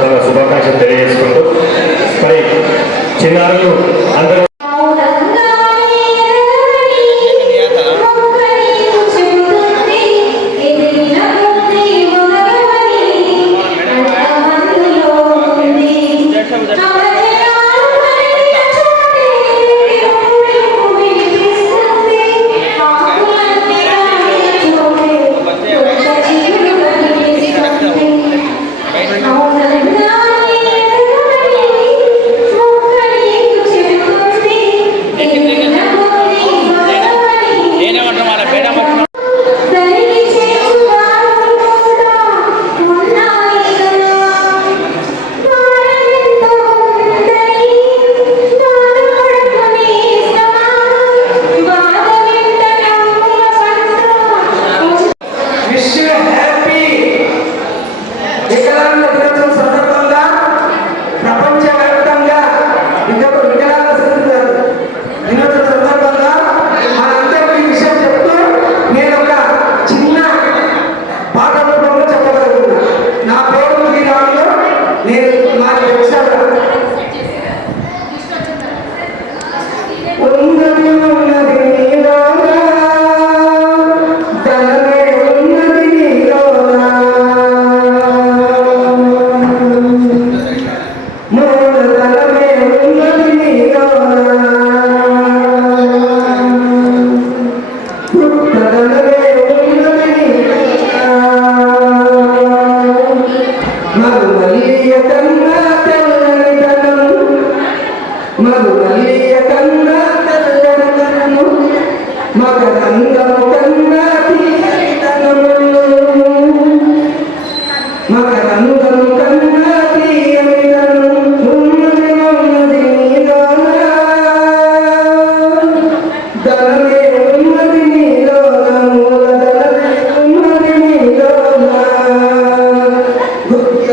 సందర్భంగా శుభాకాంక్షలు తెలియజేసుకుంటూ మరి చిన్నారులు అందరూ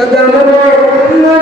Dana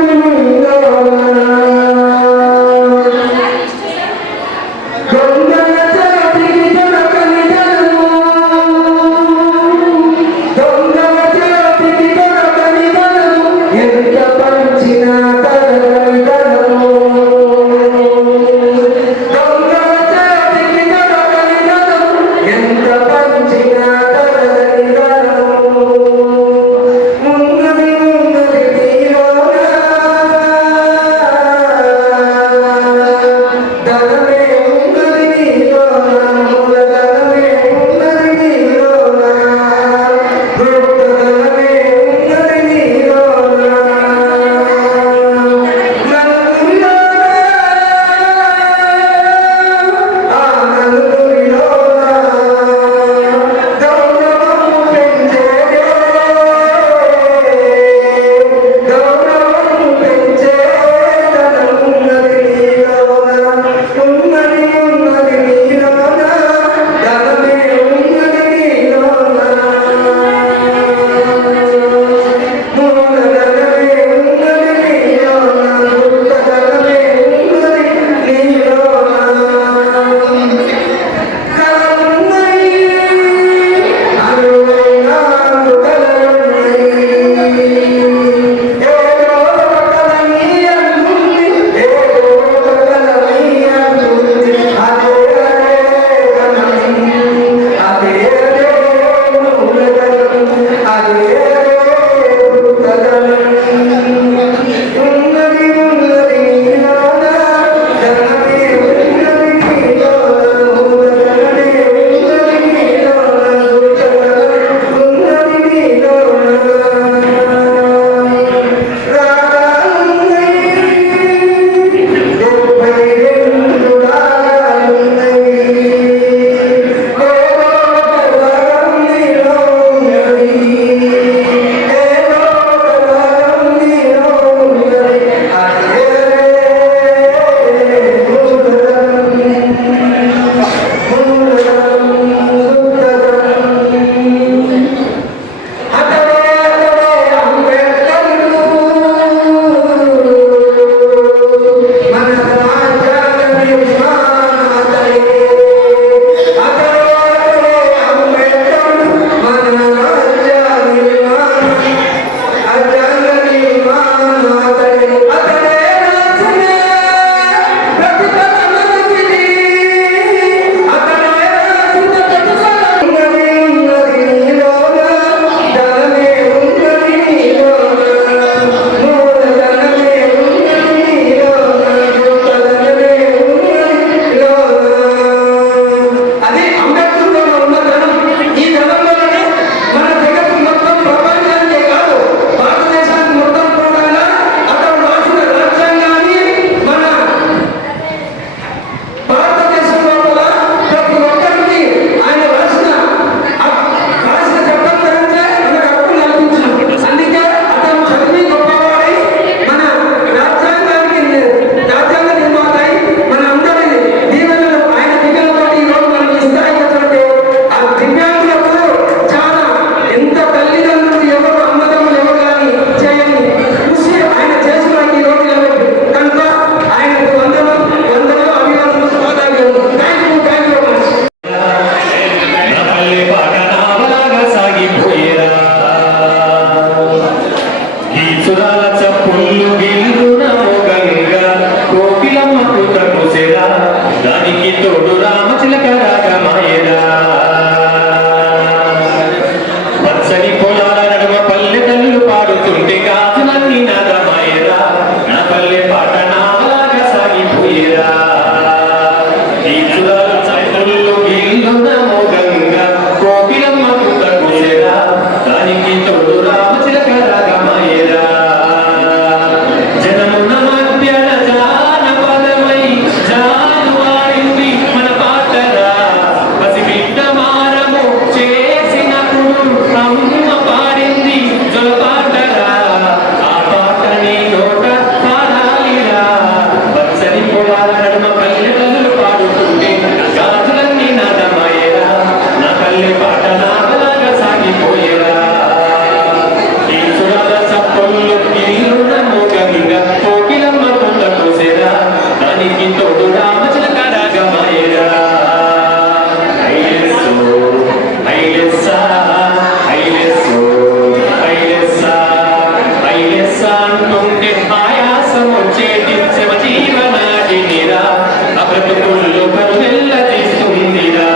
బ్రతుకుల్లో కరువెల్ల తీస్తుందిరా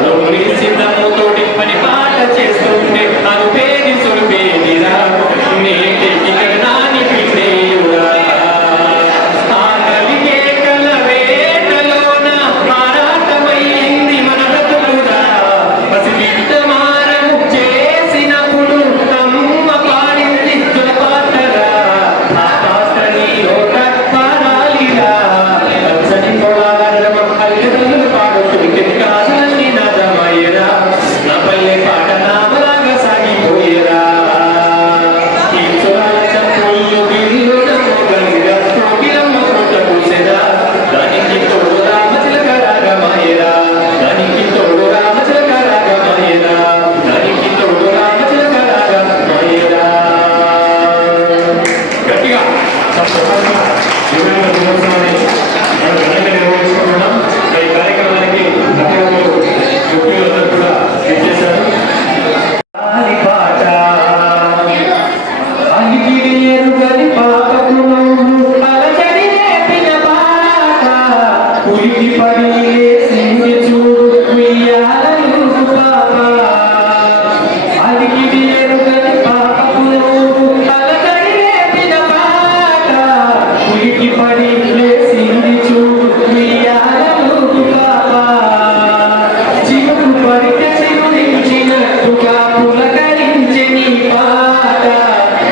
రోడి సిద్ధముతోటి పని పాట చేస్తుంటే అరుపేది సురుపేదిరా నేటికి నాని పిండేయురా ఆకలి కేకల వేటలోన మారాటమైంది మన బ్రతుకురా పసిబిడ్డ మారము చేసినప్పుడు అమ్మ పాడింది జలపాతరా ఆ పాటని ఒక పాడాలిరా పచ్చని పొలాల పల్లెటూరు పాడుతుంటే కాదని నాదమయ్యరా నా పల్లె పాట నామలాగా సాగిపోయేరా ఈ చోళ చప్పుళ్ళు బిల్లుడము గంగ కోకిలమ్మ కోట పూసెరా దానికి తోడు రామచిలక రాగమాయరా దానికి తోడు రామచిలక రాగమాయరా దానికి తోడు రామచిలక రాగమాయరా గట్టిగా యువజన దినోత్సవాన్ని మనం ఘనంగా నిర్వహించుకుంటున్నాం. ఈ కార్యక్రమానికి అతిథులు ముఖ్యులందరూ కూడా విచ్చేశారు. ఆలి పాట అంగిడి ఎరుగని పాపకు నువ్వు అలజడి నేర్పిన పాట ఉలికి పడి లేసింది చూడు ఉయ్యాలలు పాప అంగిడి ఎరుగని పాపకు నువ్వు అలజడి నేర్పిన పాట ఉలికి పడి లేసింది చూడు ఉయ్యాలలు పాప చిగురు పడితే చిగురించినట్టుగా పులకరించే నీ పాట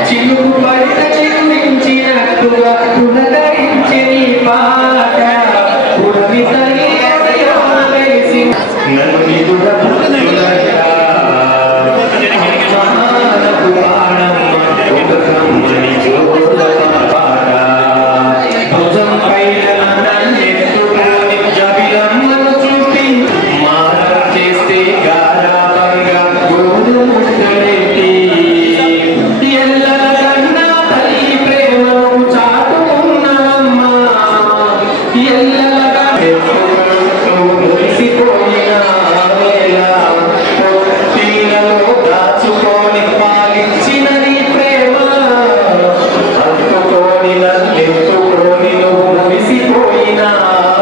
చిగురు పడితే చిగురించినట్టుగా పులకరించే నీ పాట పుడమి తల్లి వేసి నన్ను నీదుగా పుట్టుకున్నాడా? అమ్మానకు పాడమ్మ ఒక కమ్మని జోల పాట భుజం పైన నన్నెత్తుకొని జబిలమ్మను చూపి మారం చేస్తే గారాబంగా గోడు ముట్టలేటి ఎల్లల కన్నా తల్లి ప్రేమను చాటుకున్నామ్మా ఎల్లల మురిసిపోయిన వేళ పొట్టిలలో దాచుకొని పాలించిన నీ ప్రేమ అందుకొని నన్నెత్తుకొని నువ్వు మురిసిపోయిన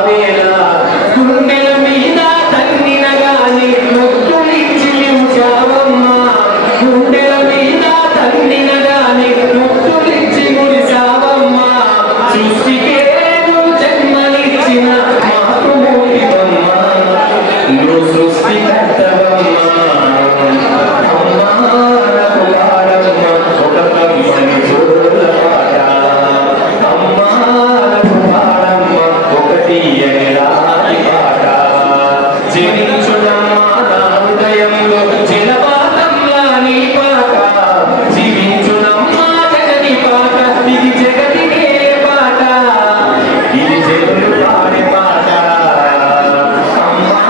వేళ గుండెల మీద తన్నిన గాని ముద్దులిచ్చి ముచావమ్మా గుండెల మీద తన్నిన గాని ముద్దులిచ్చి మురిసావమ్మా సృష్టికే నువ్వు జన్మనిచ్చిన మాతృమూర్తివమ్మా నువ్వు సృష్టికర్తవమ్మా అమ్మా నాకు పాడమ్మ ఒక కమ్మని జోల పాట అమ్మా నాకు పాడమ్మ ఒకటి అని రాని పాట జీవించునమ్మా నా హృదయంలో జలపాతంలా నీ పాట జీవించునమ్మా జగని పాట ఇది జగతికే పాట ఇది జగను పాడే పాట అమ్మా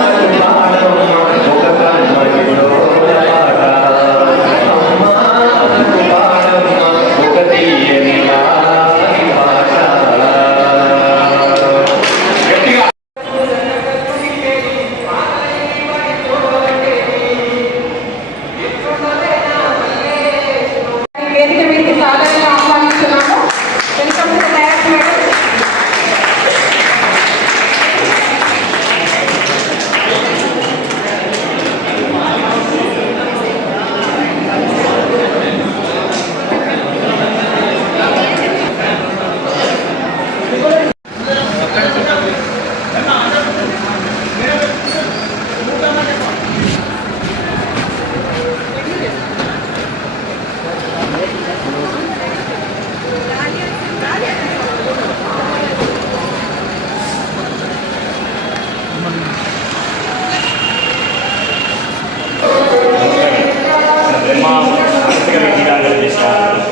నాకు పాడమ్మ ఒక కమ్మని జోల పాట అమ్మా నాకు పాడమ్మ ఒకటి అని రాని పాట గట్టిగా వేదిక మీదకి సాధారణంగా ఆహ్వానిస్తున్నాము. Welcome to direct madam.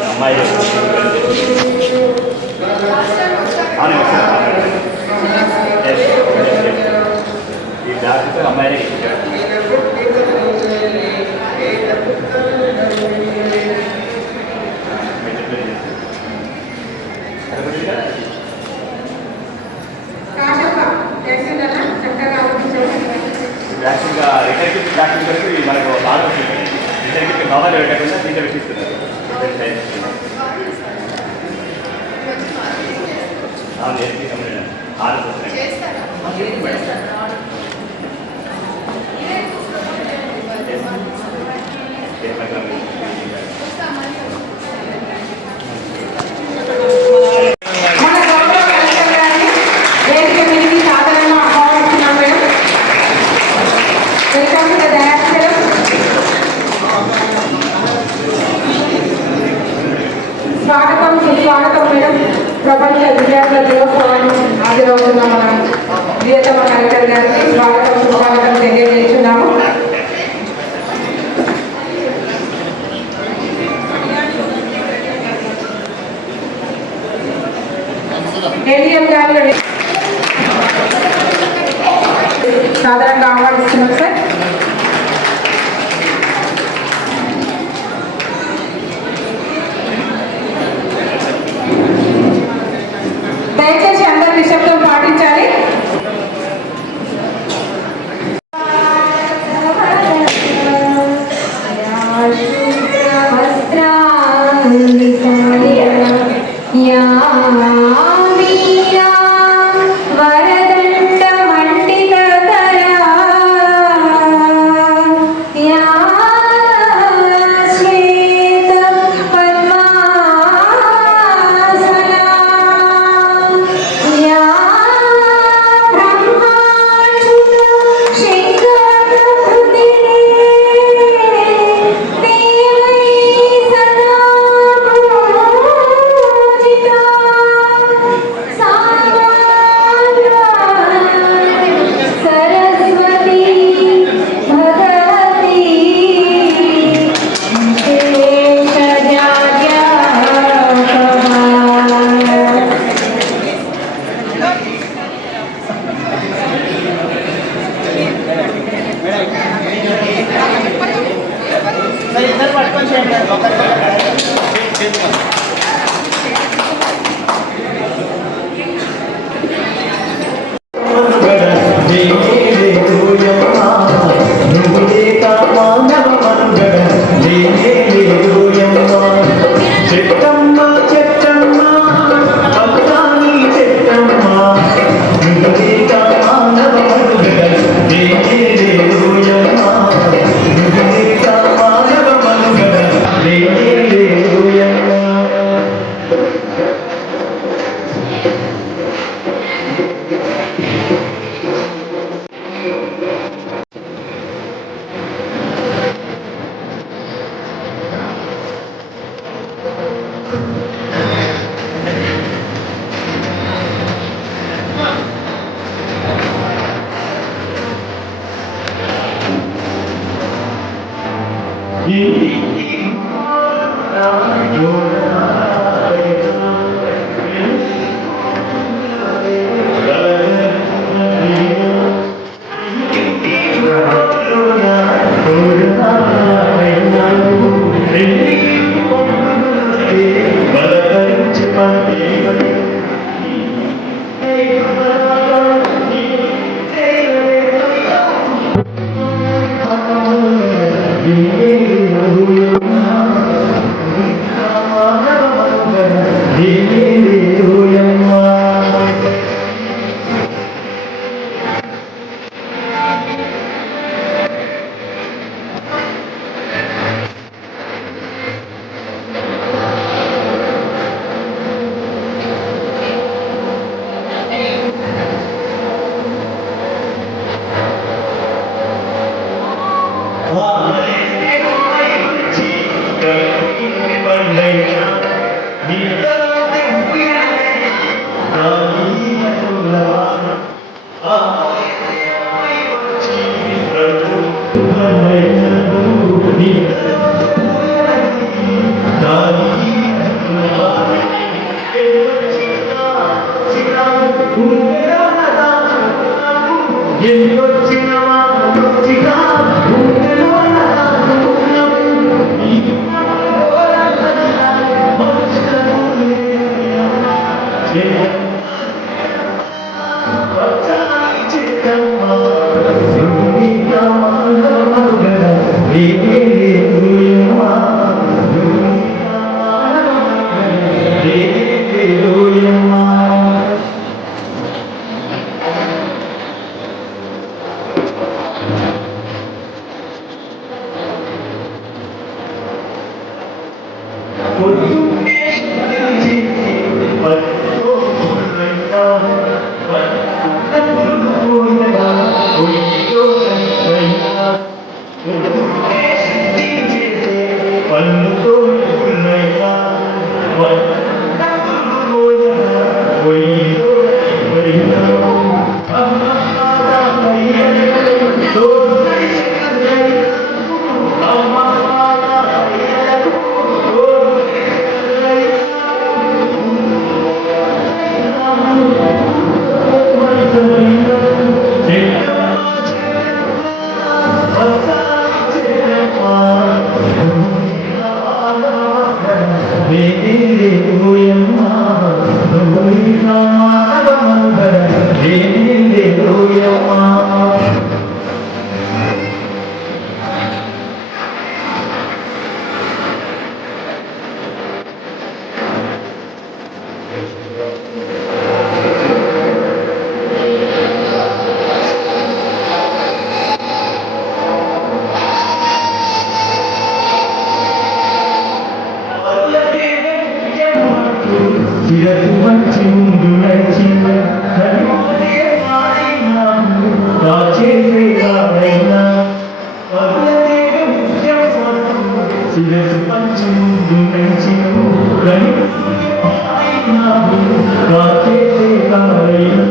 అమ్మాయి ఈ డాక్టర్ అమ్మాయి యాక్చువల్గా రిటైర్కి ప్రాక్టీస్ వరకు మనకు బాగా వస్తుంది. రిటైర్కి కావాలి పెట్టకుండా దీంట్లో పెట్టిస్తున్నారు. నేర్చుకుంటాం మన గౌరవ కలెక్టర్ గారిని వేదిక మీదకి సాధారణంగా ఆహ్వానిస్తున్నాం madam. Welcome to the dais madam. స్వాగతం సుస్వాగతం మేడం. ప్రపంచ విద్యార్థుల దినోత్సవాన్ని హాజరవుతున్న మన ప్రియతమ కలెక్టర్ గారికి స్వాగతం సుస్వాగతం తెలియజేస్తున్నాము. ఏడీఎం గారిని సాధారణంగా ఆహ్వానిస్తున్నాం సార్. దయచేసి అందరు నిశ్శబ్దం పాటించాలి. శిరసు మంచి ముందు నడిచిన హరిమోనే మారినాము రాచేసే రామైనా పగలనే ముఖ్యం శిరసు మంచి ముందు నడిచిన హరిమోనే మారినాము రాచేసే రామైనా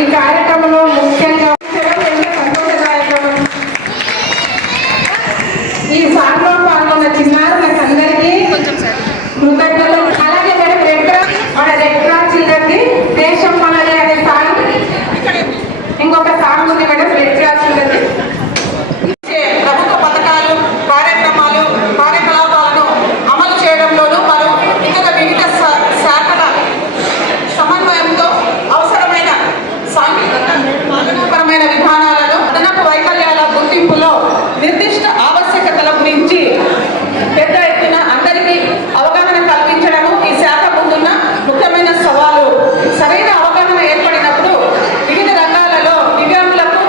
ఈ కార్యక్రమంలో ముఖ్యంగా సంతోషదాయకం. ఈ సాగులో పాల్గొన్న చిన్నారులకు అందరికీ కృతజ్ఞతలు. అలాగే మన రెడ్ క్రాస్ చిల్డ్రన్కి దేశం మనది అనే సాగు, ఇంకొక సాగు ఉంది మేడం. రెడ్ క్రాస్ చిల్డ్రన్ ప్రభుత్వ పథకాలు, కార్యకలాపాలను అమలు చేయడంలోనూ మరియు ఇతర వివిధ శాఖల సమన్వయంతో అవసరమైన సాంఘికపరమైన విధానాలను, అదనపు వైకల్యాల గుర్తింపులో నిర్దిష్ట ఆవశ్యకతల గురించి పెద్ద ఎత్తున అందరికీ అవగాహన కల్పించడము ఈ శాఖ ముందున్న ముఖ్యమైన సవాలు. సరైన అవగాహన ఏర్పడినప్పుడు వివిధ రంగాలలో దివ్యాంగులకు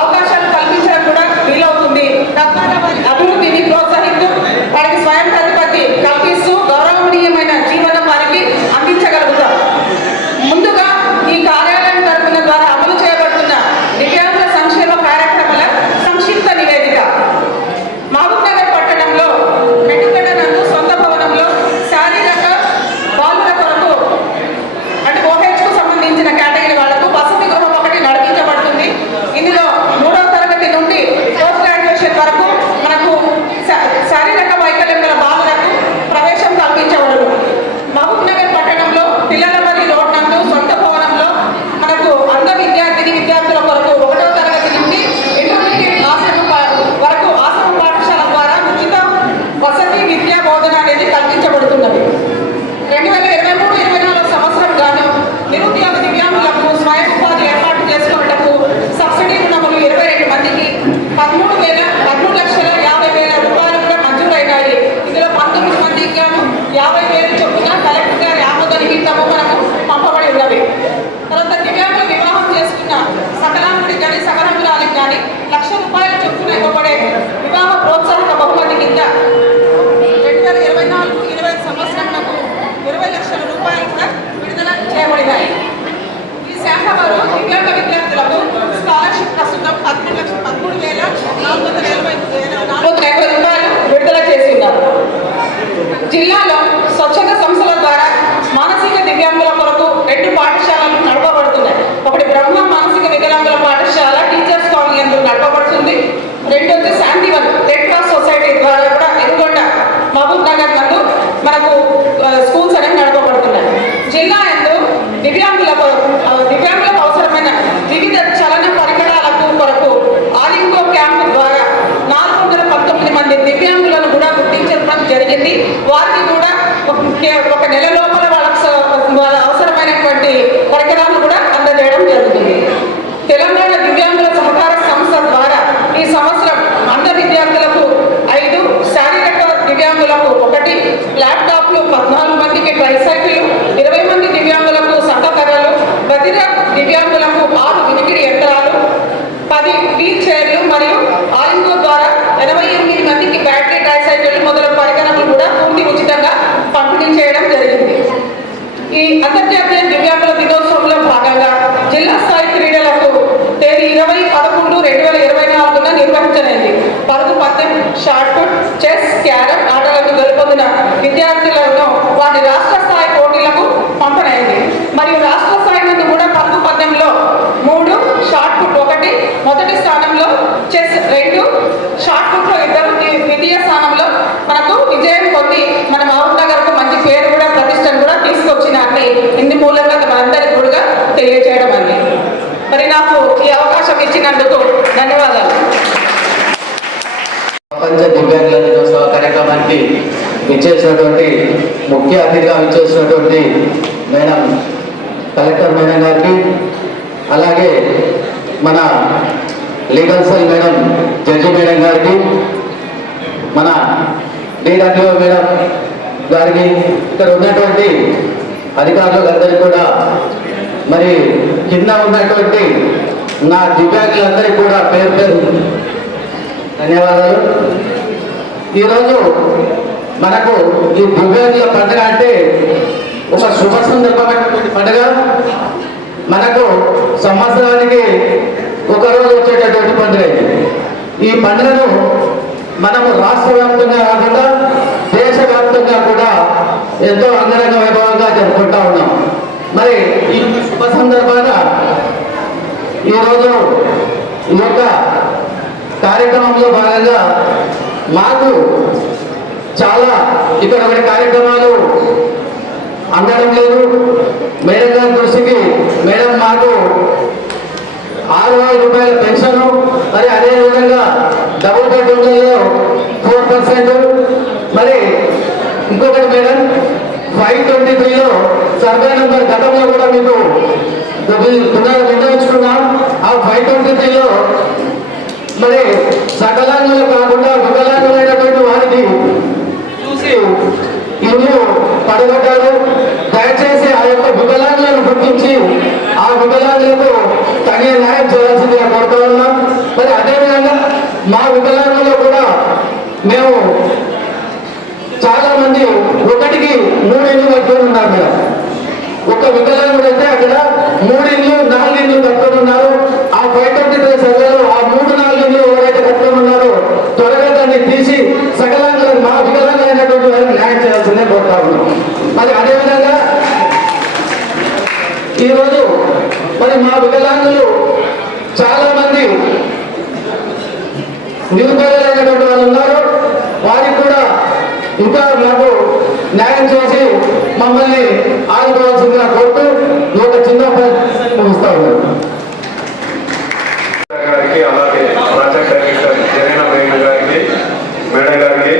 అవకాశాలు కల్పించడం కూడా వీలవుతుంది. తద్వారా వారి అభివృద్ధిని ప్రోత్సహిస్తూ వారికి స్వయం ప్రతిపత్తి కల్పిస్తూ గౌరవనీయమైన జీవనం వారికి అందించగలుగుతాం. ముందుగా ఈ కార్యాలయం తరపున ద్వారా అమలు చేయబడుతున్న దివ్యాంగుల సంక్షేమ కార్యక్రమాల సంక్షిప్త నివేదిక. మహబూబ్నగర్ పట్టణంలో మెట్టుగడ్డ నందు సొంత భవనంలో శారీరక బాలుల కొరకు అంటే OH-కు సంబంధించిన కేటగిరీ వాళ్లకు వసతి గృహం ఒకటి నడిపించబడుతుంది. ఇందులో 3వ తరగతి నుండి పోస్ట్ గ్రాడ్యుయేషన్ వరకు మనకు శారీరక వైకల్యం గల బాలులకు ప్రవేశం కల్పించబడును. మహబూబ్నగర్ పట్టణంలో పిల్లలమర్రి రోడ్ నందు సొంత భవనంలో మనకు అంధ విద్యార్థుల కొరకు 1వ తరగతి నుండి ఇంటర్మీడియట్ వరకు ఆశ్రమ పాఠశాల ద్వారా ఉచిత వసతి విద్యా బోధన అనేది కల్పించబడుతున్నది. 2023-24 సంవత్సరం గాను నిరుద్యోగ దివ్యాంగులకు స్వయం ఉపాధి ఏర్పాటు చేసుకోవటకు సబ్సిడీ రుణములు 22 మందికి 13,50,000 రూపాయలు కూడా మంజూరైనాయి. ఇందులో 19 మందికి గాను 50,000 చొప్పున కలెక్టర్ గారి ఆమోద నిమిత్తము మనము పంపబడి ఉన్నవి. తర్వాత దివ్యాంగులు వివాహం చేసుకున్న సకలాంగుడి కానీ సకలంగురాలకు కానీ 1,00,000 రూపాయల చొప్పున ఇవ్వబడే వివాహ ప్రోత్సాహక బహుమతి కింద 2024-25 సంవత్సరంలో 20 లక్షల రూపాయలు కూడా విడుదల చేయబడినాయి. ఈ శాఖ వారు దివ్యాంగ విద్యార్థులకు స్కాలర్షిప్ ప్రస్తుతం 13,440,450 రూపాయలు విడుదల చేసి ఉన్నారు. జిల్లాలో స్వచ్ఛంద సంస్థల ద్వారా మానసిక దివ్యాంగుల కొరకు 2 పాఠశాలలు నడపబడుతున్నాయి. ఒకటి బ్రహ్మ మానసిక వికలాంగుల పాఠశాల టీచర్స్ కాలనీ ఎందుకు నడపబడుతుంది. రెండోది శాంతివన్ రెడ్ క్రాస్ సొసైటీ ద్వారా కూడా ఎదుగొండ మహబూబ్నగర్ నందు మనకు స్కూల్స్ అనేవి నడపబడుతున్నాయి. జిల్లా ఎందు దివ్యాంగులకు అవసరమైన వివిధ చలన పరికరాలకు కొరకు ఆలింగో క్యాంపు ద్వారా 4 ఈ సంవత్సరం అందరు విద్యార్థులకు 5, శారీరక దివ్యాంగులకు 1, ల్యాప్టాప్లు, 14 మందికి ట్రైసైకిల్, 20 మంది దివ్యాంగులకు సంకకర్రలు, బధిర దివ్యాంగులకు 6 వినికిడి యంత్రాలు, 10 వీల్ చైర్లు మరియు ఆలింగో ద్వారా 88 మందికి బ్యాటరీ ట్రైసైకిళ్లు మొదలగు పరికరాలు కూడా పూర్తి ఉచితంగా పంపిణీ చేయడం జరిగింది. ఈ అంతర్జాతీయ దివ్యాంగుల దినోత్సవంలో భాగంగా జిల్లా స్థాయి క్రీడలకు తేదీ 20/11/2024న నిర్వహించనుంది. పరుగు పందెం, షార్ట్ పుట్, చెస్, క్యారమ్ ఆటలకు గెలుపొందిన విద్యార్థులను వారి రాష్ట్ర స్థాయి పోటీలకు పంపనైంది. మరియు రాష్ట్ర స్థాయి నుండి కూడా పరుగు పందెంలో 3, షార్ట్ పుట్ 1 మొదటి స్థానంలో, చెస్ 2, షార్ట్ పుట్లో 2 ద్వితీయ స్థానంలో మనకు విజయం పొంది మన మహబూబ్ నగర్కు మంచి పేరు కూడా ప్రతిష్టను కూడా తీసుకొచ్చిన అన్ని ఇందు మూలంగా మనందరికీ కూడా తెలియజేయడం అండి. మరి నాకు ఈ అవకాశం ఇచ్చినందుకు ధన్యవాదాలు. ప్రపంచ దివ్యాంగుల దినోత్సవ కార్యక్రమానికి ఇచ్చేసినటువంటి ముఖ్య అతిథిగా ఇచ్చేసినటువంటి మేడం కలెక్టర్ మేడం గారికి, అలాగే మన legal cell madam judge madam గారికి, మన డిఆర్డిఓ మేడం గారికి, ఇక్కడ ఉన్నటువంటి అధికారులు అందరికీ కూడా, మరి కింద ఉన్నటువంటి నా దివ్యాంగులందరికీ కూడా పేరు పేరు ధన్యవాదాలు. ఈరోజు మనకు ఈ దివ్యాంగుల పండుగ అంటే ఒక శుభ సందర్భమైనటువంటి పండుగ. మనకు సంవత్సరానికి ఒకరోజు వచ్చేటటువంటి పండుగ. ఈ పండుగను మనము రాష్ట్ర వ్యాప్తంగా కాకుండా దేశవ్యాప్తంగా కూడా ఎంతో అంగరంగ వైభవంగా జరుపుకుంటా ఉన్నాం. మరి ఈ శుభ సందర్భాన ఈరోజు ఈ యొక్క కార్యక్రమంలో భాగంగా మాకు చాలా ఇక్కడ కొన్ని కార్యక్రమాలు అందడం లేదు. మేడం గారి దృష్టికి మేడం మాకు 6,000 రూపాయల పెన్షన్, మరి అదేవిధంగా డబుల్ బెడ్రూమ్లలో 4%, మరి ఇంకొకటి మేడం 523లో సర్వే నెంబర్ గతంలో కూడా మీకు విన్నవించుకున్నాం. ఆ 523లో మరి సకలాంగులు కాకుండా వికలాంగులైనటువంటి వారికి చూసి ఇల్లు పడగొట్టారు. దయచేసి ఆ యొక్క వికలాంగులను గుర్తించి ఆ వికలాంగులకు తగిన న్యాయం చేయాల్సిందిగా కోరుతా ఉన్నాం. మరి అదేవిధంగా మా వికలాంగులు కూడా మేము చాలా మంది 1కి 3 ఇళ్ళు కట్టుకొని ఉన్నారు మేడం. ఒక వికలాంగుడు అయితే అక్కడ 3 ఇళ్ళు 4 ఇళ్ళు కట్టుకొని ఉన్నారు. ఆ 523 సర్వేలో ఆ 3-4 ఇళ్ళు ఎవరైతే కట్టుకొని ఉన్నారో త్వరగా దాన్ని తీసి సకలాంగులకు, మా వికలాంగులైనటువంటి వారికి న్యాయం చేయాల్సిందే కోరుతా ఉన్నాం. మరి అదేవిధంగా ఈరోజు మరి మా వికలాంగులు చాలా మంది నిరుపేదలైనటువంటి వాళ్ళు ఉన్నారు. వారికి కూడా ఇంకా మాకు న్యాయం చేసి మమ్మల్ని ఆదుకోవాల్సిందిగా కోరుతూ ఒక చిన్న ముగిస్తా ఉన్నాను. అలాగే ప్రాజెక్ట్ డైరెక్టర్ జరీనా మేడం గారికి, మేడం గారికి,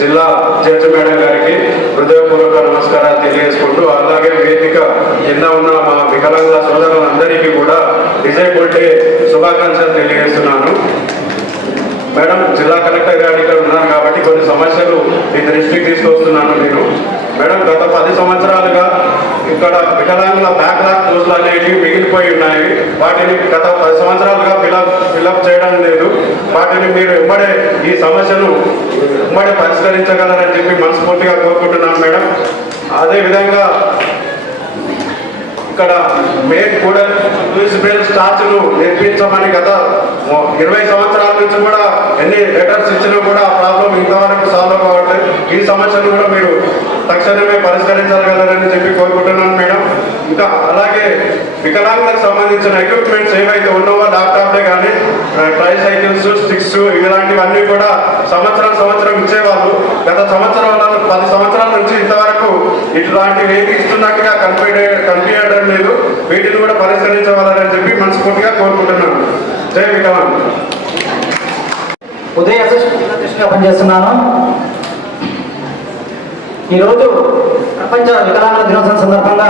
జిల్లా జడ్జి మేడం గారికి హృదయపూర్వక నమస్కారాలు తెలియజేసుకుంటూ, అలాగే వేదిక కింద ఉన్న మా వికలాంగుల సోదరులందరికీ కూడా డిజేబుల్ డే శుభాకాంక్షలు తెలియజేస్తున్నాను. మేడం, జిల్లా కలెక్టర్ గారు ఇక్కడ ఉన్నారు కాబట్టి కొన్ని సమస్యలు ఈ దృష్టికి తీసుకొస్తున్నాను నేను. మేడం, గత 10 సంవత్సరాలుగా ఇక్కడ వికలాంగుల బ్యాక్లాగ్ పోస్టులు అనేవి మిగిలిపోయి ఉన్నాయి. వాటిని గత 10 సంవత్సరాలుగా ఫిలప్ చేయడం లేదు. వాటిని మీరు వెంబడే ఈ సమస్యను వెంబడే పరిష్కరించగలరని చెప్పి మనస్ఫూర్తిగా కోరుకుంటున్నాను మేడం. అదేవిధంగా ఇక్కడ మేక్ కూడా లూయిస్ బ్రెయిల్ స్టాచ్యూను నిర్మించమని గత 20 సంవత్సరాల నుంచి కూడా ఎన్ని లెటర్స్ ఇచ్చినా కూడా ఆ ప్రాబ్లం ఇంతవరకు సాల్వ్ కావట్లేదు. ఈ సమస్యను కూడా మీరు తక్షణమే పరిష్కరించగలరని చెప్పి కోరుకుంటున్నాను మేడం. ఇంకా అలాగే వికలాంగులకు సంబంధించిన ఎక్విప్మెంట్స్ ఏవైతే ఉన్నావో ల్యాప్టాప్లే కానీ ట్రైసైకిల్స్, స్టిక్స్ ఇలాంటివన్నీ కూడా సంవత్సరం ఇచ్చేవాళ్ళు. గత 10 సంవత్సరాల నుంచి ఇంతవరకు ఇట్లాంటివి ఏమి ఇస్తున్నట్టుగా కనిపించడం లేదు. వీటిని కూడా పరిష్కరించవాలని చెప్పి మనస్ఫూర్తిగా కోరుకుంటున్నాను. జై వికలాంగ్. ఉదయ అసిస్టెంట్గా పనిచేస్తున్నాను. ఈరోజు ప్రపంచ వికలాంగుల దినోత్సవం సందర్భంగా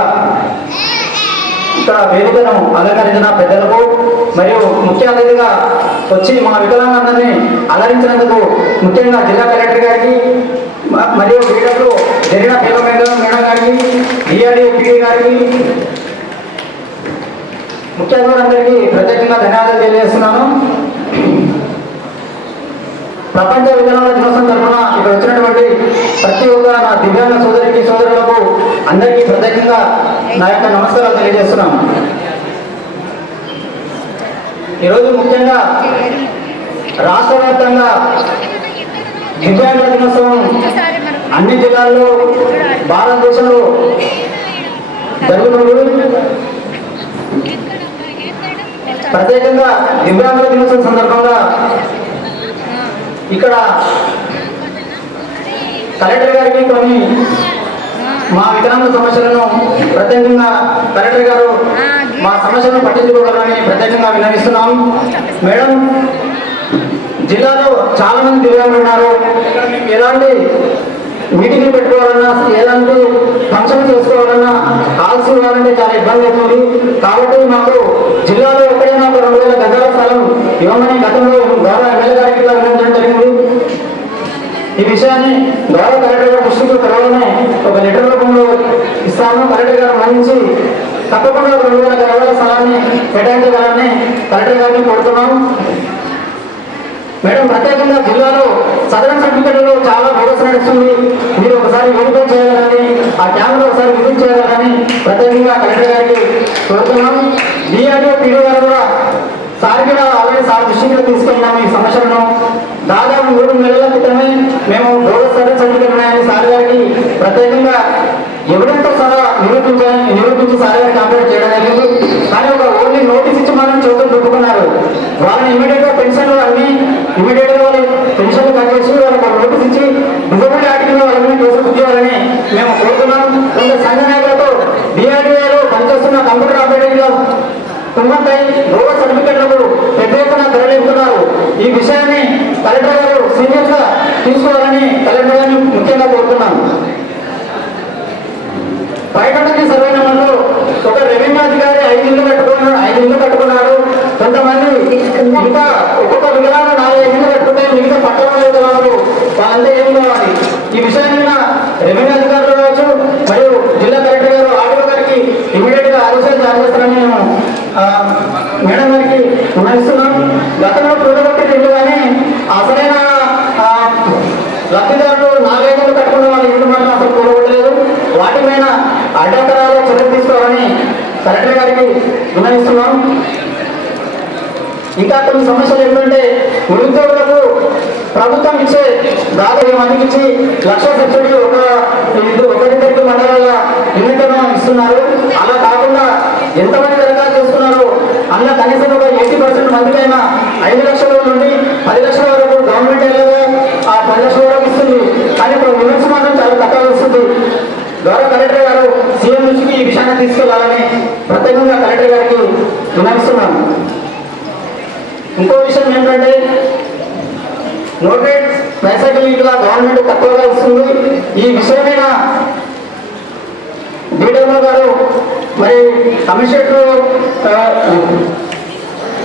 ఇక్కడ వేదికను అలంకరించిన పెద్దలకు, మరియు ముఖ్య అతిథిగా వచ్చి మా వికలాంగులందరినీ అలరించినందుకు ముఖ్యంగా జిల్లా కలెక్టర్ గారికి మరియు వీళ్ళకు జరిగిన మేడం గారికి డిఆర్డీ పీడీ గారికి ముఖ్య అతిథులందరికీ ప్రత్యేకంగా ధన్యవాదాలు తెలియజేస్తున్నాను. ప్రపంచ వికలాంగుల దినోత్సవం తరఫున ఇక్కడ వచ్చినటువంటి ప్రతి ఒక్క నా దివ్యాంగ సోదరులకు అందరికీ ప్రత్యేకంగా నా యొక్క నమస్కారాలు తెలియజేస్తున్నాను. ఈరోజు ముఖ్యంగా రాష్ట్ర వ్యాప్తంగా దివ్యాంగుల దినోత్సవం అన్ని జిల్లాల్లో భారతదేశంలో జరుగుతుంది. ప్రత్యేకంగా దివ్యాంగుల దినోత్సవం సందర్భంగా ఇక్కడ కలెక్టర్ గారికి కొన్ని మా వికలాంగుల సమస్యలను ప్రత్యేకంగా కలెక్టర్ గారు మా సమస్యలను పట్టించుకోగలరని ప్రత్యేకంగా విన్నవిస్తున్నాం. మేడం, జిల్లాలో చాలా మంది దివ్యాంగులు ఉన్నారు. ఎలాంటి మీటింగ్లు పెట్టుకోవాలన్నా, ఎలాంటి ఫంక్షన్ చేసుకోవాలన్నా, కాల్స్ ఇవ్వాలంటే చాలా ఇబ్బంది అవుతుంది. కాబట్టి మాకు జిల్లాలో ఎక్కడైనా ఒక 2000 గజాల స్థలం ఇవ్వమని గతంలో గౌరవ ఎమ్మెల్యే గారికి ఇలా వినియోగించడం జరిగింది. ఈ విషయాన్ని గౌరవ కలెక్టర్ గారు దృష్టికి త్వరలోనే ఒక లెటర్ రూపంలో ఇస్తాము. కలెక్టర్ గారు మన్నించి తప్పకుండా 2000 గజాల స్థలాన్ని కేటాయించగలని కలెక్టర్ గారిని కోరుతున్నాం. మేడం, ప్రత్యేకంగా జిల్లాలో సదరన్ సర్టిఫికెట్లో చాలా బోగస్ నడుస్తుంది. మీరు ఒకసారి వెరిఫై చేయాలని, ఆ క్యాంప్లో ఒకసారి విజిట్ చేయాలని ప్రత్యేకంగా కలెక్టర్ గారికి కోరుతున్నాం. డిఆర్డీ పీడీ గారు కూడా సార్ కూడా ఆల్రెడీ సార్ దృష్టికి తీసుకెళ్ళాము ఈ సమస్యలను. దాదాపు 3 నెలల క్రితమే మేము బోగస్ సదరన్ సర్టిఫికెట్ ఉన్నాయని సార్ గారికి ప్రత్యేకంగా ఎవిడెన్స్ సహా నిరూపించి సార్ గారికి కంప్లైంట్ చేయడం జరిగింది. కానీ ఒక ఓన్లీ నోటీస్ ఇచ్చి మనం చేతులు దుప్పుకున్నారు. వాళ్ళని ఇమీడియట్ గా పెన్షన్లు అన్ని ఇమీడియట్ గా వాళ్ళ పెన్షన్లు కట్ చేసి వాళ్ళకి నోటీస్ ఇచ్చి డిజబిలిటీ ఆర్టికల్ వాళ్ళని కేసులు బుద్ధివ్వాలని మేము కోరుతున్నాం. కొంత సంఘ నాయకులతో డిఆర్డీఏలో పనిచేస్తున్న కంప్యూటర్ ఆపరేటర్లు కుమ్మక్కై బోగస్ సర్టిఫికెట్లకు పెద్ద ఎత్తున తరలిస్తున్నారు. ఈ విషయాన్ని కలెక్టర్ గారు సీరియస్ గా తీసుకోవాలని కలెక్టర్ గారిని ముఖ్యంగా కోరుతున్నాం. బయటకి సర్వే నెంబర్లో ఒక రెవెన్యూ అధికారి 5 ఇళ్ళు కట్టుకున్నాడు. కొంతమంది ఇంకా ఒక్కొక్క వికలాంగ 4-5 ఇళ్ళు కట్టుకుంటే మిగతా పట్టణ వికలాంగులు వాళ్ళంతా ఏం కావాలి? ఈ విషయాన్ని రెవెన్యూ అధికారులు కావచ్చు మరియు జిల్లా కలెక్టర్ గారు ఆర్డీఓ గారికి ఇమీడియట్ గా ఆదేశాలు జారీ చేస్తారని మేము మేడం గారికి విన్నవిస్తున్నాం. గతంలో కూడగొట్టిన ఇల్లు కానీ అసలైన లబ్ధిదారులు 4-5 ఇళ్ళు కట్టుకున్న వాళ్ళ ఇల్లు మాత్రం అసలు కూడగొట్టలేదు. వాటి పైన అడ్డంకరాలు చర్యలు తీసుకోవాలని కలెక్టర్ గారికి విన్నవిస్తున్నాం. ఇంకా కొన్ని సమస్యలు ఏంటంటే నిరుద్యోగులకు ప్రభుత్వం ఇచ్చే దాదాపు మందికి ఇచ్చి 1,00,000 సబ్సిడీ ఒకరిద్దరికి మండలాల యూనిట్లను ఇస్తున్నారు. అలా కాకుండా ఎంతమంది దరఖాస్తు చేస్తున్నారు అన్న కనీసం ఒక 80% మందికైనా 5 లక్షల నుండి 10 లక్షల వరకు గవర్నమెంట్ ఏరియాలో ఆ 10 లక్షల వరకు ఇస్తుంది. కానీ ఇప్పుడు ఉమెన్స్ మాత్రం చాలా తక్కువ ఇస్తుంది. గౌరవ కలెక్టర్ గారు సీఎం దృష్టికి ఈ విషయాన్ని తీసుకెళ్లాలని ప్రత్యేకంగా కలెక్టర్ గారికి విన్నవిస్తున్నాను. ఇంకో విషయం ఏంటంటే నోటెడ్ ట్రైసైకిల్ ఇట్లా గవర్నమెంట్ తక్కువగా ఇస్తుంది. ఈ విషయమైన డీడబ్ల్యూ గారు మరి కమిషనర్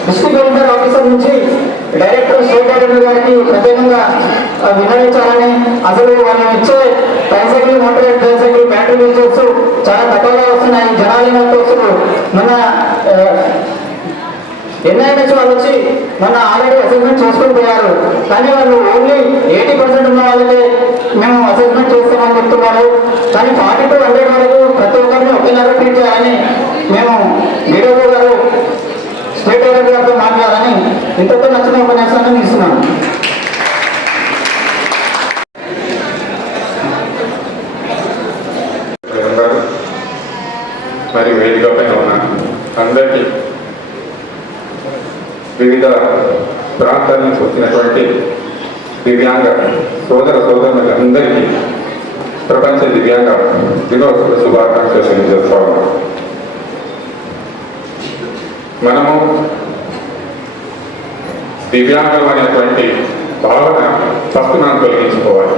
డిస్ట్రిక్ట్ వెల్ఫేర్ ఆఫీసర్ నుంచి డైరెక్టర్ స్టేట్ అటెండర్ గారికి ప్రత్యేకంగా విన్నవించాలని, అసలు వాళ్ళు ఇచ్చే tricycle motorise tricycle battery vehicles చాలా తక్కువగా వస్తున్నాయి. జనాలు వస్తున్నారు. మన ఎన్ఐఎంహెచ్ వాళ్ళు వచ్చి మొన్న ఆల్రెడీ అసెస్మెంట్ చేసుకుని పోయారు. కానీ వాళ్ళు ఓన్లీ 80% ఉన్న వాళ్ళకే మేము అసెస్మెంట్ చేస్తామని చెప్తున్నారు. కానీ 40 to 100 వరకు ప్రతి ఒక్కరిని ఒకేలాగా ట్రీట్ చేయాలని మేము డీడబ్ల్యూ గారు స్టేట్ డైరెక్టర్ గారితో మాట్లాడాలని ఇంతతో నచ్చిన ఉపన్యాసాన్ని ఇస్తున్నాను. మరి వేదిక పైన ఉన్న అందరికీ వివిధ ప్రాంతాల నుంచి వచ్చినటువంటి దివ్యాంగ సోదరులందరికీ ప్రపంచ దివ్యాంగ దినోత్సవ శుభాకాంక్షలు తెలియజేస్తా ఉన్నాం. మనము దివ్యాంగం అనేటువంటి భావన ఫస్ట్ మనం తొలగించుకోవాలి.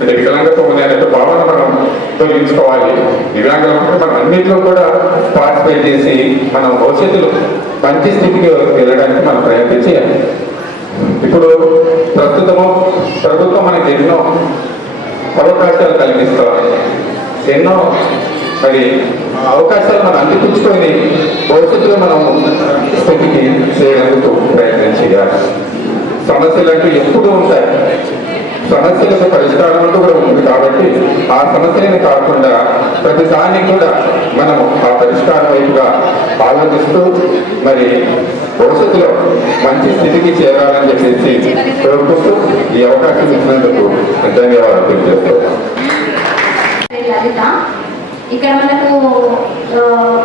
అంటే వికలాంగత్వం ఉంది అనే భావన మనం తొలగించుకోవాలి. దివ్యాంగులకు మనం అన్నింటిలో కూడా పార్టిసిపేట్ చేసి మనం భవిష్యత్తులో మంచి స్థితికి వెళ్ళడానికి మనం ప్రయత్నం చేయాలి. ఇప్పుడు ప్రస్తుతము ప్రభుత్వం మనకి ఎన్నో అవకాశాలు కల్పిస్తామని ఎన్నో మరి అవకాశాలు మనం అందిపుచ్చుకొని భవిష్యత్తులో మనం స్థితికి చేయడానికి ప్రయత్నం చేయాలి. సమస్యలు అంటూ ఎప్పుడూ ఉంటాయి, సమస్యలకు పరిష్కారం అంటూ కూడా ఉంది. కాబట్టి ఆ సమస్యలను కాకుండా ప్రతి దాన్ని కూడా మనము ఆ పరిష్కారం వైపుగా ఆలోచిస్తూ మరి భవిష్యత్తులో మంచి స్థితికి చేరాలని చెప్పేసి కోరుకుంటూ ఈ అవకాశం ఇచ్చినందుకు ధన్యవాదాలు తెలియజేస్తున్నాను. లలిత, ఇక్కడ మనకు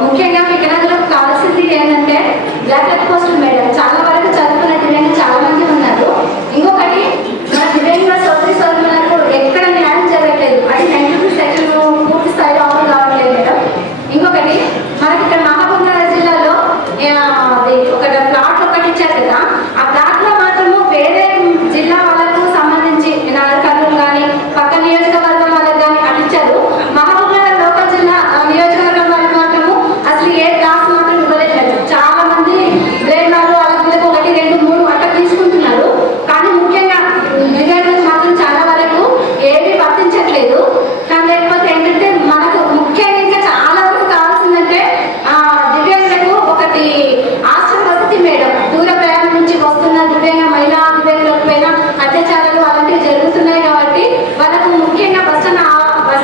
ముఖ్యంగా వికలాంగులకు కావాల్సింది ఏంటంటే బ్లాక్ లెగ్ పోస్ట్ మేడం. చాలా వరకు చదువుకున్న దివ్యాంగులు చాలా మంది ఉన్నారు. ఇంకొకటి మన దివ్యాంగుల సోదరులకు ఎక్కడ న్యాయం జరగట్లేదు. అది 92 సెక్షన్ పూర్తి స్థాయిలో అమలు కావట్లేదు మేడం. ఇంకొకటి మనకి ఇక్కడ మహబూబ్నగర్ జిల్లాలో ఒక ప్లాట్ ఒకటి ఇచ్చారు కదా, ఆ ప్లాట్ లో మాత్రము వేరే జిల్లా వాళ్ళకు సంబంధించి కర్నూలు కానీ పక్క నియోజకవర్గం వాళ్ళకి కానీ అటు ఇచ్చారు. మహబూబ్నగర్ లోకల్ జిల్లా నియోజకవర్గం వాళ్ళకి మాత్రము అసలు ఏ క్లాస్ మాత్రం ఇవ్వలేదు. చాలా మంది బ్రెయిన్ వాళ్ళు వాళ్ళకి 1, 2, 3 అట్లా తీసుకుంటున్నారు. కానీ ముఖ్యంగా దివ్యాంగులకు మాత్రం చాలా వరకు ఏమీ వర్తించట్లేదు. కానీ లేకపోతే ఏంటంటే మనకు ముఖ్యంగా ఇంకా చాలా వరకు కావాల్సిందంటే దివ్యాంగులకు ఒకటి హాస్టల్ వసతి మేడం. దూర ప్రయాణం నుంచి వస్తున్న దివ్యాంగ మహిళా దివ్యాంగులకు పైన అత్యాచారాలు అలాంటివి జరుగుతున్నాయి. కాబట్టి వాళ్ళకు ముఖ్యంగా బస్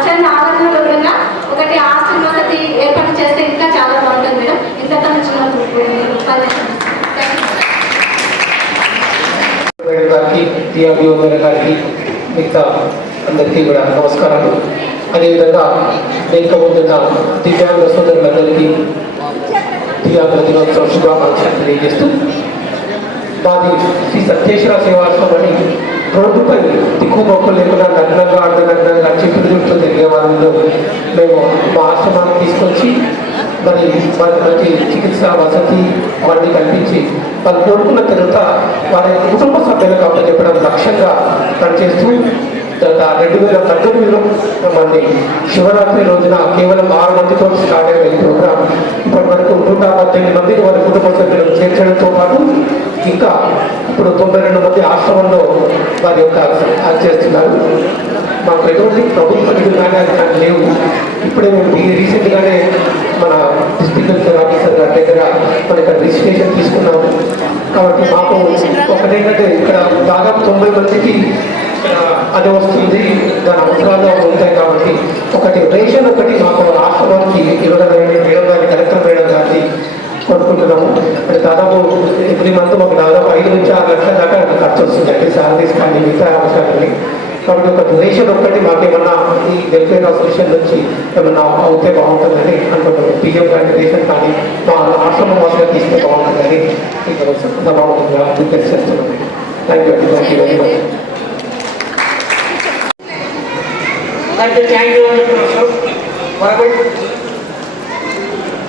స్టాండ్ ఆవరణలో కూడా ఒకటి హాస్టల్ వసతి ఏర్పాటు చేస్తే ఇంకా చాలా బాగుంటుంది మేడం. ఇంతకన్నా గారికి, టీఆర్డీఓ గారికి, మిగతా అందరికీ కూడా నమస్కారాలు. అదేవిధంగా వేదిక ముందున్న దివ్యాంగుల సోదరులందరికీ దివ్యాంగుల దినోత్సవ శుభాకాంక్షలు తెలియజేస్తూ, మాది శ్రీ సత్యేశ్వర సేవాశ్రమం అని రోడ్డుపై దిక్కుమొక్కు లేకుండా నగ్నంగా అర్ధనగ్నంగా చిక్కుడుతో తిరిగే వాళ్ళలో మేము మా ఆశ్రమాన్ని తీసుకొచ్చి మరి వారికి మంచి చికిత్స వసతి వాటిని కల్పించి వాళ్ళు కోరుకున్న తర్వాత వారి కుటుంబ సభ్యులకు అప్పచెప్పడం లక్ష్యంగా పనిచేస్తూ 2018లో మళ్ళీ శివరాత్రి రోజున కేవలం 6 మందితో స్టార్ట్ అయిన ఈ ప్రోగ్రాం ఇప్పటి వరకు 118 మందిని వారి కుటుంబ సభ్యులను చేర్చడంతో పాటు ఇంకా ఇప్పుడు 92 మంది ఆశ్రమంలో వారి యొక్క చేస్తున్నారు. మాకు ఎటువంటి ప్రభుత్వ నిధులు కానీ అది లేవు. ఇప్పుడే మేము రీసెంట్గానే మన డిస్ట్రిక్ట్ వెల్ఫేర్ ఆఫీసర్ గారి దగ్గర మన ఇక్కడ రిజిస్ట్రేషన్ తీసుకున్నాము. కాబట్టి మాకు ఒకటేంటంటే ఇక్కడ దాదాపు 90 మందికి అది వస్తుంది, దాని అవసరాలు ఉంటాయి. కాబట్టి ఒకటి రేషన్ ఒకటి మాకు ఆశ్రమానికి ఇవ్వడానికి మేడం గారి కలెక్టర్ మేడం గారిని కోరుకుంటున్నాము. అంటే దాదాపు ఎవ్రీ మంత్ మాకు దాదాపు 5 నుంచి 6 లక్షల దాకా ఖర్చు వస్తుందండి, శాలరీస్ కానీ మిగతా అవసరాలని. కాబట్టి ఒక రేషన్ ఒక్కటి మాకేమన్నా ఈ వెల్ఫేర్ అసోసియేషన్ నుంచి ఏమన్నా అవుతే బాగుంటుందని అనుకుంటున్నాం. పిఎం గారి రేషన్ కానీ మా ఆశ్రమం వాసులకు ఇస్తే బాగుంటుందని బాగుంటుందిగా రిక్వెస్ట్ చేస్తున్నాం. థ్యాంక్ యూ అండి. Thank you very much. Thank you అని చెప్తున్నారు.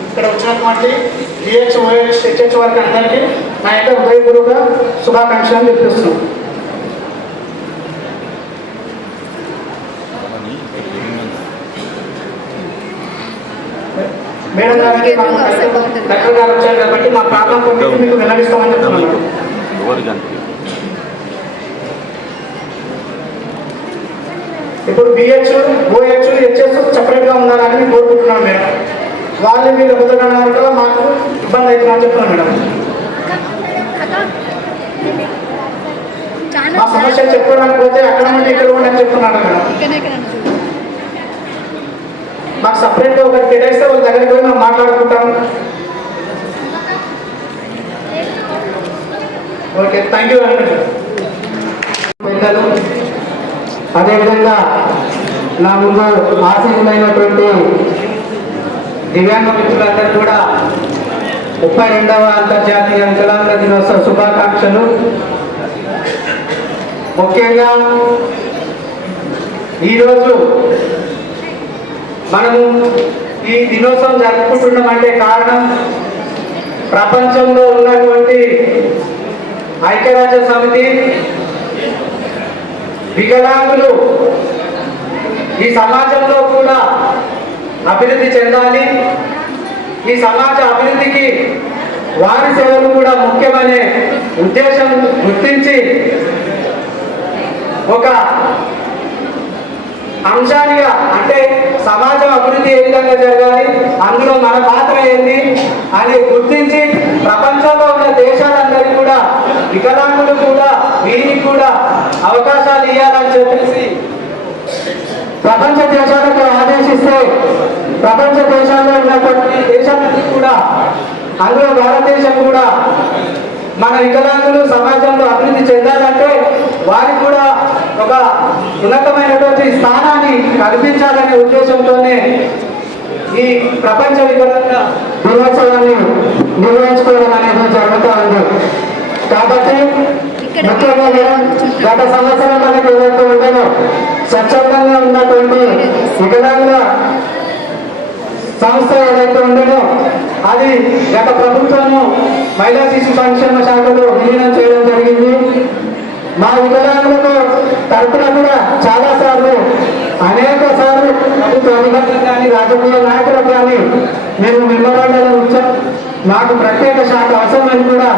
ఇక్కడ వచ్చినటువంటి డిహెచ్, ఓహెచ్, హెచ్హెచ్ వారికి అందరికీ నా యొక్క హృదయపూర్వక శుభాకాంక్షలు చెప్పిస్తున్నాం. మేడం గారికి కలెక్టర్ గారు వచ్చారు కాబట్టి మా ప్రాబ్లం కొట్టి మీకు వెల్లడిస్తామని చెప్తున్నాను. ఇప్పుడు బిహెచ్, ఓహెచ్, హెచ్ఎస్ సపరేట్గా ఉండాలని మేము కోరుకుంటున్నాం మేడం. వాళ్ళు వీళ్ళు కుదరడానికి మాకు ఇబ్బంది అవుతుందని చెప్తున్నాం మేడం. మా సమస్య చెప్పుకోవడానికి పోతే అక్కడ ఉంటే ఇక్కడ ఉండని చెప్తున్నాడు మేడం. మాకు సపరేట్గా ఒకటి కేటాయిస్తే వాళ్ళ దగ్గరికి పోయి మేము మాట్లాడుకుంటాం. Okay, thank you very much. అదేవిధంగా నా ముందు ఆసక్తమైనటువంటి దివ్యాంగ మిత్రులందరూ కూడా 32వ అంతర్జాతీయ వికలాంగ దినోత్సవ శుభాకాంక్షలు. ముఖ్యంగా ఈరోజు మనము ఈ దినోత్సవం జరుపుకుంటున్నామంటే కారణం ప్రపంచంలో ఉన్నటువంటి ఐక్యరాజ్య సమితి వికలాంగులు ఈ సమాజంలో కూడా అభివృద్ధి చెందాలి. ఈ సమాజ అభివృద్ధికి వారి సేవలు కూడా ముఖ్యమనే ఉద్దేశం గుర్తించి ఒక అంశానిగా అంటే సమాజం అభివృద్ధి ఏ విధంగా జరగాలి, అందులో మన పాత్ర ఏంటి అని గుర్తించి ప్రపంచంలో ఉన్న దేశాలందరికీ కూడా వికలాంగులు కూడా వీరికి కూడా అవకాశాలు ఇవ్వాలని చెప్పేసి ప్రపంచ దేశాలకు ఆదేశిస్తే ప్రపంచ దేశాల్లో ఉన్నటువంటి దేశాలన్నీ కూడా అందులో భారతదేశం కూడా మన వికలాంగులు సమాజంలో అభివృద్ధి చెందాలంటే వారికి కూడా ఒక ఉన్నతమైనటువంటి స్థానాన్ని కల్పించాలనే ఉద్దేశంతోనే ఈ ప్రపంచ వికలాంగ దినోత్సవాన్ని నిర్వహించుకోవడం అనేది జరుగుతూ ఉంది. కాబట్టి ముఖ్యంగా గత సంవత్సరం మనకి ఏదైతే ఉండేనో స్వచ్ఛందంగా ఉన్నటువంటి వికలాంగ సంస్థ ఏదైతే ఉండేనో అది గత ప్రభుత్వము మహిళా శిశు సంక్షేమ శాఖలో విలీనం చేయడం జరిగింది. మా వికలాంగులకు తరపున కూడా చాలా సార్లు అనేక సార్లు ప్రభుత్వ అధికారులకు కానీ రాజకీయ నాయకులకు కానీ మేము మెమోరాండాలు ఇచ్చాం. మాకు ప్రత్యేక శాఖ అవసరమని కూడా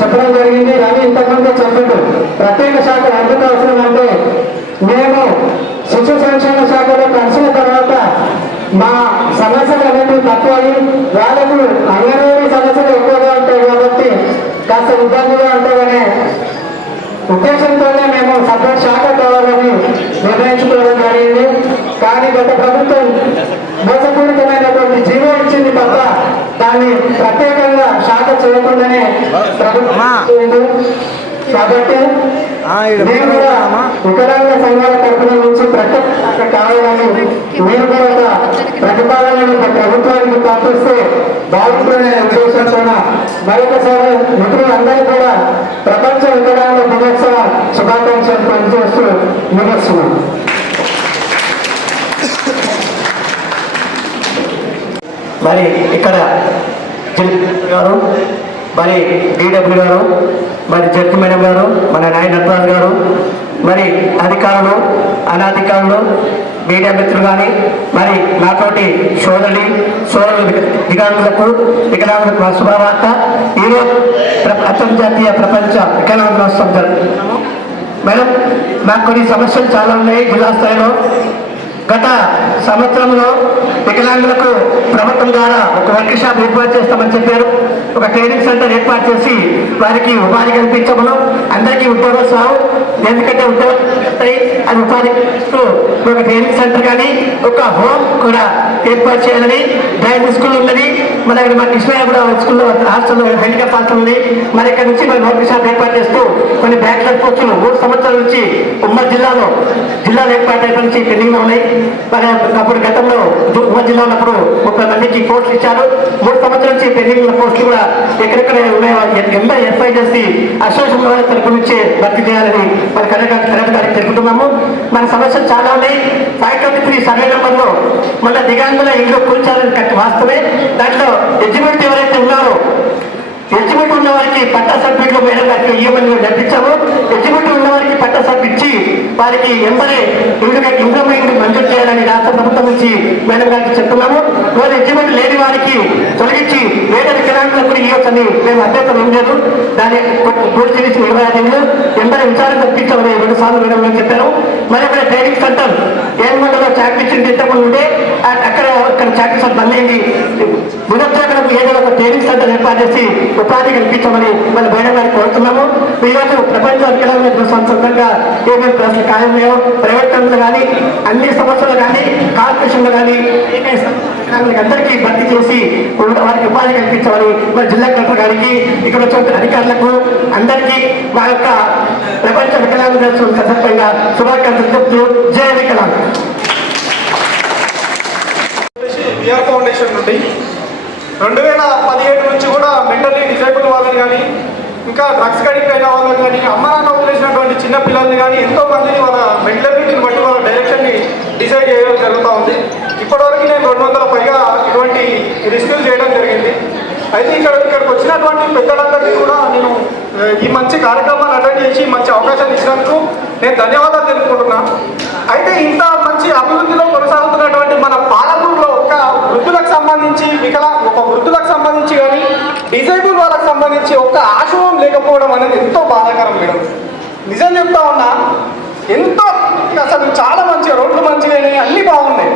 చెప్పడం జరిగింది. రవి ఇంతకుముందే చెప్పాడు. ప్రత్యేక శాఖ ఎందుకు అవసరం అంటే మేము శిశు సంక్షేమ శాఖలో కలిసిన తర్వాత మా సమస్యలు అనేవి తక్కువయి వాళ్ళకు అంగన్వాడీ సమస్యలు ఎక్కువగా ఉంటాయి కాబట్టి కాస్త ఇబ్బందిగా ఉంటాయనే ఉద్దేశంతోనే మేము సపరేట్ శాఖ కావాలని నిర్ణయించుకోవడం జరిగింది. కానీ గత ప్రభుత్వం మోసపూరితమైనటువంటి జీవో ఇచ్చింది తప్ప దాన్ని ప్రత్యేకంగా శాఖ చేయకుండానే ప్రభుత్వం. కాబట్టి మేము కూడా వికలాంగ సంఘాల తరఫున నుంచి ప్రత్యేక కావాలని మీరు కూడా ఒక ప్రతిపాదనను ప్రభుత్వానికి పంపిస్తే బాగుంటుందనే ఉద్దేశంతో మరొకసారి మిత్రులందరూ కూడా ప్రపంచ వికలాంగ దినోత్సవ శుభాకాంక్షలు పనిచేస్తూ ముగిస్తున్నాం. మరి ఇక్కడ గారు మరి డిడబ్ల్యూ గారు మరి జడ్జి మేడం గారు మన న్యాయ నటరాజు గారు మరి అధికారులు అనధికారులు మీడియా మిత్రులు కానీ మరి నాతోటి సోదరులు దిగాంగులకు వికలాంగులకు శుభవార్త. ఈరోజు అంతర్జాతీయ ప్రపంచ వికలాంగుల దినోత్సవం జరుపుతున్నాము. మేడం మాకు కొన్ని సమస్యలు చాలా ఉన్నాయి జిల్లా స్థాయిలో. గత సంవత్సరంలో వికలాంగులకు ప్రభుత్వం ద్వారా ఒక వర్క్ షాప్ ఏర్పాటు చేస్తామని చెప్పారు. ఒక ట్రైనింగ్ సెంటర్ ఏర్పాటు చేసి వారికి ఉపాధి కల్పించమను. అందరికీ ఉద్యోగాలు రావు, ఎందుకంటే ఉద్యోగాలు వస్తాయి అది ఉపాధి కల్పిస్తూ ఒక ట్రైనింగ్ సెంటర్ కానీ ఒక హోమ్ కూడా ఏర్పాటు చేయాలని డ్రైవింగ్ స్కూల్ ఉన్నది. మన దగ్గర మన కృష్ణయ్య కూడా స్కూల్లో హాస్టల్లో హ్యాండిక్యాప్ హాస్టల్ ఉంది. మరి ఇక్కడ నుంచి మరి వర్క్ షాప్ ఏర్పాటు చేస్తూ కొన్ని బ్యాక్లాగ్ పోస్టులు 3 సంవత్సరాల నుంచి ఉమ్మడి జిల్లాలో ఏర్పాటు అయిన నుంచి పెండింగ్ ఉన్నాయి. మరి అప్పుడు గతంలో ఉమ్మడి జిల్లా ఉన్నప్పుడు 30 మందికి పోస్టులు ఇచ్చారు. 3 సంవత్సరాల నుంచి పెండింగ్ ఉన్న పోస్టులు కూడా ఎక్కడెక్కడ ఉన్నాయో ఎంఐ చేసి అసోసియేషన్ తరపు నుంచి భర్తీ చేయాలని మరి కలెక్టర్ తెలుపుతున్నాము. మన సమస్యలు చాలా ఉన్నాయి. 523 సర్వే నెంబర్లో మళ్ళీ దిగాంగుల ఇల్లు కూర్చాలని వాస్తవే. దాంట్లో ఎలిజిబిలిటీ ఎవరైతే ఉన్నారో ఎలిజిబిలిటీ ఉన్న వారికి పట్టా సర్టిఫికేట్లు మేడం గారికి ఇవ్వమని నడిపించాము. ఎలిజిబిలిటీ ఉన్న వారికి పట్టా సర్టిఫికేట్ ఇచ్చి వారికి ఎంబరే ఇంప్రూవ్మెంట్ మంజూరు చేయాలని రాష్ట్ర ప్రభుత్వం నుంచి మేడం గారికి చెప్తున్నాము. వారు ఎలిజిబిలిటీ లేని వారికి తొలగించి వేరే వికలాంగులకు కూడా ఇవ్వచ్చని మేము అభ్యర్థన ఏం లేదు. దాన్ని పూర్తి చేసి 25 ఏళ్ళు ఎంబరే విచారణ తప్పించామని 2 సార్లు మేడం గారు చెప్పారు. మరి అక్కడ ట్రైనింగ్ సెంటర్ ఏమంటలో చాక్పీచింగ్ ఇంతకుముందు ఉంటే అక్కడ చాక్పీ సెంటర్ బంద్ అయింది. నిరుద్యోగులకు ఏదో ఒక ట్రైనింగ్ సెంటర్ ఏర్పాటు చేసి ఉపాధి కల్పించమని మన మేడం గారికి కోరుతున్నాము. ఈరోజు ప్రపంచ వికలాంగుల దినోత్సవం సందర్భంగా ఏమేమి ప్రశ్నలు ఖాయమయ్యో ప్రైవేట్ రంగులు కానీ అన్ని సంస్థలు కానీ కార్పొరేషన్లు కానీ అందరికీ భర్తీ చేసి వారికి ఉపాధి కల్పించమని మన జిల్లా కలెక్టర్ గారికి ఇక్కడ వచ్చిన అధికారులకు అందరికీ మా యొక్క ప్రపంచ వికలాంగుల దినోత్సవం సందర్భంగా శుభాకాంక్షలు చెప్తూ జై వికలాంగ్. బిఆర్ ఫౌండేషన్ నుండి 2017 నుంచి కూడా మెంటల్లీ డిజేబుల్ వాళ్ళని కానీ ఇంకా డ్రగ్స్ అడిక్ట్ అయిన వాళ్ళని కానీ అమ్మ నాన్న వదిలేసినటువంటి చిన్న పిల్లల్ని కానీ ఎంతో మందిని వాళ్ళ మెంటలిటీని బట్టి వాళ్ళ డైరెక్షన్ని డిసైడ్ చేయడం జరుగుతూ ఉంది. ఇప్పటివరకు నేను 200 పైగా ఇటువంటి రిస్కులు చేయడం జరిగింది. అయితే ఇక్కడికి వచ్చినటువంటి పెద్దలందరికీ కూడా నేను ఈ మంచి కార్యక్రమాన్ని అటెండ్ చేసి మంచి అవకాశాన్ని ఇచ్చినందుకు నేను ధన్యవాదాలు తెలుపుకుంటున్నాను. అయితే ఇంత మంచి మంచి అభివృద్ధిలో కొనసాగుతున్నటువంటి మన పాలమూరులో ఒక వృద్ధులకు సంబంధించి కానీ డిజైబుల్ వాళ్ళకి సంబంధించి ఒక్క ఆశయం లేకపోవడం అనేది ఎంతో బాధాకరం మేడం. నిజం చెప్తా ఉన్నా, ఎంతో అసలు చాలా మంచిగా రోడ్లు మంచిగా అన్నీ బాగున్నాయి.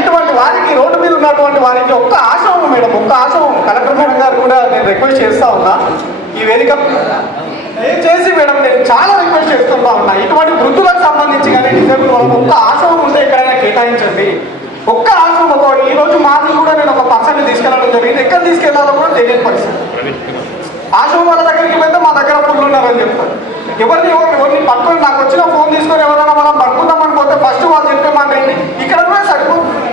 ఇటువంటి వారికి రోడ్డు మీద ఉన్నటువంటి వారికి ఒక్క ఆశయం మేడం, ఒక్క ఆశయం కలెక్టర్ మేడం గారు కూడా నేను రిక్వెస్ట్ చేస్తా ఉన్నా, ఈ వేదిక దయచేసి మేడం నేను చాలా రిక్వెస్ట్ చేస్తుంటా ఉన్నా, ఇటువంటి వృద్ధులకు సంబంధించి కానీ డిజేబుల్ వాళ్ళకి ఒక్క ఆశయం ఉంటే ఎక్కడైనా కేటాయించండి. ఒక్క ఆశయం ఈ రోజు మాటలు కూడా నేను ఒక పర్సన్ని తీసుకెళ్ళడం జరిగింది. ఎక్కడ తీసుకెళ్లాలో కూడా తెలియని పరిస్థితి. ఆశయం వాళ్ళ దగ్గరికి వెళ్తే మా దగ్గర ఫుల్ ఉన్నారని చెప్తారు. ఎవరిని పట్టుకొని నాకు వచ్చిన ఫోన్ తీసుకొని ఎవరైనా మనం పట్టుకుందామని పోతే ఫస్ట్ వాళ్ళు చెప్పే మాట ఏంటి, ఇక్కడ కూడా సరిపోతుంది,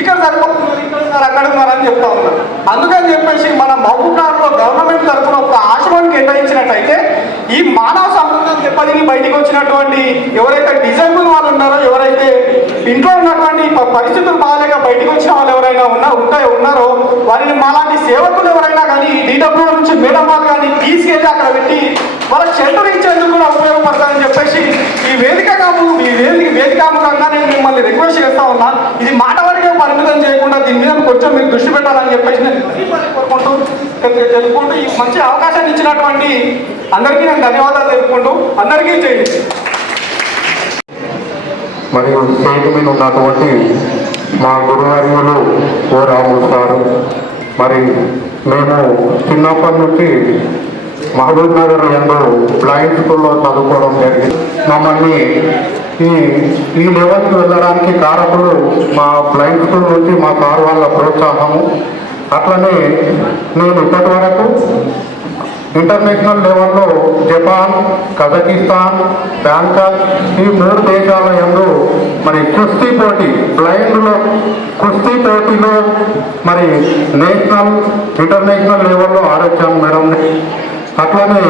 ఇక్కడ సరిపోతుంది, అక్కడ ఉన్నారని చెప్తా ఉన్నారు. అందుకని చెప్పేసి మన మహబూబ్నగర్లో గవర్నమెంట్ తరఫున ఒక ఆశ్రమాన్ని కేటాయించినట్టయితే ఈ మానవ సంబంధం దెబ్బతిని బయటికి వచ్చినటువంటి ఎవరైతే డిజైబుల్ వాళ్ళు ఉన్నారో, ఎవరైతే ఇంట్లో ఉన్నటువంటి పరిస్థితులు బాగాలేక బయటకు వచ్చిన వాళ్ళు ఎవరైనా ఉన్నారో వారిని మాలాంటి సేవకులు ఎవరైనా కానీ DW నుంచి మేడం వాళ్ళు కానీ తీసుకెళ్ళి అక్కడ పెట్టి వాళ్ళకి షెల్టర్ ఇచ్చేందుకు కూడా ఉపయోగపడతారని చెప్పేసి ఈ వేదికాముఖంగా నేను మిమ్మల్ని రిక్వెస్ట్ చేస్తా ఉన్నా. ఇది మాట వరకే పరిమితం చేయకుండా దీని మీద కొంచెం మీరు దృష్టి పెట్టాలని చెప్పేసి నేను కోరుకుంటూ తెలుపుకుంటూ ఈ మంచి అవకాశాన్ని ఇచ్చినటువంటి అందరికీ నేను ధన్యవాదాలు తెలుపుకుంటూ అందరికీ చేయండి. మరియు స్టేజ్ మీద ఉన్నటువంటి మా గురువర్యులు ఓ రాము సారు, మరి మేము చిన్నప్పటి నుంచి మహబూబ్నగర్ ఎందు బ్లైండ్ స్కూల్లో చదువుకోవడం జరిగింది. మమ్మల్ని ఈ లెవెల్కి వెళ్ళడానికి కారకులు మా బ్లైండ్ స్కూల్ నుంచి మా సార్ వాళ్ళ ప్రోత్సాహము. అట్లనే నేను ఇప్పటి వరకు ఇంటర్నేషనల్ లెవెల్లో జపాన్, కజకిస్తాన్, బ్యాంకాక్ ఈ 3 దేశాల యందు మరి కుస్తీ పోటీ, బ్లైండ్లో కుస్తీ పోటీలో మరి నేషనల్, ఇంటర్నేషనల్ లెవెల్లో ఆడొచ్చాము మేడం. అట్లనే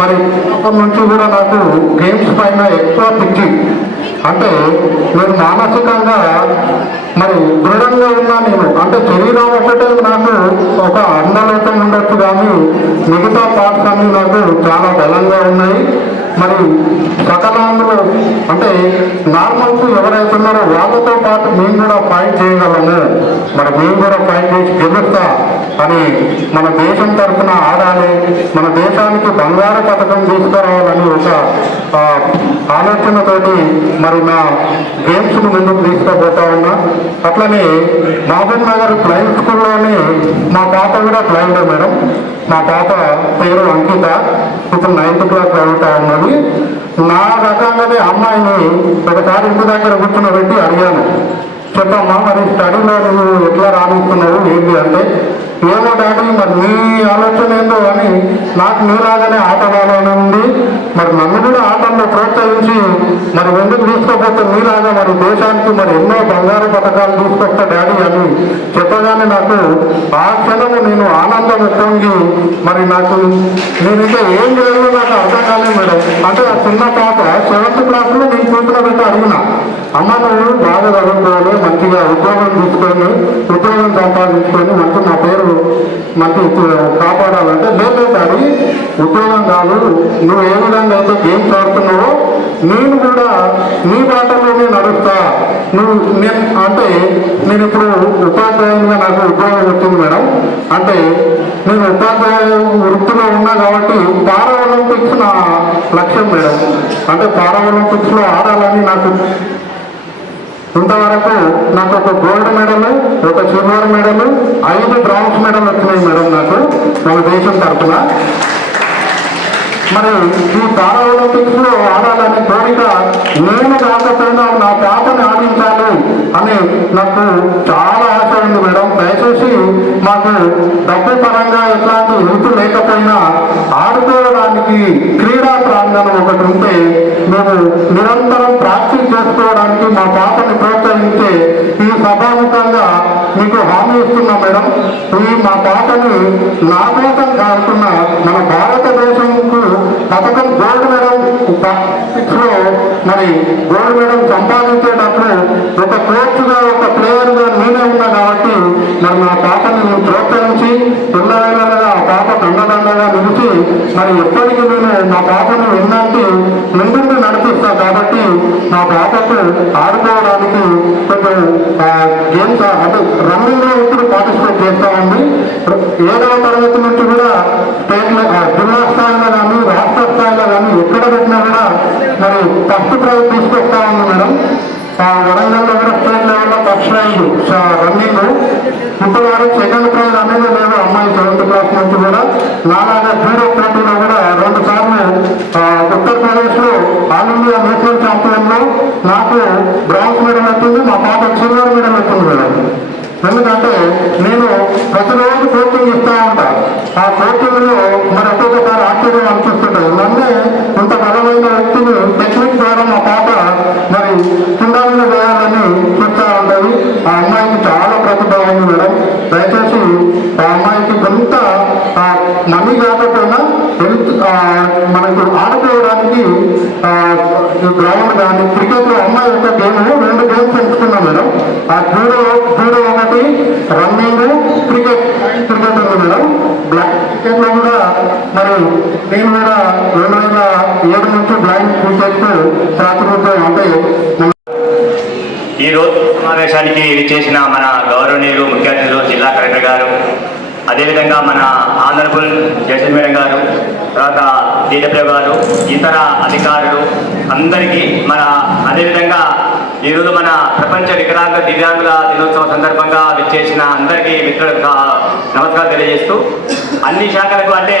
మరి అప్పటి నుంచి కూడా నాకు గేమ్స్ పైన ఎక్కువ పిచ్చి, అంటే నేను మానసికంగా మరి దృఢంగా ఉన్నా. నేను అంటే శరీరం ఒకటే నాకు ఒక అందలోకం ఉండొచ్చు, కానీ మిగతా పార్ట్స్ అన్ని నాకు చాలా బలంగా ఉన్నాయి. మరి సకలాంధ్రులు అంటే నార్మల్స్ ఎవరైతే ఉన్నారో వాళ్ళతో పాటు మేము కూడా ఫైట్ చేయగలము, మరి మేము కూడా ఫైట్ చేసి గెలుస్తా అని మన దేశం తరఫున ఆడాలి, మన దేశానికి బంగారు పథకం తీసుకురావాలని ఒక ఆలోచనతోటి మరి నా గేమ్స్ను ముందుకు తీసుకుపోతా ఉన్నా. అట్లనే మహబూబ్నగర్ బ్లైండ్ స్కూల్లోనే మా పాప కూడా బ్లైండ్ మేడం. మా పాప పేరు అంకిత, ఇప్పుడు 9th క్లాస్ చదువుతా ఉన్నది. నా రకంగానే అమ్మాయిని ఒకసారి ఇంటి దగ్గర కూర్చోబెట్టి అడిగాను, చెప్పమ్మా మరి స్టడీలో నువ్వు ఎట్లా రాణిస్తున్నావు ఏంటి అంటే, ఏమో డాడీ మరి నీ ఆలోచన ఏందో అని నాకు నీలాగానే ఆటలాగానే ఉంది, మరి నన్ను కూడా ఆటల్లో ప్రోత్సహించి మరి ముందుకు తీసుకోకపోతే మీలాగా మరి దేశానికి మరి ఎన్నో బంగారు పథకాలు తీసుకొస్తా డాడీ అని చెప్పగానే నాకు ఆ క్షణము నేను ఆనందం పొంగి మరి నాకు నేను ఇంకా ఏం చేయాలో నాకు అర్థం కాలేదు మేడం. అంటే ఆ చిన్న పాప 7th క్లాస్లో నేను కూర్చున్నట్టు అడిగిన, అమ్మ నువ్వు బాగా చదువుకోవాలి, మంచిగా ఉద్యోగం తీసుకొని ఉద్యోగం సంపాదించుకొని మంచి నా పేరు మంచి కాపాడాలంటే, లేదు డాడీ ఉద్యోగం కాదు, నువ్వు ఏ విధంగా అయితే గేమ్స్ ఆడుతున్నావో నేను కూడా నీ బాటలోనే నడుస్తా. అంటే నేను ఇప్పుడు ఉపాధ్యాయునిగా నాకు ఉద్యోగం వచ్చింది మేడం. అంటే నేను ఉపాధ్యాయ వృత్తిలో ఉన్నా కాబట్టి పారా ఒలింపిక్స్ నా లక్ష్యం మేడం. అంటే పారా ఒలింపిక్స్లో ఆడాలని నాకు ఇంతవరకు నాకు ఒక గోల్డ్ మెడల్, ఒక సిల్వర్ మెడల్, 5 బ్రాంజ్ మెడల్ వచ్చినాయి మేడం నాకు మన దేశం తరఫున. మరి ఈ పారా ఒలింపిక్స్ లో ఆడాలనే కోరిక నేను కాకపోయినా నా పాపని ఆడించాలి అని నాకు చాలా ఆశ ఉంది మేడం. దయచేసి మాకు డబ్బు పరంగా ఎట్లాంటి హెల్ప్ లేకపోయినా ఆడుకోవడానికి క్రీడా ప్రాంగణం ఒకటి ఉంటే మేము నిరంతరం ప్రాక్టీస్ చేసుకోవడానికి మా పాపని ప్రోత్సహించే ఈ సభాముఖంగా మీకు హామీ ఇస్తున్నాం మేడం. ఈ మా పాపని నా కోసం కాకుండా మన భారతదేశంకు పథకం గోల్డ్ మెడల్ లో మరి గోల్డ్ మెడల్ సంపాదించేటప్పుడు ఒక కోచ్గా ఒక ప్లేయర్గా నేనే ఉన్నా కాబట్టి మరి మా పాపని నేను ప్రోత్సహించి పిల్లవేళగా ఆ పాప దండదండగా నిలిచి మరి ఎప్పటికీ నేను మా పాపను ఎన్నాంటి ముందుండి నడిపిస్తా. కాబట్టి మా పాపకు ఆడుకోవడానికి కొంచెం గేమ్స్ అంటే రన్నింగ్ లో ఇప్పుడు పార్టిసిపేట్ చేస్తామండి. 7వ తరగతి నుంచి కూడా స్టేట్ జిల్లా స్థాయిలో కానీ రాష్ట్ర స్థాయిలో కానీ ఎక్కడ పెట్టినా కూడా మరి ఫస్ట్ ప్రైజ్ తీసుకొస్తా ఉంది మేడం. వరంగల్లో కూడా స్టేట్ లెవెల్లో ఫస్ట్ ప్రైజ్ రన్నింగ్. ఇప్పుడు వారు సెకండ్ ప్రైజ్ అనేది లేదు. అమ్మాయి 7th క్లాస్ నుంచి కూడా నాలాగా జూడో పోటీలో కూడా 2 సార్లు ఉత్తరప్రదేశ్ లో ఆల్ ఇండియా నేషనల్ ఛాంపియన్ లో నాకు బ్రాంజ్ మెడల్ వచ్చింది. మా పాప సిల్వర్ మెడల్ వచ్చింది మేడం. ఎందుకంటే నేను ప్రతిరోజు కోచింగ్ ఇస్తా ఉంటా. ఆ కోచింగ్ లో మరి ఒక్కొక్కసారి ఆశ్చర్యం అనిపిస్తుంటాయి. నన్నే ఇంత బలమైన వ్యక్తిని టెక్నిక్ ద్వారా మా పాప మరి కింద మీద వేయాలని చూస్తూ ఉంటుంది. ఆ అమ్మాయికి చాలా ప్రతిభ ఉంది మేడం. దయచేసి ఆ అమ్మాయికి కొంత మనీ కాకపోయినా హెల్త్ మనకు ఆడుకోవడానికి గ్రౌండ్ కానీ క్రికెట్ లో అమ్మాయి యొక్క గేమ్ 2 గేమ్స్ ఎంచుకున్నాం మేడం. ఆ జూడో ఒకటి, రన్నింగ్, క్రికెట్ ఉంది మేడం. బ్లాక్ క్రికెట్ లో కూడా మరి నేను కూడా 2007 నుంచి బ్లైండ్ క్రికెట్ ప్రాతినిధ్యం అంటే ఈ రోజు సమావేశానికి చేసిన మన గౌరవనీయులు ముఖ్య అతిథులు జిల్లా కలెక్టర్ గారు, అదేవిధంగా మన ఆనరబుల్ జస్టిస్ మేడం గారు, తర్వాత DW గారు, ఇతర అధికారులు అందరికీ అదేవిధంగా ఈరోజు మన ప్రపంచ వికలాంగ దివ్యాంగుల దినోత్సవం సందర్భంగా విచ్చేసిన అందరికీ మిత్రులకు నమస్కారం తెలియజేస్తూ, అన్ని శాఖలకు అంటే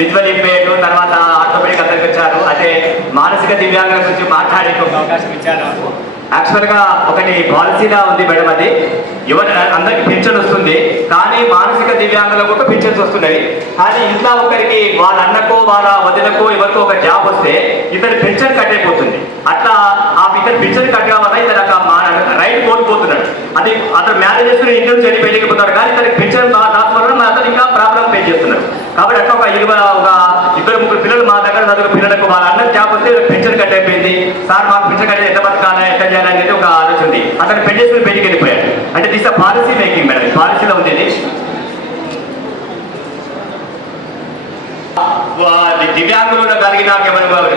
విజువల్ ఇంపేర్డ్ తర్వాత ఆర్థోపెడిక్ అందరికి వచ్చారు. అంటే మానసిక దివ్యాంగుల గురించి మాట్లాడే ఒక అవకాశం ఇచ్చారు. యాక్చువల్గా ఒకటి పాలసీలా ఉంది మేడం. అది అందరికి పెన్షన్ వస్తుంది, కానీ మానసిక దివ్యాంగులకు ఒక పెన్షన్స్ వస్తున్నాయి. కానీ ఇంట్లో ఒకరికి వాళ్ళ అన్నకో వాళ్ళ వదినకో ఎవరికో ఒక జాబ్ వస్తే ఇతను పెన్షన్ కట్టయిపోతుంది. అట్లా ఆ ఇతను పెన్షన్ కట్టడం వల్ల ఇతను రైట్ కోల్పోతున్నాడు. అది అతను మ్యారేజ్ చేసుకుని ఇంటి నుంచి వెళ్ళి వెళ్ళిపోతున్నాడు, కానీ ఇతనికి పెన్షన్ రాకపోవడం అతను ఇంకా ప్రాబ్లం ఫేస్ చేస్తున్నాడు. కాబట్టి అట్లా ఒక 2-3 పిల్లలు మా దగ్గర చదువు పిల్లలకు వాళ్ళ అన్నకు జాబ్ వస్తే పెన్షన్ కట్టయిపోయింది. సార్ మాకు పెన్షన్ కట్టే ఎంత బతకాలా ఎట్లా చేయాలనేది ఒక ఆలోచన ఉంది. అతను పెళ్లి చేసుకుని పెళ్లికి వెళ్ళిపోయాడు. అంటే దిస్ పాలసీ మేకింగ్ మేడం. పాలసీలో ఉండేది దివ్యాంగులు కలిగిన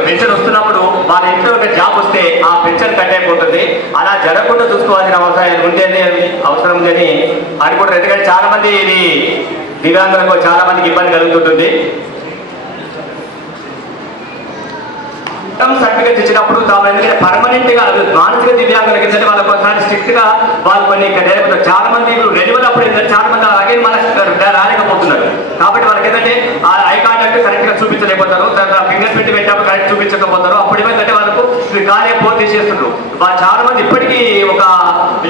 పెన్షన్ వస్తున్నప్పుడు వాళ్ళ ఇంట్లో ఒక జాబ్ వస్తే ఆ పెన్షన్ కట్ అయిపోతుంది. అలా జరగకుండా చూసుకోవాల్సిన అవసరం ఉందని అనుకుంటారు. ఎందుకంటే చాలా మంది ఇది దివ్యాంగులకు చాలా మందికి ఇబ్బంది కలుగుతుంటుంది. సర్టిఫికేట్ ఇచ్చినప్పుడు ఎందుకంటే పర్మనెంట్ గా మానసిక దివ్యాంగులకి ఏంటంటే వాళ్ళకి ఒకసారి స్ట్రిక్ట్ గా వాళ్ళు కొన్ని చాలా మంది రెన్యువల్ అప్పుడు ఏంటంటే చాలా మంది అలాగే రాలేకపోతున్నారు. కాబట్టి వాళ్ళకి ఏంటంటే ఆ ఐ కాంటాక్ట్ కరెక్ట్ గా చూపించలేకపోతారు, ఫింగర్ ప్రింట్ పెట్టినప్పుడు కరెక్ట్ చూపించకపోతారు. అప్పుడు ఏమైందంటే వాళ్ళకు ఖాళీ పోటీ చేస్తున్నారు. వాళ్ళు చాలా మంది ఇప్పటికీ ఒక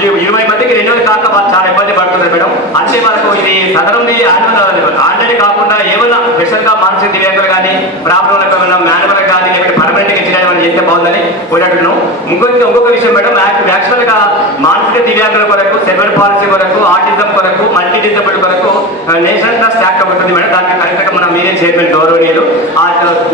20 మందికి రెన్యువల్ కాక వాళ్ళు చాలా ఇబ్బంది పడుతున్నారు మేడం. అంటే వాళ్ళకు ఇది సదరంది ఆల్రెడీ కాకుండా ఏమైనా స్పెషల్ గా మానసిక దివ్యాంగులు కానీ ప్రాబ్లం మాన్యువల్ కానీ లేకపోతే పర్మనెంట్ చేస్తే బాగుందని పోయినట్టున్నాం. ఇంకొక విషయం మేడం, యాక్చువల్ గా మానసిక దివ్యాంగుల కొరకు, సెర్వల్ పాలసీ కొరకు, ఆటిజం కొరకు, మల్టీ డిజబుల్ కొరకు నేషనల్ ట్రస్ట్ యాక్ట్ ఒకటి ఉంది మేడం. దానికి కరెక్ట్ గా మనం మీరే చైర్మన్ గౌరవనీయులు ఆ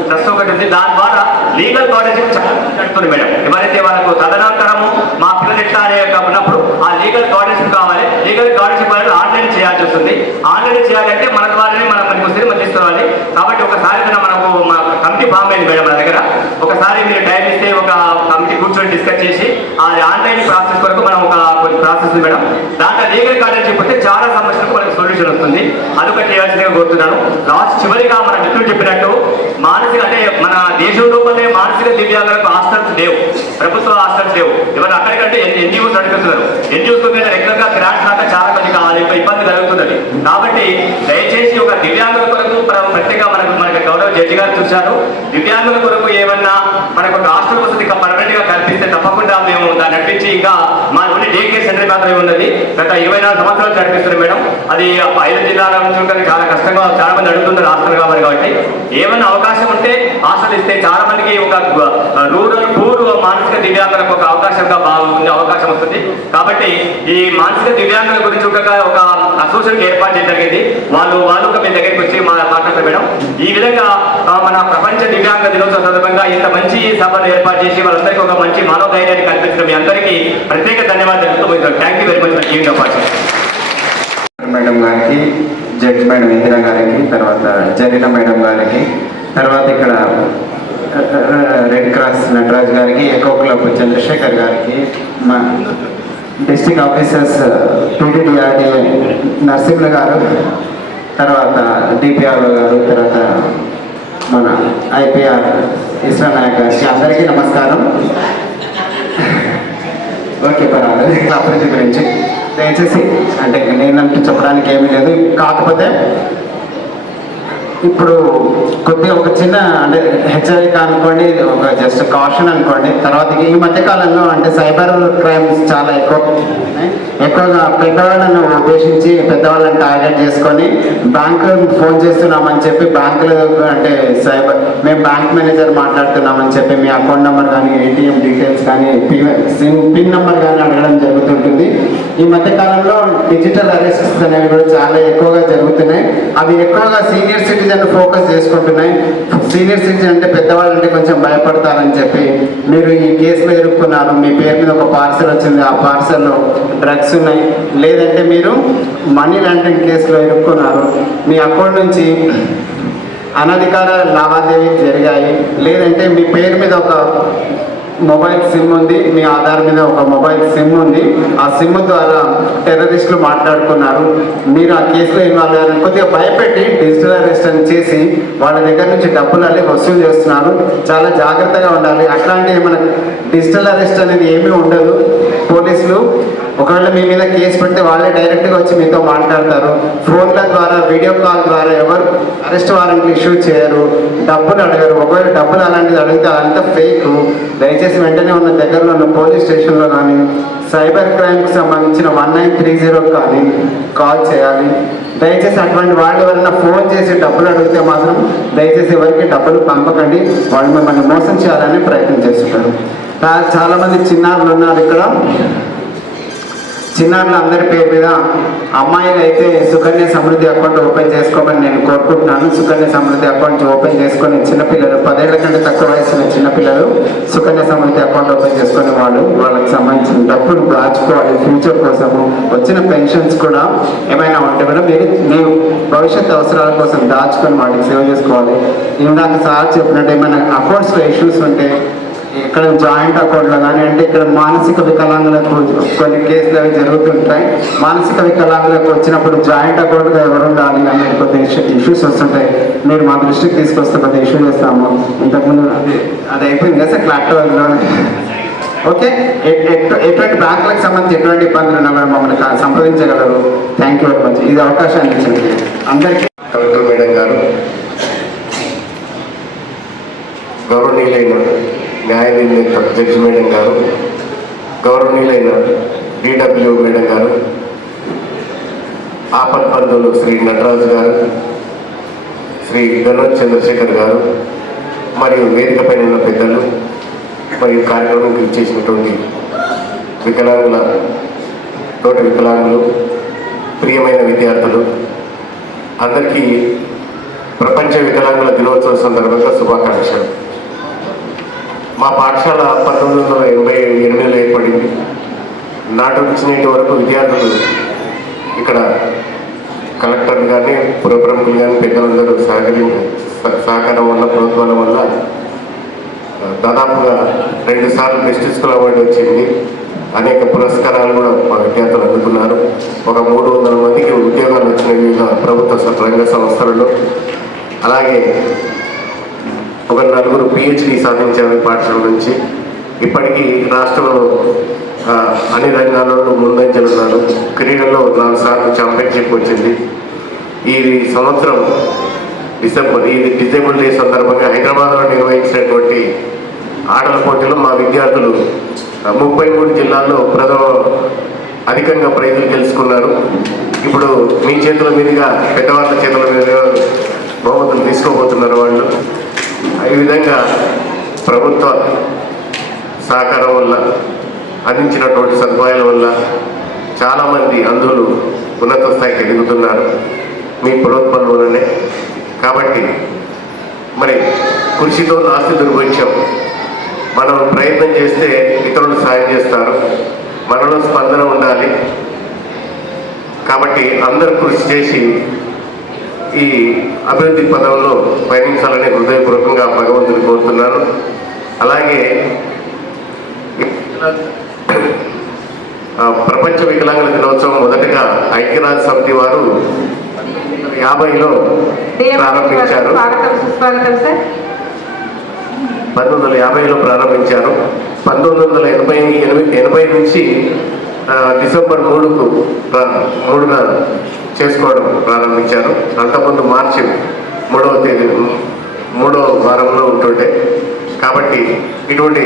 ట్రస్ట్ ఒకటి ఉంది. దాని ద్వారా లీగల్ గార్డెన్షిప్ చాలా నడుస్తుంది మేడం. ఎవరైతే వాళ్ళకు తదనంతరము మా పిల్లలు ఎట్లా అనే ఉన్నప్పుడు ఆ లీగల్ గార్డెన్షిప్ కావాలి. లీగల్ గార్డెన్షిప్ అనేది ఆన్లైన్ చేయాల్సి వస్తుంది. ఆన్లైన్ చేయాలంటే మన ద్వారానే మనం మనకు తీసుకోవాలి. కాబట్టి ఒకసారి మనకు మా కమిటీ ఫామ్ అయింది మేడం మన దగ్గర. ఒకసారి మీరు టైం ఇస్తే ఒక కమిటీ కూర్చొని డిస్కస్ చేసి ఆ ఆన్లైన్ ప్రాసెస్ వరకు మనం కొన్ని ప్రాసెస్ మేడం. దాంట్లో లీగల్ గార్డెన్షిప్ వస్తే చాలా సమస్యలకు మనకు సొల్యూషన్ వస్తుంది. అదొకటి చేయాల్సిందిగా కోరుతున్నాను. చివరిగా మన మిత్రులు చెప్పినట్టు మానసిక అంటే మన దేశంలోనే మానసిక దివ్యాంగులకు హాస్టల్స్ లేవు, ప్రభుత్వ హాస్టల్స్ లేవు. ఎవరు అక్కడికంటే NGOs నడుపుతున్నారు. NGOs రెగ్యులర్ గా గ్రాంట్స్ రాక చాలా మంది ఇబ్బంది కలుగుతున్నది. కాబట్టి దయచేసి ఒక దివ్యాంగుల కొరకు ప్రత్యేక మనకు గౌరవ జడ్జి గారు చూశారు. దివ్యాంగుల కొరకు ఏమన్నా మనకు ఒక హాస్టల్ వసతి పర్మనెంట్ గా కల్పిస్తే తప్పకుండా మేము దాన్ని నడిపించి ఇంకా మా ఓన్లీ డే కేర్ సెంటర్ మాత్రమే ఉన్నది. గత 24 సంవత్సరాలు నడిపిస్తున్నారు మేడం. అది 5 జిల్లాల నుంచి చాలా కష్టంగా చాలా మంది అడుగుతున్నారు హాస్టల్ కావాలి. కాబట్టి ఏమన్నా అవకాశం ఉంటే హాస్టల్ ఇస్తే చాలా మందికి ఒక రూరల్ పూర్ మానసిక దివ్యాంగులకు ఒక అవకాశంగా బాగుండే అవకాశం వస్తుంది. కాబట్టి ఈ మానసిక దివ్యాంగుల గురించి ఒక అసోసియేషన్ ఏర్పాటు చేయడం జరిగింది. వాళ్ళు మీ దగ్గరికి వచ్చి మాట్లాడతారు మేడం. ఈ విధంగా మన ప్రపంచ దివ్యాంగ దినోత్సవం సందర్భంగా ఇంత మంచి సభను ఏర్పాటు చేసి వాళ్ళందరికీ ఒక మంచి మనోధైర్యాన్ని కల్పించడం మీ అందరికీ ప్రత్యేక ధన్యవాదాలు తెలుపుతూ thank you very much for giving the opportunity. Madam గారికి, జడ్జి మేడం ఇందిరా గారికి, తర్వాత జరిన మేడం గారికి, తర్వాత ఇక్కడ రెడ్ క్రాస్ నటరాజ్ గారికి గారికి, ఎకో క్లబ్ చంద్రశేఖర్ గారికి, మా డిస్ట్రిక్ట్ ఆఫీసర్స్ టీటీడీఆర్డీ నరసింహ గారు, తర్వాత డిపిఆర్ఓ గారు, తర్వాత మన ఐపీఆర్ ఇస్రా నాయక్ గారికి అందరికీ నమస్కారం. ఓకే పర్వాలేదు. అభివృద్ధి గురించి దయచేసి అంటే నేనంటూ చెప్పడానికి ఏమీ లేదు. కాకపోతే ఇప్పుడు కొద్దిగా ఒక చిన్న అంటే హెచ్చరిక అనుకోండి, ఒక జస్ట్ కాషన్ అనుకోండి. తర్వాత ఈ మధ్యకాలంలో అంటే సైబర్ క్రైమ్స్ చాలా ఎక్కువగా పెద్దవాళ్ళను ఉద్దేశించి పెద్దవాళ్ళని టార్గెట్ చేసుకొని బ్యాంకు ఫోన్ చేస్తున్నామని చెప్పి బ్యాంకులు అంటే మేము బ్యాంక్ మేనేజర్ మాట్లాడుతున్నామని చెప్పి మీ అకౌంట్ నెంబర్ కానీ ఏటీఎం డీటెయిల్స్ కానీ పిన్ నెంబర్ కానీ అడగడం జరుగుతుంటుంది. ఈ మధ్యకాలంలో డిజిటల్ అరెస్ట్స్ అనేవి కూడా చాలా ఎక్కువగా జరుగుతున్నాయి. అవి ఎక్కువగా సీనియర్ సిటిజన్ ఫోకస్ చేసుకుంటున్నాయి. సీనియర్ సిటిజన్ అంటే పెద్దవాళ్ళు అంటే కొంచెం భయపడతారని చెప్పి మీరు ఈ కేసులో ఇరుక్కున్నారు, మీ పేరు మీద ఒక పార్సల్ వచ్చింది, ఆ పార్సల్లో డ్రగ్స్ ఉన్నాయి, లేదంటే మీరు మనీ లాండరింగ్ కేసులో ఇరుక్కున్నారు, మీ అకౌంట్ నుంచి అనధికార లావాదేవీలు జరిగాయి, లేదంటే మీ పేరు మీద ఒక మొబైల్ సిమ్ ఉంది, మీ ఆధార్ మీద ఒక మొబైల్ సిమ్ ఉంది, ఆ సిమ్ ద్వారా టెర్రరిస్టులు మాట్లాడుకున్నారు, మీరు ఆ కేసులో ఇన్వాల్వ్ అయ్యారని కొద్దిగా భయపెట్టి డిజిటల్ అరెస్ట్ అని చేసి వాళ్ళ దగ్గర నుంచి డబ్బులు అల్లి వసూలు చేస్తున్నారు. చాలా జాగ్రత్తగా ఉండాలి. అట్లాంటి ఏమైనా డిజిటల్ అరెస్ట్ అనేది ఏమీ ఉండదు. పోలీసులు ఒకవేళ మీ మీద కేసు పెడితే వాళ్ళే డైరెక్ట్గా వచ్చి మీతో మాట్లాడతారు. ఫోన్ల ద్వారా, వీడియో కాల్ ద్వారా ఎవరు అరెస్ట్ వారెంట్లు ఇష్యూ చేయరు, డబ్బులు అడగరు. ఒకవేళ డబ్బులు అలాంటిది అడిగితే అదంతా ఫేక్. దయచేసి వెంటనే ఉన్న దగ్గరలో ఉన్న పోలీస్ స్టేషన్లో కానీ సైబర్ క్రైమ్కి సంబంధించిన 1930 కానీ కాల్ చేయాలి. దయచేసి అటువంటి వాళ్ళు ఎవరైనా ఫోన్ చేసి డబ్బులు అడిగితే మాత్రం దయచేసి ఎవరికి డబ్బులు పంపకండి. వాళ్ళు మిమ్మల్ని మోసం చేయాలని ప్రయత్నం చేస్తుంటారు. చాలామంది చిన్నారులు ఉన్నారు ఇక్కడ. చిన్నారులు అందరి పేరు మీద అమ్మాయిలు అయితే సుకన్య సమృద్ధి అకౌంట్ ఓపెన్ చేసుకోమని నేను కోరుకుంటున్నాను. సుకన్య సమృద్ధి అకౌంట్ ఓపెన్ చేసుకొని చిన్నపిల్లలు 10 ఏళ్ల కంటే తక్కువ వయసున్న చిన్నపిల్లలు సుకన్య సమృద్ధి అకౌంట్ ఓపెన్ చేసుకొని వాళ్ళకి సంబంధించిన డబ్బులు దాచుకోవాలి. ఫ్యూచర్ కోసము వచ్చిన పెన్షన్స్ కూడా ఏమైనా ఉంటే కూడా మీరు భవిష్యత్ అవసరాల కోసం దాచుకొని వాటికి సేవ్ చేసుకోవాలి. ఇందాక సార్ చెప్పినట్టు ఏమైనా అకౌంట్స్లో ఇష్యూస్ ఉంటే ఇక్కడ జాయింట్ అకౌంట్లో కానీ అంటే ఇక్కడ మానసిక వికలాంగులకు కొన్ని కేసులు అవి జరుగుతుంటాయి. మానసిక వికలాంగులకు వచ్చినప్పుడు జాయింట్ అకౌంట్గా ఎవరు ఉండాలి అని కొద్ది ఇష్యూస్ వస్తుంటాయి. మీరు మా దృష్టికి తీసుకొస్తే కొద్దిగా ఇష్యూ చేస్తాము. ఇంతకుముందు అది అయిపోయింది కదా సార్ క్లాక్టోలో. ఓకే, ఎటువంటి బ్యాంకులకు సంబంధించి ఎటువంటి ఇబ్బందులు ఉన్నా కూడా మమ్మల్ని సంప్రదించగలరు. Thank you very much. ఇది అవకాశాన్ని ఇచ్చింది అందరికీ. కలెక్టర్ మేడం గారు, గౌరవనీయులైన న్యాయ నిర్ణేత జడ్జి మేడం గారు, గౌరవనీయులైన డిడబ్ల్యూ మేడం గారు, ఆపత్ బంధువులు శ్రీ నటరాజు గారు, శ్రీ గణోజ్ చంద్రశేఖర్ గారు, మరియు వేదిక పైన ఉన్న పెద్దలు, మరియు కార్యక్రమానికి ఇచ్చేసినటువంటి వికలాంగుల తోటి వికలాంగులు, ప్రియమైన విద్యార్థులు అందరికీ ప్రపంచ వికలాంగుల దినోత్సవ సందర్భంగా శుభాకాంక్షలు. మా పాఠశాల 1988లో ఏర్పడింది. నాటి నుంచి నేటి వరకు విద్యార్థులు ఇక్కడ కలెక్టర్లు కానీ పుర ప్రముఖులు కానీ పెద్దలందరూ సహకారం వల్ల ప్రభుత్వాల వల్ల దాదాపుగా 2 సార్లు బెస్ట్ స్కూల్ అవార్డు వచ్చింది. అనేక పురస్కారాలు కూడా మా విద్యార్థులు అందుకున్నారు. ఒక 300 మందికి ఉద్యోగాలు వచ్చిన వివిధ ప్రభుత్వ రంగ సంస్థలలో. అలాగే ఒక 4 PhD సాధించారు పాఠశాల నుంచి. ఇప్పటికీ రాష్ట్రంలో అన్ని రంగాలలో ముందంజలున్నారు. క్రీడల్లో 4 సార్లు ఛాంపియన్షిప్ వచ్చింది. ఈ సంవత్సరం ఈ డిజేబుల్ డే సందర్భంగా హైదరాబాద్లో నిర్వహించినటువంటి ఆటల పోటీలో మా విద్యార్థులు 33 జిల్లాల్లో అధికంగా ప్రైజులు గెలుచుకున్నారు. ఇప్పుడు మీ చేతుల మీదుగా పెద్దవాళ్ళ చేతుల మీదుగా బహుమతులు తీసుకోబోతున్నారు వాళ్ళు. ఈ విధంగా ప్రభుత్వ సహకారం వల్ల అందించినటువంటి సదుపాయాల వల్ల చాలామంది అంధులు ఉన్నత స్థాయికి ఎదుగుతున్నారు మీ ప్రోత్సాహంలోనే. కాబట్టి మరి కృషితో నాస్తి దుర్భిక్షం. మనం ప్రయత్నం చేస్తే ఇతరులు సాయం చేస్తారు. మనలో స్పందన ఉండాలి. కాబట్టి అందరూ కృషి చేసి ఈ అభివృద్ధి పదంలో పయనించాలని హృదయపూర్వకంగా భగవంతుని కోరుతున్నాను. అలాగే ప్రపంచ వికలాంగుల దినోత్సవం మొదటగా ఐక్యరాజ్య సమితి వారు 1950లో ప్రారంభించారు. 1950లో ప్రారంభించారు. 1980 నుంచి డిసెంబర్ 3న చేసుకోవడం ప్రారంభించారు. అంతకుముందు మార్చి 3వ వారంలో ఉంటుండే. కాబట్టి ఇటువంటి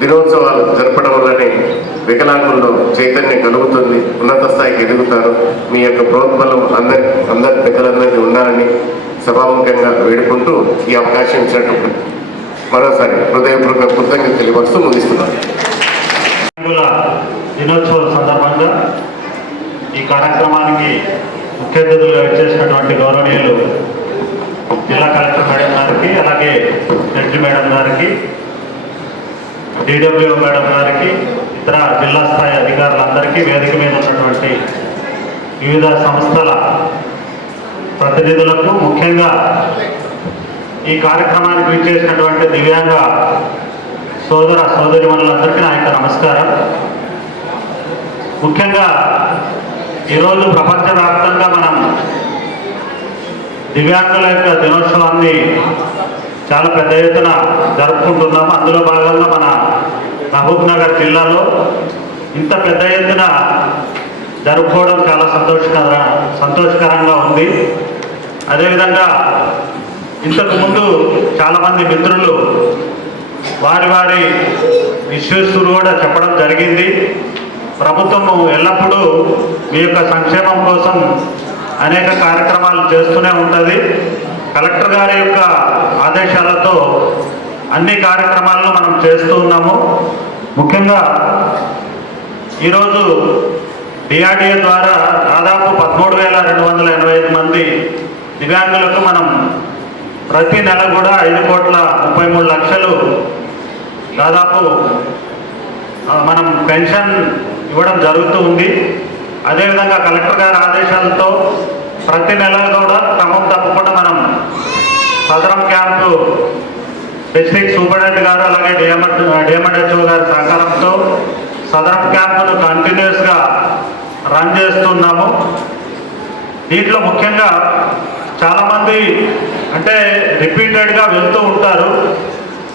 దినోత్సవాలు జరపడం వల్లనే వికలాంగుల్లో చైతన్యం కలుగుతుంది, ఉన్నత స్థాయికి ఎదుగుతారు. మీ యొక్క ప్రోత్బలం అందరి పెద్దలందరికీ ఉండాలని సభాముఖంగా వేడుకుంటూ ఈ అవకాశం ఇచ్చినట్టు మరోసారి హృదయపూర్వక కృతజ్ఞతలు తెలియపరుస్తూ ముగిస్తున్నాను. దినోత్సవం సందర్భంగా ఈ కార్యక్రమానికి ముఖ్య అతిథులుగా వచ్చేసినటువంటి గౌరవనీయులు జిల్లా కలెక్టర్ మేడం గారికి, అలాగే జడ్జి మేడం గారికి, డిడబ్ల్యూ మేడం గారికి, ఇతర జిల్లా స్థాయి అధికారులందరికీ, వేదిక మీద ఉన్నటువంటి వివిధ సంస్థల ప్రతినిధులకు, ముఖ్యంగా ఈ కార్యక్రమానికి విచ్చేసినటువంటి దివ్యాంగ సోదర సోదరిమణులందరికీ నా యొక్క నమస్కారం. ముఖ్యంగా ఈరోజు ప్రపంచవ్యాప్తంగా మనం దివ్యాంగుల యొక్క దినోత్సవాన్ని చాలా పెద్ద ఎత్తున జరుపుకుంటున్నాము. అందులో భాగంగా మన మహబూబ్ నగర్ జిల్లాలో ఇంత పెద్ద ఎత్తున జరుపుకోవడం చాలా సంతోషకరంగా ఉంది. అదేవిధంగా ఇంతకుముందు చాలామంది మిత్రులు వారి ఇష్యూస్ కూడా చెప్పడం జరిగింది. ప్రభుత్వము ఎల్లప్పుడూ మీ యొక్క సంక్షేమం కోసం అనేక కార్యక్రమాలు చేస్తూనే ఉంటుంది. కలెక్టర్ గారి యొక్క ఆదేశాలతో అన్ని కార్యక్రమాలను మనం చేస్తూ ఉన్నాము. ముఖ్యంగా ఈరోజు డిఆర్డిఏ ద్వారా దాదాపు 13,285 మంది దివ్యాంగులకు మనం ప్రతి నెల కూడా 5,33,00,000 దాదాపు మనం పెన్షన్ ఇవ్వడం జరుగుతూ ఉంది. అదేవిధంగా కలెక్టర్ గారి ఆదేశాలతో ప్రతి నెల కూడా క్రమం తప్పకుండా మనం సదరం క్యాంపు డిస్ట్రిక్ట్ సూపరింటెండెంట్ గారు, అలాగే డిఎంఎడ్హెచ్ఓ గారి సహకారంతో సదరం క్యాంపును కంటిన్యూస్గా రన్ చేస్తున్నాము. దీంట్లో ముఖ్యంగా చాలామంది అంటే రిపీటెడ్గా వెళ్తూ ఉంటారు,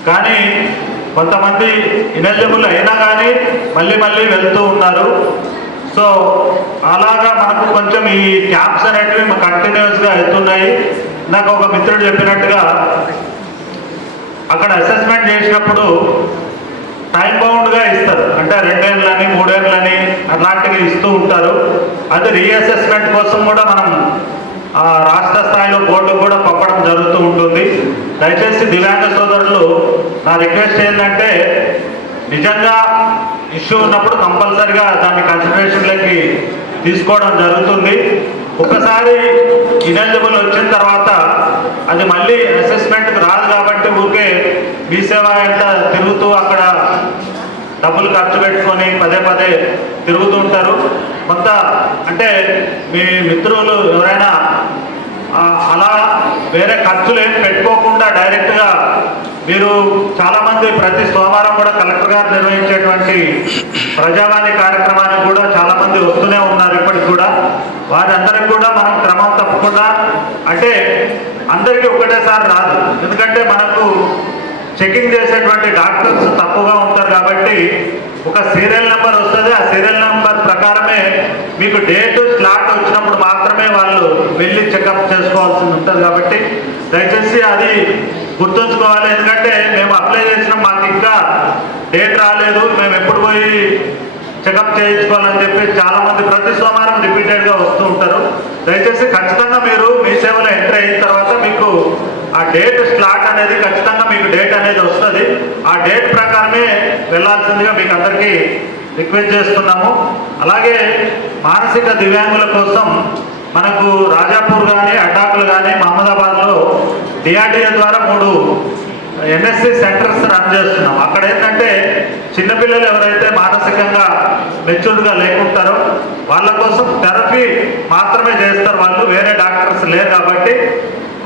కానీ కొంతమంది ఇనెలిజిబుల్ అయినా కానీ మళ్ళీ వెళ్తూ ఉన్నారు. సో అలాగా మనకు కొంచెం ఈ క్యాంప్స్ అనేటివి కంటిన్యూస్గా వెళ్తున్నాయి. నాకు ఒక మిత్రుడు చెప్పినట్టుగా అక్కడ అసెస్మెంట్ చేసినప్పుడు టైం బౌండ్గా ఇస్తారు, అంటే 2 ఏళ్ళని 3 ఏళ్ళని అట్లాంటివి ఇస్తూ ఉంటారు. అది రీఅసెస్మెంట్ కోసం కూడా మనం రాష్ట్ర స్థాయిలో బోర్డు కూడా పంపడం జరుగుతూ ఉంటుంది. దయచేసి దివ్యాంగ సోదరులు నా రిక్వెస్ట్ ఏంటంటే నిజంగా ఇష్యూ ఉన్నప్పుడు కంపల్సరిగా దాన్ని కన్సిడరేషన్లోకి తీసుకోవడం జరుగుతుంది. ఒకసారి ఇనెలిజిబుల్ వచ్చిన తర్వాత అది మళ్ళీ అసెస్మెంట్కి రాదు కాబట్టి ఊరికే మీ సేవ ఎంత తిరుగుతూ అక్కడ డబ్బులు ఖర్చు పెట్టుకొని పదే తిరుగుతూ ఉంటారు. కొంత అంటే మీ మిత్రులు ఎవరైనా అలా వేరే ఖర్చులు ఏం పెట్టుకోకుండా డైరెక్ట్గా మీరు చాలామంది ప్రతి సోమవారం కూడా కలెక్టర్ గారు నిర్వహించేటువంటి ప్రజావాణి కార్యక్రమానికి కూడా చాలామంది వస్తూనే ఉన్నారు ఇప్పటికి కూడా. వారందరికీ కూడా మనం క్రమం తప్పకుండా, అంటే అందరికీ ఒకటేసారి రాదు, ఎందుకంటే మనకు చెకింగ్ చేసేటువంటి డాక్టర్స్ తక్కువగా ఉంటారు కాబట్టి ఒక సీరియల్ నెంబర్ వస్తుంది. ఆ సీరియల్ నెంబర్ ప్రకారమే మీకు డేట్ స్లాట్ వచ్చినప్పుడు మాత్రమే వాళ్ళు వెళ్ళి చెకప్ చేసుకోవాల్సి ఉంటుంది. కాబట్టి దయచేసి అది గుర్తుంచుకోవాలి. ఎందుకంటే మేము అప్లై చేసినాం, మాకు ఇంకా డేట్ రాలేదు, మేము ఎప్పుడు పోయి చెకప్ చేయించుకోవాలని చెప్పి చాలామంది ప్రతి సోమవారం రిపీటెడ్గా వస్తూ ఉంటారు. దయచేసి ఖచ్చితంగా మీరు మీ సేవలో ఎంటర్ అయిన తర్వాత మీకు ఆ డేట్ స్లాట్ అనేది ఖచ్చితంగా మీకు డేట్ అనేది వస్తుంది. ఆ డేట్ ప్రకారమే వెళ్ళాల్సిందిగా మీకు అందరికీ రిక్వెస్ట్ చేస్తున్నాము. అలాగే మానసిక దివ్యాంగుల కోసం మనకు రాజాపూర్ కానీ అటాకులు కానీ మహమ్మదాబాద్లో డిఆర్డిఏ ద్వారా 3 ఎన్ఎస్సి సెంటర్స్ రన్ చేస్తున్నాం. అక్కడ ఏంటంటే చిన్నపిల్లలు ఎవరైతే మానసికంగా మెచ్యూర్డ్గా లేకుంటారో వాళ్ళ కోసం థెరపీ మాత్రమే చేస్తారు. వాళ్ళు వేరే డాక్టర్స్ లేరు కాబట్టి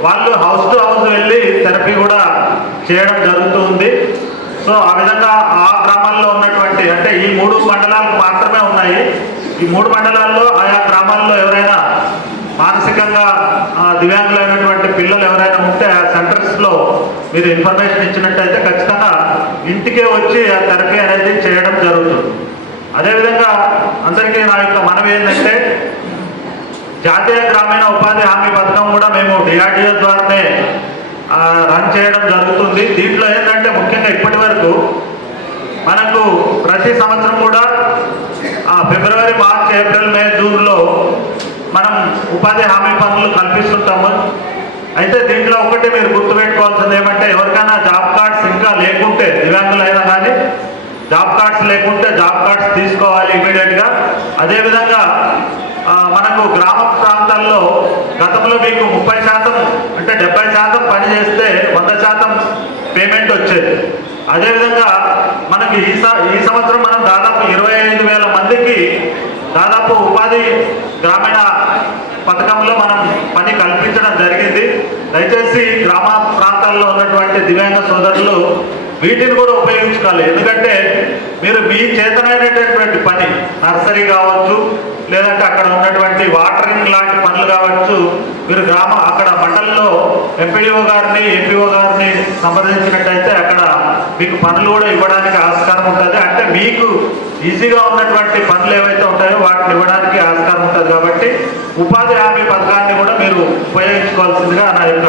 వాళ్ళు హౌస్ టు హౌస్ వెళ్ళి థెరపీ కూడా చేయడం జరుగుతుంది. సో ఆ విధంగా ఆ గ్రామాల్లో ఉన్నటువంటి అంటే ఈ 3 మండలాలకు మాత్రమే ఉన్నాయి. ఈ 3 మండలాల్లో ఆయా గ్రామాల్లో ఎవరైనా మానసికంగా దివ్యాంగులైనటువంటి పిల్లలు ఎవరైనా ఉంటే ఆ సెంటర్స్లో మీరు ఇన్ఫర్మేషన్ ఇచ్చినట్టయితే ఖచ్చితంగా ఇంటికే వచ్చి ఆ థెరపీ అనేది చేయడం జరుగుతుంది. అదేవిధంగా అందరికీ నా యొక్క మనవి ఏంటంటే జాతీయ గ్రామీణ ఉపాధి హామీ పథకం కూడా మేము డిఆర్డిఓ ద్వారానే రన్ చేయడం జరుగుతుంది. దీంట్లో ఏంటంటే ముఖ్యంగా ఇప్పటి వరకు మనకు ప్రతి సంవత్సరం కూడా ఫిబ్రవరి, మార్చ్, ఏప్రిల్, మే, జూన్లో మనం ఉపాధి హామీ పనులు కల్పిస్తుంటాము. అయితే దీంట్లో ఒకటి మీరు గుర్తుపెట్టుకోవాల్సింది ఏమంటే ఎవరికైనా జాబ్ కార్డ్స్ ఇంకా లేకుంటే దివ్యాంగులైనా కానీ జాబ్ కార్డ్స్ లేకుంటే జాబ్ కార్డ్స్ తీసుకోవాలి ఇమీడియట్గా. అదేవిధంగా మనకు గ్రామ ప్రాంతాల్లో గతంలో మీకు 30% అంటే 70% పని చేస్తే 100% పేమెంట్ వచ్చేది. అదేవిధంగా మనకి ఈ సంవత్సరం మనం దాదాపు 25,000 మందికి దాదాపు ఉపాధి గ్రామీణ పథకంలో మనం పని కల్పించడం జరిగింది. దయచేసి గ్రామ ప్రాంతాల్లో ఉన్నటువంటి దివ్యాంగ సోదరులు వీటిని కూడా ఉపయోగించుకోవాలి. ఎందుకంటే మీరు మీ చేతనైనటువంటి పని నర్సరీ కావచ్చు, లేదంటే అక్కడ ఉన్నటువంటి వాటరింగ్ లాంటి పనులు కావచ్చు, మీరు అక్కడ మండలంలో ఎంపీడీఓ గారిని, ఏపీఓ గారిని సంప్రదించినట్టయితే అక్కడ మీకు పనులు కూడా ఇవ్వడానికి ఆస్కారం ఉంటుంది. అంటే మీకు ఈజీగా ఉన్నటువంటి పనులు ఏవైతే ఉంటాయో వాటిని ఇవ్వడానికి ఆస్కారం ఉంటుంది. కాబట్టి ఉపాధి హామీ పథకాన్ని కూడా మీరు ఉపయోగించుకోవాల్సిందిగా నా యొక్క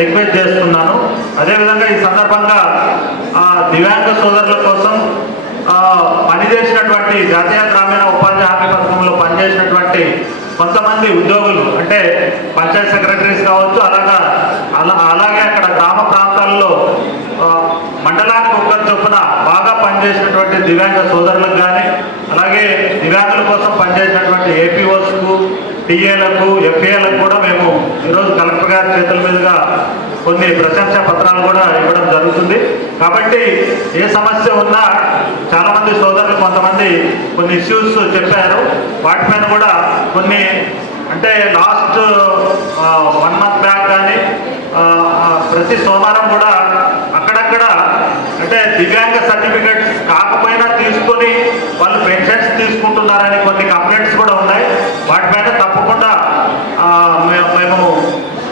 రిక్వెస్ట్ చేస్తున్నాను. అదేవిధంగా ఈ సందర్భంగా దివ్యాంగ సోదరుల కోసం పనిచేసినటువంటి జాతీయ గ్రామీణ ఉపాధి హామీ పథకంలో పనిచేసినటువంటి కొంతమంది ఉద్యోగులు అంటే పంచాయత్ సెక్రటరీస్ కావచ్చు, అలాగే అక్కడ గ్రామ ప్రాంతాల్లో మండలానికి ఒక్కరి చొప్పున బాగా పనిచేసినటువంటి దివ్యాంగ సోదరులకు కానీ, అలాగే దివ్యాంగుల కోసం పనిచేసినటువంటి ఏపీఓస్కు, టీఏలకు, ఎఫ్ఏలకు కూడా మేము ఈరోజు కలెక్టర్ గారి చేతుల మీదుగా కొన్ని ప్రశంసా పత్రాలు కూడా ఇవ్వడం జరుగుతుంది. కాబట్టి ఏ సమస్య ఉన్నా చాలామంది సోదరులు కొంతమంది కొన్ని ఇష్యూస్ చెప్పారు. వాటిపైన కూడా కొన్ని అంటే లాస్ట్ 1 month బ్యాక్ కానీ ప్రతి సోమవారం కూడా అక్కడక్కడ అంటే దివ్యాంగ సర్టిఫికెట్స్ కాకపోయినా తీసుకొని వాళ్ళు పెన్షన్స్ తీసుకుంటున్నారని కొన్ని కంప్లైంట్స్ కూడా ఉన్నాయి. వాటిపైన తప్పకుండా మేము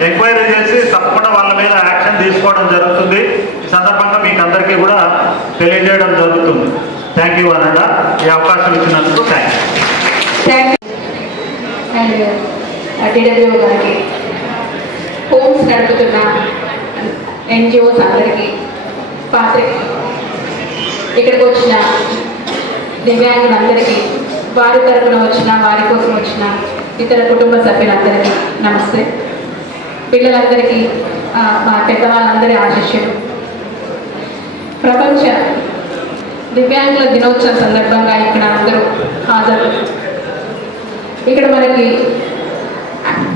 ఎంక్వైరీ చేసి తప్పకుండా వాళ్ళ మీద యాక్షన్ తీసుకోవడం జరుగుతుంది. ఈ సందర్భంగా మీకు అందరికీ కూడా తెలియజేయడం జరుగుతుంది. థ్యాంక్ యూ అనండా, ఈ అవకాశం ఇచ్చినందుకు థ్యాంక్ యూ. అండ్ డిడబ్ల్యూ గారికి, హోమ్స్ నడుపుతున్న ఎన్జిఓస్ అందరికీ, ఇక్కడికి వచ్చిన దివ్యాంగులందరికీ, వారి తరఫున వచ్చిన, వారి కోసం వచ్చిన ఇతర కుటుంబ సభ్యులందరికీ నమస్తే. పిల్లలందరికీ మా పెద్దవాళ్ళందరి ఆశీస్సులు. ప్రపంచ దివ్యాంగుల దినోత్సవం సందర్భంగా ఇక్కడ అందరూ హాజరు. ఇక్కడ మనకి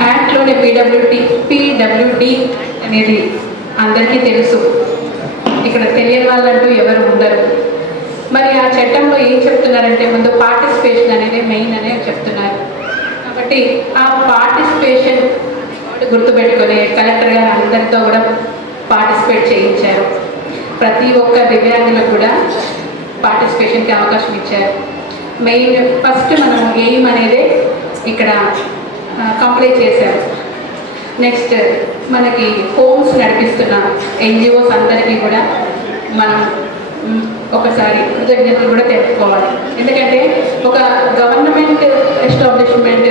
యాక్ట్లోనే పీడబ్ల్యూడి అనేది అందరికీ తెలుసు. ఇక్కడ తెలియని వాళ్ళంటూ ఎవరు ఉండరు. మరి ఆ చట్టంలో ఏం చెప్తున్నారంటే ముందు పార్టిసిపేషన్ అనేది మెయిన్ అనే చెప్తున్నారు. కాబట్టి ఆ పార్టిసిపేషన్ గుర్తుపెట్టుకుని కలెక్టర్ గారు అందరితో కూడా పార్టిసిపేట్ చేయించారు. ప్రతి ఒక్క దివ్యాంగులకు కూడా పార్టిసిపేషన్కి అవకాశం ఇచ్చారు. మెయిన్ ఫస్ట్ మనం ఎయిమ్ అనేది ఇక్కడ కంప్లీట్ చేశారు. నెక్స్ట్ మనకి హోమ్స్ నడిపిస్తున్న ఎన్జిఓస్ అందరికీ కూడా మనం ఒకసారి కృతజ్ఞతలు కూడా తెలుపుకోవాలి. ఎందుకంటే ఒక గవర్నమెంట్ ఎస్టాబ్లిష్మెంట్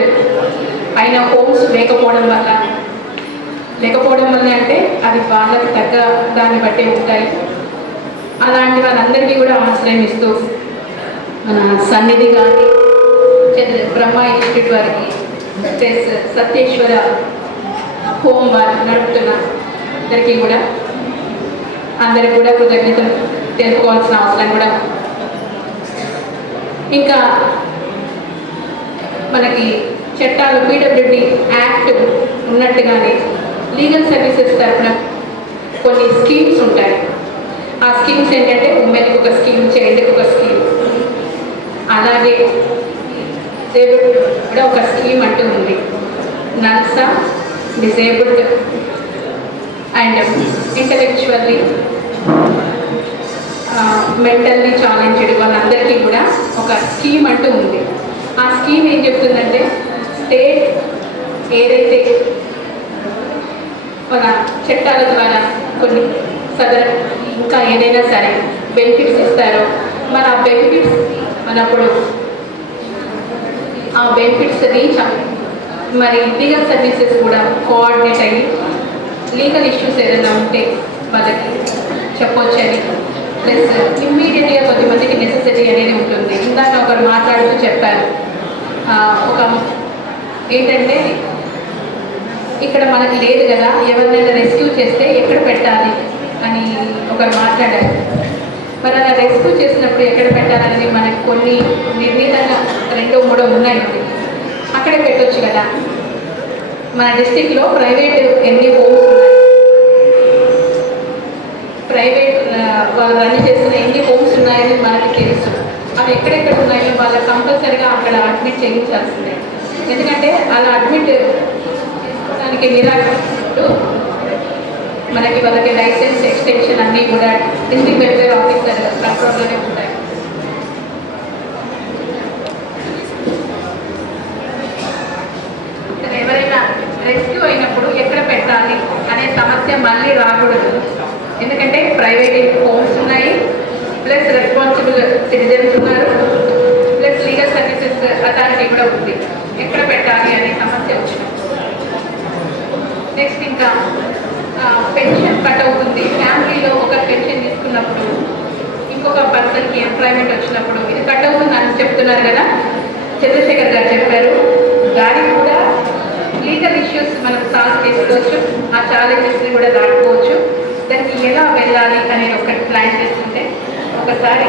అయిన హోమ్స్ లేకపోవడం వల్ల అంటే అది వాళ్ళకి తగ్గ దాన్ని బట్టి ఉంటాయి. అలాంటి వాళ్ళందరికీ కూడా ఆశ్రయం ఇస్తూ మన సన్నిధి కానీ, బ్రహ్మ ఇన్స్టిట్యూట్ వారికి, సత్యేశ్వర హోమ్ వారు నడుపుతున్న అందరికీ కూడా కృతజ్ఞతలు తెలుపుకోవాల్సిన అవసరం కూడా. ఇంకా మనకి చట్టాలు పీడబ్ల్యూడి యాక్ట్ ఉన్నట్టుగానే లీగల్ సర్వీసెస్ తరఫున కొన్ని స్కీమ్స్ ఉంటాయి. ఆ స్కీమ్స్ ఏంటంటే ఉమెన్కి ఒక స్కీమ్, చైల్డ్కి ఒక స్కీమ్, అలాగే డిజేబుల్డ్ కూడా ఒక స్కీమ్ అంటూ ఉంది. NALSA disabled and intellectually mentally challenged వాళ్ళందరికీ కూడా ఒక స్కీమ్ అంటూ ఉంది. ఆ స్కీమ్ ఏం చెప్తుందంటే స్టేట్ ఏదైతే మన చట్టాల ద్వారా కొన్ని సదరు ఇంకా ఏదైనా సరే బెనిఫిట్స్ ఇస్తారో మన ఆ బెనిఫిట్స్ మనప్పుడు ఆ బెనిఫిట్స్ రీచ్ మరి లీగల్ సర్వీసెస్ కూడా కోఆర్డినేట్ అయ్యి లీగల్ ఇష్యూస్ ఏదైనా ఉంటే వాళ్ళకి చెప్పొచ్చని, ప్లస్ ఇమ్మీడియట్గా కొద్దిమందికి నెసెసిటీ అనేది ఉంటుంది. ఇందాక ఒకరు మాట్లాడుతూ చెప్పారు, ఒక ఏంటంటే ఇక్కడ మనకు లేదు కదా, ఎవరినైనా రెస్క్యూ చేస్తే ఎక్కడ పెట్టాలి అని ఒకరు మాట్లాడారు. మరి అలా రెస్క్యూ చేసినప్పుడు ఎక్కడ పెట్టాలనేది మనకు కొన్ని నిర్ణీతంగా 2-3 ఉన్నాయి, అక్కడే పెట్టవచ్చు కదా. మన డిస్టిక్లో ప్రైవేట్ ఎన్ని హోమ్స్ ఉన్నాయి, ప్రైవేట్ వాళ్ళు రన్ చేస్తున్న ఎన్ని హోమ్స్ ఉన్నాయని మనకి తెలుసు. అవి ఎక్కడెక్కడ ఉన్నాయో వాళ్ళ కంపల్సరీగా అక్కడ అడ్మిట్ చేయించాల్సిందే. ఎందుకంటే అలా అడ్మిట్ దానికి నిరాకరించినప్పుడు మనకి వాళ్ళకి లైసెన్స్ ఎక్స్టెన్షన్ అన్నీ కూడా డిస్ట్రిక్ట్ వెల్ఫేర్ ఆఫీసర్ కంట్రోల్లోనే ఉంటాయి. ఎవరైనా రెస్క్యూ అయినప్పుడు ఎక్కడ పెట్టాలి అనే సమస్య మళ్ళీ రాకూడదు. ఎందుకంటే ప్రైవేట్ హోమ్స్ ఉన్నాయి, ప్లస్ రెస్పాన్సిబుల్ సిటిజన్స్ ఉన్నారు, ప్లస్ లీగల్ సర్వీసెస్ అథారిటీ కూడా ఉంది. ఎక్కడ పెట్టాలి అనే సమస్య వచ్చింది. నెక్స్ట్ ఇంకా పెన్షన్ కట్ అవుతుంది. ఫ్యామిలీలో ఒక పెన్షన్ తీసుకున్నప్పుడు ఇంకొక పర్సన్కి ఎంప్లాయ్మెంట్ వచ్చినప్పుడు ఇది కట్ అవుతుంది అని చెప్తున్నారు కదా, చంద్రశేఖర్ గారు చెప్పారు. దానికి కూడా లీగల్ ఇష్యూస్ మనం సాల్వ్ చేసుకోవచ్చు, ఆ ఛాలెంజెస్ని కూడా దాటుకోవచ్చు. దానికి ఎలా వెళ్ళాలి అనేది ఒకటి ప్లాన్ చేస్తుంటే ఒకసారి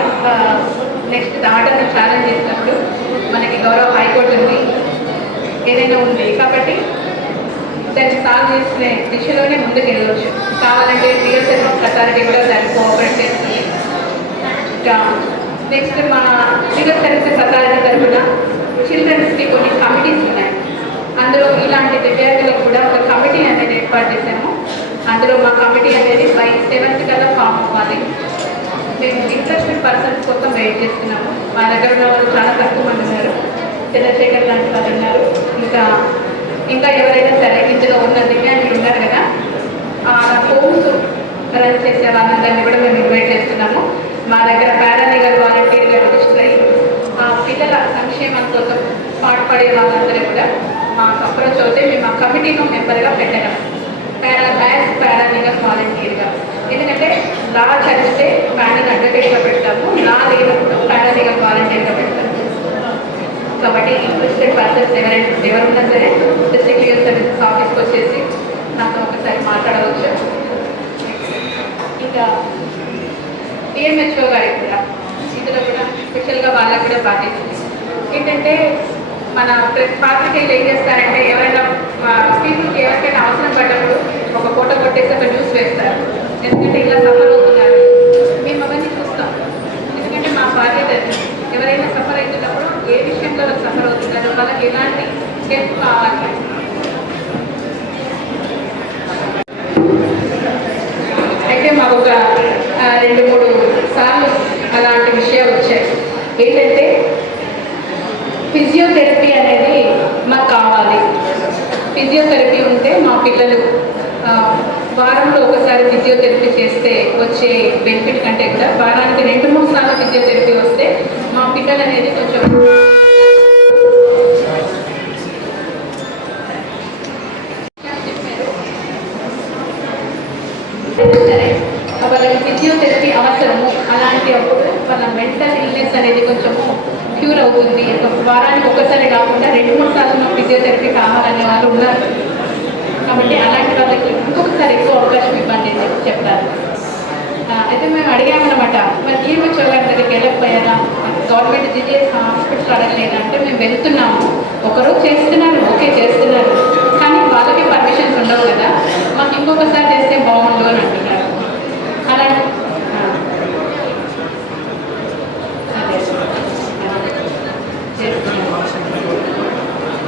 నెక్స్ట్ ఆర్డర్ని ఛాలెంజ్ చేసినప్పుడు మనకి గౌరవ హైకోర్టు ఉంది, ఏదైనా ఉంది కాబట్టి దాన్ని సాల్వ్ చేసే దిశలోనే ముందుకు వెళ్ళవచ్చు. కావాలంటే లీగల్ సర్వీస్ అథారిటీ కూడా దాన్ని కోఆపరేట్ చేస్తుంది. నెక్స్ట్ మా లీగల్ సర్వీసెస్ అథారిటీ తరఫున చిల్డ్రన్స్కి కొన్ని కమిటీస్ ఉన్నాయి. అందులో ఇలాంటి దివ్యాంగులకు కూడా ఒక కమిటీ అనేది ఏర్పాటు చేశాము. అందులో మా కమిటీ అనేది by 7th కల్లా ఫామ్ అవ్వాలి. మేము ఇంట్రెస్టెడ్ పర్సన్స్ కోసం వెయిట్ చేస్తున్నాము. మా దగ్గర ఉన్న వాళ్ళు చాలా తక్కువ మంది ఉన్నారు. చంద్రశేఖర్ లాంటి వాళ్ళు ఉన్నారు, ఇంకా ఎవరైనా సరే ఇందులో ఉన్న దివ్యాంగులు ఉన్నారు కదా, హోమ్స్ రన్ చేసే వాళ్ళందరినీ కూడా మేము ఇన్వైట్ చేస్తున్నాము. మా దగ్గర పారాలీగల్ వాలంటీర్గా రిజిస్టర్ అయ్యి పిల్లల సంక్షేమం కోసం పాటుపడే వాళ్ళందరూ కూడా మాకు అప్రోచ్ అవుతే మేము ఆ కమిటీలో మెంబర్గా పెట్టడం పారాలీగల్ వాలంటీర్గా. ఎందుకంటే లా చదివితే ప్యానల్ అడ్వకేట్గా పెడతాము, లా లేనప్పుడు పారాలీగల్ వాలంటీర్గా పెడతాము. కాబట్టి ఇంట్రెస్టెడ్ పర్సన్స్ ఎవరున్నా సరే డిస్ట్రిక్ట్ లీగల్ సర్వీసెస్ ఆఫీస్కి వచ్చేసి నాతో ఒకసారి మాట్లాడవచ్చు. ఇంకా డిఎంహెచ్ఓ గారికి కూడా ఇందులో కూడా స్పెషల్గా వాళ్ళకు కూడా బాధ్యత ఏంటంటే మన పాత్రికేయులు ఏం చేస్తారంటే ఎవరైనా పీపుల్కి ఎవరికైనా అవసరం పడ్డప్పుడు ఒక ఫోటో కొట్టేసి ఒక న్యూస్ వేస్తారు. ఎందుకంటే ఇలా సఫర్ అవుతున్నారు, మేము అవన్నీ చూస్తాం. ఎందుకంటే మా బాధ్యత ఎవరైనా సఫర్ అవుతున్నప్పుడు ఏ విషయంలో వాళ్ళు సఫర్ అవుతున్నారు, వాళ్ళకి ఎలాంటి హెల్ప్ కావాలి. అయితే మాకు ఒక 2-3 సార్లు అలాంటి విషయాలు వచ్చాయి. ఏంటంటే ఫిజియోథెరపీ అనేది మాకు కావాలి. ఫిజియోథెరపీ ఉంటే మా పిల్లలు వారంలో ఒకసారి ఫిజియోథెరపీ చేస్తే వచ్చే బెనిఫిట్ కంటే కూడా వారానికి 2-3 సార్లు ఫిజియోథెరపీ వస్తే మా పిల్లలు అనేది కొంచెం సరే వాళ్ళకి ఫిజియోథెరపీ అవసరము. అలాంటి అప్పుడు వాళ్ళ మెంటల్ ఇల్నెస్ అనేది కొంచెము క్యూర్ అవుతుంది. వారానికి ఒకసారి కాకుండా 2-3 సార్లు ఫిజియోథెరపీ కావాలనే వాళ్ళు ఉన్నారు. కాబట్టి అలాంటి వాళ్ళకి ఇంకొకసారి ఎక్కువ అవకాశం ఇవ్వండి అని చెప్తారు. అయితే మేము అడిగామన్నమాట, మరి డిఎంహెచ్ఓ గారి దగ్గరికి వెళ్ళకపోయారా, గవర్నమెంట్ జిజిఎస్ హాస్పిటల్ అడగలేదంటే మేము వెళ్తున్నాము, ఒకరోజు చేస్తున్నారు, ఓకే చేస్తున్నారు, కానీ వాళ్ళకి పర్మిషన్స్ ఉండవు కదా, మాకు ఇంకొకసారి చేస్తే బాగుండు అని అంటున్నారు. అలాంటి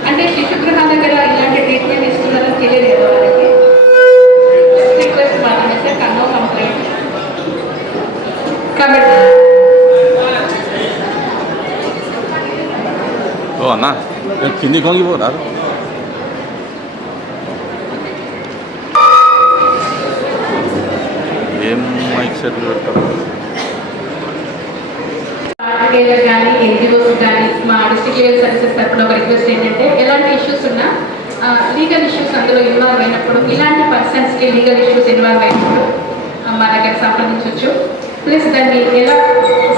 అంటే శిశు గృహాల దగ్గర ఇలాంటి ట్రీట్మెంట్ ఇస్తున్నారని తెలియదు కదా వాళ్ళకి. రిక్వెస్ట్ మాత్రమే సార్, కన్నో కంప్లైంట్ కాబట్టి అన్న కింది కొంగిపోతారు. ఏం మైక్ సెట్లు పెడతారు? పార్టీలకు కానీ ఎన్జిఓస్ కానీ మా డిస్ట్రిక్ట్ లెవెల్ సర్వీసెస్ తరఫున ఒక రిక్వెస్ట్ ఏంటంటే ఎలాంటి ఇష్యూస్ ఉన్నా లీగల్ ఇష్యూస్ అందులో ఇన్వాల్వ్ అయినప్పుడు ఇలాంటి పర్సన్స్కి లీగల్ ఇష్యూస్ ఇన్వాల్వ్ అయినప్పుడు మా దగ్గర సంప్రదించవచ్చు. ప్లస్ దాన్ని ఎలా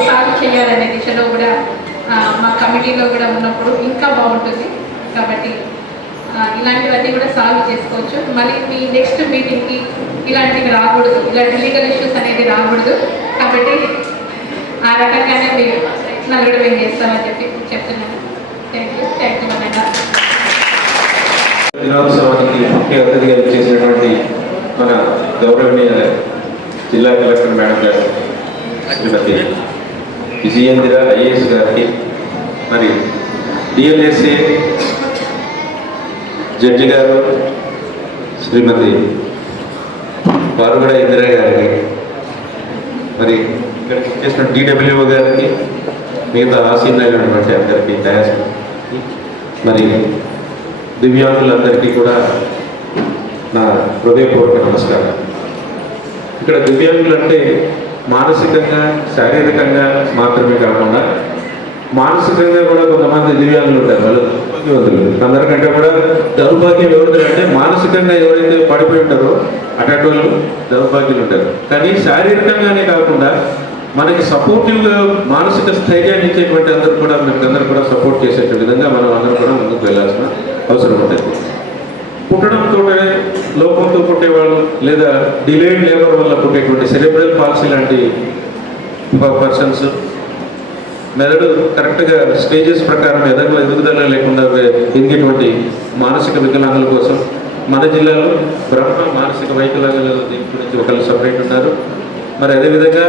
సాల్వ్ చేయాలనే దిశలో కూడా మా కమిటీలో కూడా ఉన్నప్పుడు ఇంకా బాగుంటుంది. కాబట్టి ఇలాంటివన్నీ కూడా సాల్వ్ చేసుకోవచ్చు. మళ్ళీ మీ నెక్స్ట్ మీటింగ్కి ఇలాంటివి రాకూడదు, ఇలాంటి లీగల్ ఇష్యూస్ అనేది రాకూడదు. కాబట్టి ఆ రకంగానే మీరు నలుగురు మేము చేస్తామని చెప్తున్నాను. థ్యాంక్ యూ అన్నగా. దినోత్సవానికి ముఖ్య అతిథిగా చేసినటువంటి మన గౌరవనీయ జిల్లా కలెక్టర్ మేడం గారు శ్రీమతి విజయేంద్ర ఐఏఎస్ గారికి, మరి డిఎల్ఎస్ఏ జడ్జి గారు శ్రీమతి పారుగడ ఇందిరా గారికి, మరి ఇక్కడికి చేసిన డిడబ్ల్యూఓ గారికి, మిగతా ఆసీనులైనటువంటి అందరికీ థ్యాంక్స్. మరి దివ్యాంగులందరికీ కూడా నా హృదయపూర్వక నమస్కారం. ఇక్కడ దివ్యాంగులు అంటే మానసికంగా శారీరకంగా మాత్రమే కాకుండా మానసికంగా కూడా కొంతమంది దివ్యాంగులు ఉంటారు. వాళ్ళు దౌర్భాగ్యవంతులు. అందరికంటే కూడా దౌర్భాగ్యం ఎవరు అంటే మానసికంగా ఎవరైతే పడిపోయి ఉంటారో అటువంటి వాళ్ళు దౌర్భాగ్యులు ఉంటారు. కానీ శారీరకంగానే కాకుండా మనకి సపోర్టివ్గా మానసిక స్థైర్యాన్ని ఇచ్చేటువంటి అందరూ కూడా అందరూ కూడా సపోర్ట్ చేసే విధంగా మనం అందరూ కూడా ముందుకు వెళ్ళాల్సిన అవసరం ఉంటుంది. పుట్టడంతో లోపంతో పుట్టేవాళ్ళు లేదా డిలేడ్ లేబర్ వల్ల పుట్టేటువంటి సెరెబ్రల్ పాలసీ లాంటి పర్సన్స్, మెదడు కరెక్ట్గా స్టేజెస్ ప్రకారం ఎదుగుదల లేకుండా ఎదిగేటువంటి మానసిక వికలాంగుల కోసం మన జిల్లాలో బ్రహ్మ మానసిక వైకలాంగుల దీని గురించి ఒకళ్ళు సపరేట్ ఉన్నారు. మరి అదేవిధంగా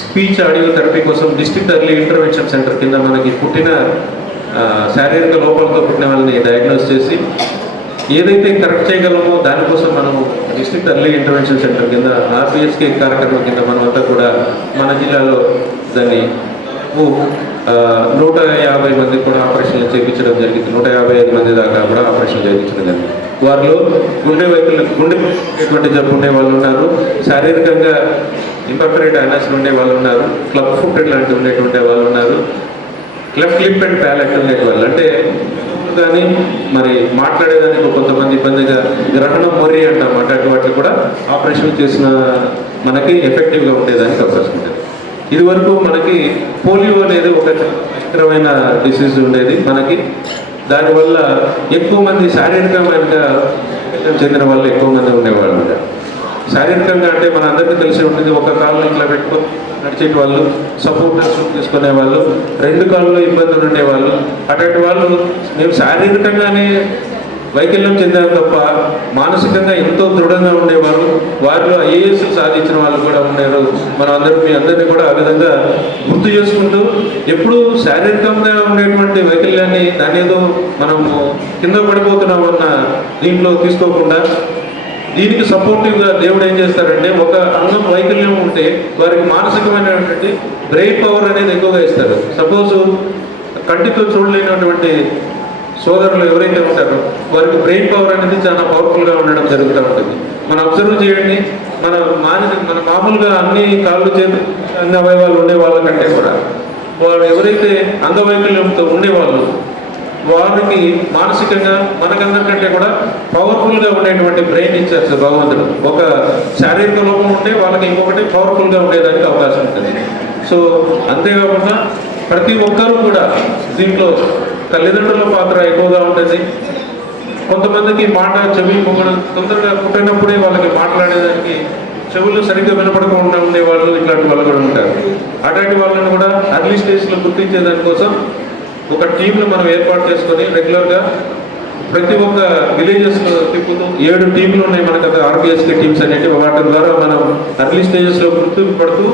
స్పీచ్ ఆడియో థెరపీ కోసం డిస్ట్రిక్ట్ ఎర్లీ ఇంటర్వెన్షన్ సెంటర్ కింద మనకి పుట్టిన శారీరక లోపాలతో పుట్టిన వాళ్ళని డయాగ్నోస్ చేసి ఏదైతే కరెక్ట్ చేయగలమో దానికోసం మనం డిస్ట్రిక్ట్ ఎర్లీ ఇంటర్వెన్షన్ సెంటర్ కింద ఆర్పిఎస్కే కార్యక్రమం కింద మనం అంతా కూడా మన జిల్లాలో దాన్ని 150 మందికి కూడా ఆపరేషన్లు చేయించడం జరిగింది. 155 మంది దాకా కూడా ఆపరేషన్లు చేయించడం జరిగింది. వారిలో గుండె జబ్బు ఉండే వాళ్ళు ఉన్నారు, శారీరకంగా ఇంపర్ఫరెంట్ ఐనస్ ఉండే వాళ్ళు ఉన్నారు, క్లబ్ ఫుట్ లాంటివి ఉండేటువంటి వాళ్ళు ఉన్నారు, క్లెఫ్ట్ లిప్ అండ్ ప్యాలెట్ ఉండే వాళ్ళు అంటే కానీ మరి మాట్లాడేదానికి కొంతమంది ఇబ్బందిగా గ్రహణం మొర్రి అంటాం అటువంటి వాటిని కూడా ఆపరేషన్ చేసిన మనకి ఎఫెక్టివ్గా ఉండేదానికి అవకాశం ఉంటుంది. ఇది వరకు మనకి పోలియో అనేది ఒక భయంకరమైన డిసీజ్ ఉండేది మనకి. దానివల్ల ఎక్కువ మంది శారీరకమైన చెందిన వాళ్ళు ఎక్కువ మంది ఉండేవాళ్ళు ఉంటారు. శారీరకంగా అంటే మన అందరికీ తెలిసి ఉంటుంది, ఒక కాళ్ళు ఇట్లా పెట్టుకొని నడిచేటి వాళ్ళు, సపోర్టర్స్ తీసుకునే వాళ్ళు, 2 కాళ్ళలో ఇబ్బందులు ఉండేవాళ్ళు. అటువంటి వాళ్ళు మేము శారీరకంగానే వైకల్యం చెందారు తప్ప మానసికంగా ఎంతో దృఢంగా ఉండేవారు. వారిలో ఐఏఎస్ సాధించిన వాళ్ళు కూడా ఉన్నారు. మనం మీ అందరినీ కూడా ఆ విధంగా గుర్తు చేసుకుంటూ ఎప్పుడు శారీరకంగా ఉండేటువంటి వైకల్యాన్ని దాని ఏదో మనము కింద పడిపోతున్నామన్న దీంట్లో తీసుకోకుండా దీనికి సపోర్టివ్గా దేవుడు ఏం చేస్తారంటే ఒక అంగం వైకల్యం ఉంటే వారికి మానసికమైనటువంటి బ్రెయిన్ పవర్ అనేది ఎక్కువగా ఇస్తారు. సపోజు కంటితో చూడలేనటువంటి సోదరులు ఎవరైతే ఉంటారో వారికి బ్రెయిన్ పవర్ అనేది చాలా పవర్ఫుల్గా ఉండడం జరుగుతూ ఉంటుంది. మనం అబ్జర్వ్ చేయండి, మన మామూలుగా అన్ని కాళ్ళు చేతులు అన్ని అవయవాలు ఉండే వాళ్ళకంటే కూడా వాళ్ళు ఎవరైతే అంగవైకల్యంతో ఉండేవాళ్ళు వారికి మానసికంగా మనకందరికంటే కూడా పవర్ఫుల్గా ఉండేటువంటి బ్రెయిన్ ఇచ్చారు భగవంతుడు. ఒక శారీరక లోపం ఉంటే వాళ్ళకి ఇంకొకటి పవర్ఫుల్గా ఉండేదానికి అవకాశం ఉంటుంది. సో అంతేకాకుండా ప్రతి ఒక్కరూ కూడా దీంట్లో తల్లిదండ్రుల పాత్ర ఎక్కువగా ఉంటుంది. కొంతమందికి మాట చెవి మొగడం తొందరగా పుట్టినప్పుడే వాళ్ళకి మాట్లాడేదానికి చెవులు సరిగ్గా వినపడకుండా ఉండేవాళ్ళు ఇట్లాంటి వాళ్ళు కూడా ఉంటారు. అటువంటి వాళ్ళని కూడా అర్లీ స్టేజ్లో గుర్తించే దానికోసం ఒక టీంను మనం ఏర్పాటు చేసుకొని రెగ్యులర్గా ప్రతి ఒక్క విలేజెస్లో తిప్పుతూ 7 టీంలు ఉన్నాయి మనకు ఆర్పిఎస్కే టీమ్స్ అనేవి. వాటి ద్వారా మనం అర్లీ స్టేజెస్లో గుర్తింపు పడుతూ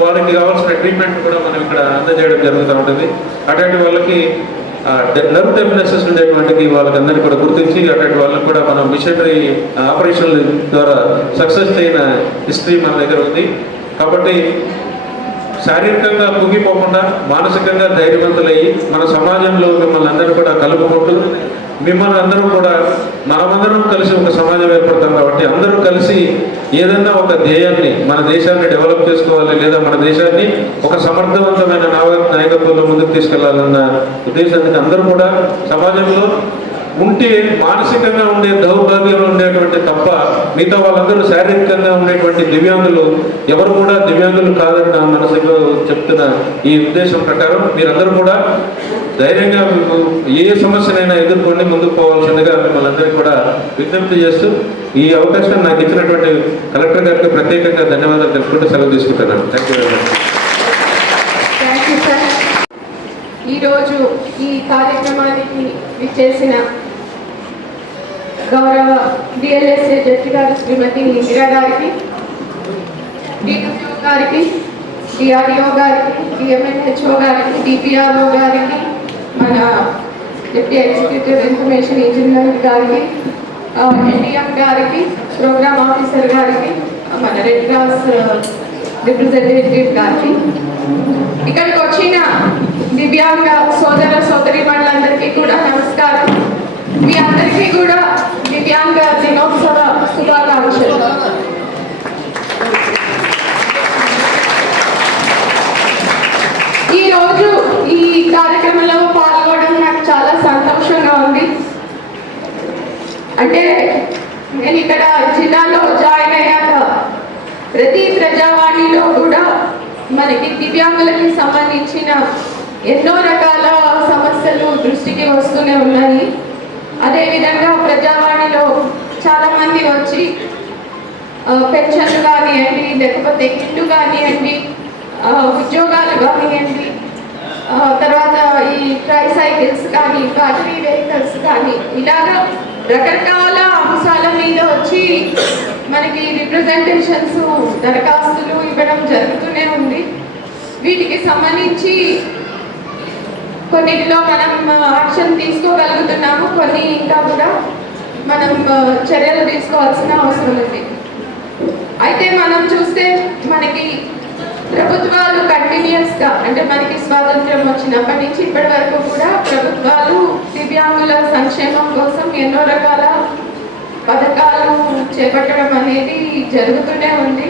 వారికి కావాల్సిన ట్రీట్మెంట్ కూడా మనం ఇక్కడ అందజేయడం జరుగుతూ ఉంటుంది. అటువంటి వాళ్ళకి నర్వ్ డెఫినెసెస్ ఉండేటువంటి వాళ్ళకందరినీ కూడా గుర్తించి అటువంటి వాళ్ళకి కూడా మనం మిషనరీ ఆపరేషన్ల ద్వారా సక్సెస్ అయిన హిస్టరీ మన దగ్గర ఉంది. కాబట్టి శారీరకంగా కుంగిపోకుండా మానసికంగా ధైర్యవంతులయ్యి మన సమాజంలో మిమ్మల్ని అందరూ కూడా కలుపుకుంటూ మిమ్మల్ని అందరూ కూడా మనమందరం కలిసి ఒక సమాజం ఏర్పడతాం కాబట్టి అందరూ కలిసి ఏదన్నా ఒక ధ్యేయాన్ని మన దేశాన్ని డెవలప్ చేసుకోవాలి లేదా మన దేశాన్ని ఒక సమర్థవంతమైన నాయకత్వంలో ముందుకు తీసుకెళ్లాలన్న ఉద్దేశానికి అందరూ కూడా సమాజంలో ఉంటే మానసికంగా ఉండే దౌర్భాగ్యంలో ఉండేటువంటి తప్ప మిగతా వాళ్ళందరూ శారీరకంగా ఉండేటువంటి దివ్యాంగులు ఎవరు కూడా దివ్యాంగులు కాదని నా మనసులో చెప్తున్న ఈ ఉద్దేశం ప్రకారం మీరందరూ కూడా ధైర్యంగా ఏ సమస్యనైనా ఎదుర్కొని ముందుకు పోవాల్సిందిగా మిమ్మల్ని అందరికీ కూడా విజ్ఞప్తి చేస్తూ ఈ అవకాశం నాకు ఇచ్చినటువంటి కలెక్టర్ గారికి ప్రత్యేకంగా ధన్యవాదాలు తెలుపుకుంటూ సెలవు తీసుకుంటున్నాను. Thank you very much. Thank you sir. ఈరోజు ఈ కార్యక్రమానికి విచ్చేసిన గౌరవ డిఎల్ఎస్ఏ జడ్జి గారు శ్రీమతి ఇందిరా గారికి, డిఎంఓ గారికి, డిఆర్డిఓ గారికి, డిఎంఎన్హెచ్ఓ గారికి, డిపిఆర్ఓ గారికి, మన డిప్యూటీ ఎగ్జిక్యూటివ్ ఇన్ఫర్మేషన్ ఇంజనీర్ గారికి, ఎన్డిఎం గారికి, ప్రోగ్రామ్ ఆఫీసర్ గారికి, మన రెడ్ క్రాస్ రిప్రజెంటేటివ్ గారికి, ఇక్కడికి వచ్చిన దివ్యాంగ సోదర సోదరీమణులందరికీ కూడా నమస్కారం. మీ అందరికీ కూడా దివ్యాంగ దినోత్సవ శుభాకాంక్షలు. ఈరోజు ఈ కార్యక్రమంలో పాల్గొనడం నాకు చాలా సంతోషంగా ఉంది. అంటే నేను ఇక్కడ జిల్లాలో జాయిన్ అయ్యాక ప్రతి ప్రజావాణిలో కూడా మనకి దివ్యాంగులకి సంబంధించిన ఎన్నో రకాల సమస్యలు దృష్టికి వస్తూనే ఉన్నాయి. అదేవిధంగా ప్రజావాణిలో చాలామంది వచ్చి పెన్షన్లు కానివ్వండి, లేకపోతే ఇల్లు కానివ్వండి, ఉద్యోగాలు కానివ్వండి, తర్వాత ఈ ట్రైసైకిల్స్ కానీ, బ్యాటరీ వెహికల్స్ కానీ, ఇలాగా రకరకాల అంశాల మీద వచ్చి మనకి రిప్రజెంటేషన్స్, దరఖాస్తులు ఇవ్వడం జరుగుతూనే ఉంది. వీటికి సంబంధించి కొన్నిటిలో మనం యాక్షన్ తీసుకోగలుగుతున్నాము, కొన్ని ఇంకా కూడా మనం చర్యలు తీసుకోవాల్సిన అవసరం ఉంది. అయితే మనం చూస్తే మనకి ప్రభుత్వాలు కంటిన్యూస్గా, అంటే మనకి స్వాతంత్ర్యం వచ్చినప్పటి నుంచి ఇప్పటి వరకు కూడా ప్రభుత్వాలు దివ్యాంగుల సంక్షేమం కోసం ఎన్నో రకాల పథకాలు చేపట్టడం అనేది జరుగుతూనే ఉంది.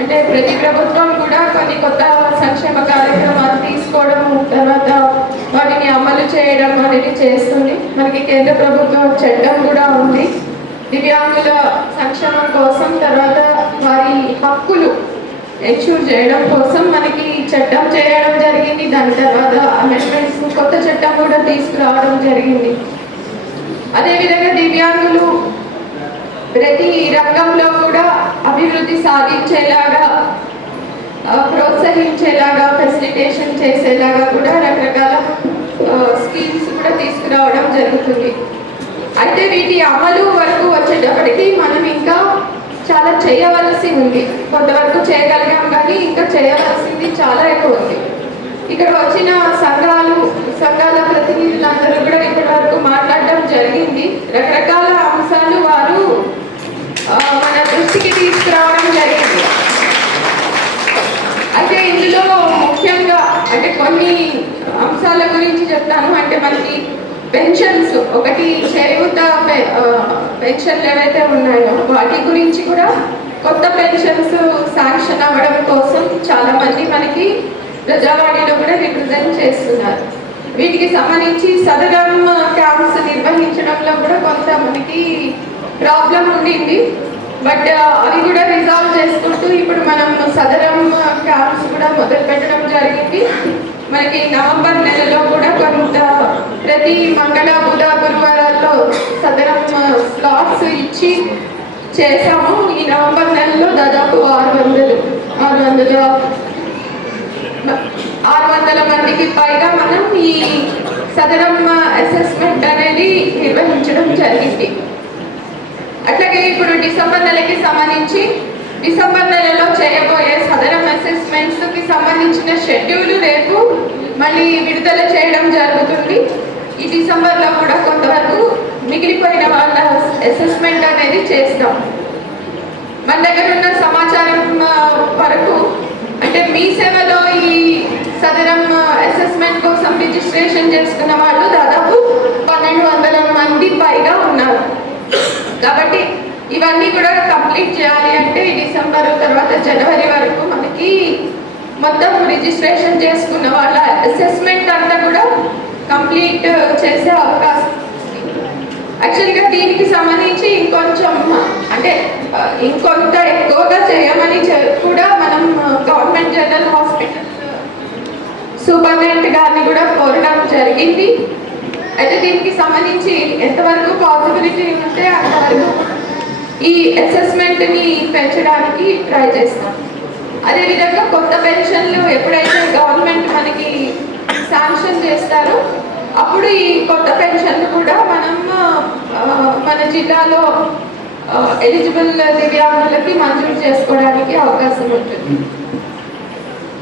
అంటే ప్రతి ప్రభుత్వం కూడా కొన్ని కొత్త సంక్షేమ కార్యక్రమాలు తీసుకోవడం, తర్వాత వాటిని అమలు చేయడం అనేది చేస్తుంది. మనకి కేంద్ర ప్రభుత్వం చట్టం కూడా ఉంది దివ్యాంగుల సంక్షేమం కోసం, తర్వాత వారి హక్కులు ఎన్ష్యూర్ చేయడం కోసం మనకి చట్టం చేయడం జరిగింది. దాని తర్వాత అమెండ్మెంట్స్, కొత్త చట్టం కూడా తీసుకురావడం జరిగింది. అదేవిధంగా దివ్యాంగులు ప్రతి రంగంలో కూడా అభివృద్ధి సాధించేలాగా, ప్రోత్సహించేలాగా, ఫెసిలిటేషన్ చేసేలాగా కూడా రకరకాల స్కీమ్స్ కూడా తీసుకురావడం జరుగుతుంది. అయితే వీటి అమలు వరకు వచ్చేటప్పటికి మనం ఇంకా చాలా చేయవలసి ఉంది. కొంతవరకు చేయగలిగాం కానీ ఇంకా చేయవలసింది చాలా ఎక్కువ ఉంది. ఇక్కడ వచ్చిన సంఘాల ప్రతినిధులందరూ కూడా ఇప్పటి వరకు మాట్లాడడం జరిగింది. రకరకాల అంశాలు వారు మన దృష్టికి తీసుకురావడం జరిగింది. అయితే ఇందులో ముఖ్యంగా అంటే కొన్ని అంశాల గురించి చెప్తాను. అంటే మనకి పెన్షన్స్, ఒకటి చేయూత పెన్షన్లు ఏవైతే ఉన్నాయో వాటి గురించి కూడా కొత్త పెన్షన్స్ శాంక్షన్ అవ్వడం కోసం చాలా మంది మనకి ప్రజావాణిలో కూడా రిప్రజెంట్ చేస్తున్నారు. వీటికి సంబంధించి సదరం క్యాంప్స్ నిర్వహించడంలో కూడా కొంత మనకి ప్రాబ్లం ఉండింది. బట్ అవి కూడా రిజాల్వ్ చేసుకుంటూ ఇప్పుడు మనం సదరం క్యాంప్స్ కూడా మొదలు పెట్టడం జరిగింది. మనకి నవంబర్ నెలలో కూడా కొంత ప్రతి మంగళ, బుధ, గురువారాల్లో సదరం స్లాట్స్ ఇచ్చి చేసాము. ఈ నవంబర్ నెలలో దాదాపు 600 మందికి పైగా మనం ఈ సదరం అసెస్మెంట్ అనేది నిర్వహించడం జరిగింది. అట్లాగే ఇప్పుడు డిసెంబర్ నెలకి సంబంధించి డిసెంబర్ నెలలో చేయబోయే సదరం అసెస్మెంట్స్ కి సంబంధించిన షెడ్యూల్ రేపు మళ్ళీ విడుదల చేయడం జరుగుతుంది. ఈ డిసెంబర్లో కూడా కొంతవరకు మిగిలిపోయిన వాళ్ళ అసెస్మెంట్ అనేది చేస్తాం. మన దగ్గర ఉన్న సమాచారం వరకు అంటే మీ సేవలో ఈ సదరం అసెస్మెంట్ కోసం రిజిస్ట్రేషన్ చేసుకున్న వాళ్ళు దాదాపు 1200 మంది పైగా ఉన్నారు. కాబట్టి ఇవన్నీ కూడా కంప్లీట్ చేయాలి అంటే ఈ డిసెంబర్ తర్వాత జనవరి వరకు మనకి మొత్తం రిజిస్ట్రేషన్ చేసుకున్న వాళ్ళ అసెస్మెంట్ అంతా కూడా కంప్లీట్ చేసే అవకాశం. యాక్చువల్గా దీనికి సంబంధించి ఇంకొంచెం అంటే ఇంకొంత ఎక్కువగా చేయమని కూడా మనం గవర్నమెంట్ జనరల్ హాస్పిటల్ సూపరింటెండెంట్ గారిని కూడా కోరడం జరిగింది. అయితే దీనికి సంబంధించి ఎంతవరకు పాసిబిలిటీ ఉంటే అంతవరకు ఈ అసెస్మెంట్ని పెంచడానికి ట్రై చేస్తాం. అదేవిధంగా కొత్త పెన్షన్లు ఎప్పుడైతే గవర్నమెంట్ మనకి శాంక్షన్ చేస్తారో అప్పుడు ఈ కొత్త పెన్షన్లు కూడా మనం మన జిల్లాలో ఎలిజిబుల్ దివ్యాంగులకి మంజూరు చేసుకోవడానికి అవకాశం ఉంటుంది.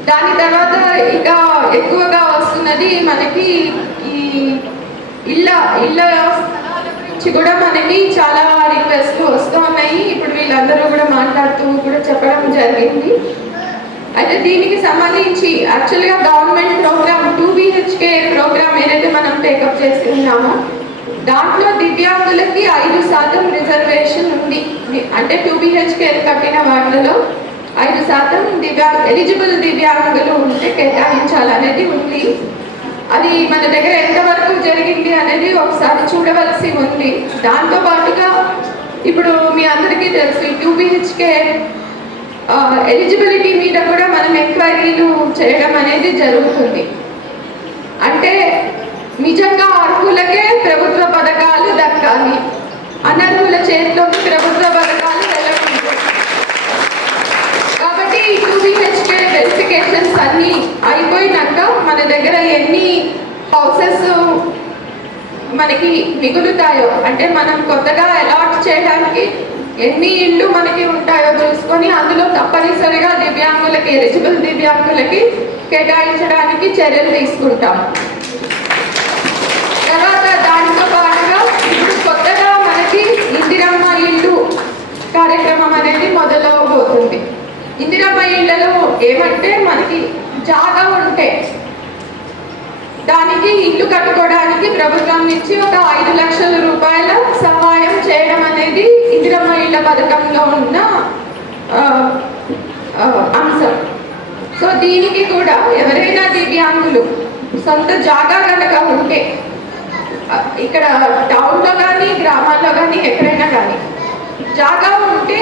దాని తర్వాత ఇంకా ఎక్కువగా వస్తున్నది మనకి ఈ ఇళ్ళ నుంచి కూడా మనకి చాలా రిక్వెస్ట్లు వస్తూ ఉన్నాయి. ఇప్పుడు వీళ్ళందరూ కూడా మాట్లాడుతూ కూడా చెప్పడం జరిగింది. అయితే దీనికి సంబంధించి యాక్చువల్గా గవర్నమెంట్ ప్రోగ్రామ్ 2BHK ప్రోగ్రామ్ ఏదైతే మనం టేకప్ చేస్తున్నామో దాంట్లో దివ్యాంగులకి 5% రిజర్వేషన్ ఉంది. అంటే 2BHK కట్టిన వాటిలో 5% ఎలిజిబుల్ దివ్యాంగులు ఉంటే కేటాయించాలనేది ఉంది. అది మన దగ్గర ఎంతవరకు జరిగింది అనేది ఒకసారి చూడవలసి ఉంది. దాంతో పాటుగా ఇప్పుడు మీ అందరికీ తెలుసు 2BHK ఎలిజిబిలిటీ మీద కూడా మనం ఎంక్వైరీలు చేయడం అనేది జరుగుతుంది. అంటే నిజంగా అర్హులకే ప్రభుత్వ పథకాలు దక్కాలి, అనర్హుల చేతిలోకి ప్రభుత్వ పథకాలు వెళ్ళకూడదు. కాబట్టి 2BHK వెరిఫికేషన్స్ అన్నీ అయిపోయినాక మన దగ్గర ఎన్ని హౌసెస్ మనకి మిగులుతాయో అంటే మనం కొత్తగా అలాట్ చేయడానికి ఎన్ని ఇళ్ళు మనకి ఉంటాయో చూసుకొని అందులో తప్పనిసరిగా దివ్యాంగులకి ఎలిజిబుల్ దివ్యాంగులకి కేటాయించడానికి చర్యలు తీసుకుంటాం. తర్వాత దాంతో పాటుగా ఇప్పుడు కొత్తగా మనకి ఇందిరమ్మ ఇల్లు కార్యక్రమం అనేది మొదలవబోతుంది. ఇందిరమ్మ ఇళ్లలో ఏమంటే మనకి జాగా ఉంటే దానికి ఇల్లు కట్టుకోవడానికి ప్రభుత్వం నుంచి ఒక 5 లక్షల రూపాయల సహాయం చేయడం అనేది ఇందిరమ్మ ఇళ్ల పథకంలో ఉన్న అంశం. సో దీనికి కూడా ఎవరైనా దివ్యాంగులు సొంత జాగా కనుక ఉంటే ఇక్కడ టౌన్లో కానీ గ్రామాల్లో కానీ ఎక్కడైనా కానీ జాగా ఉంటే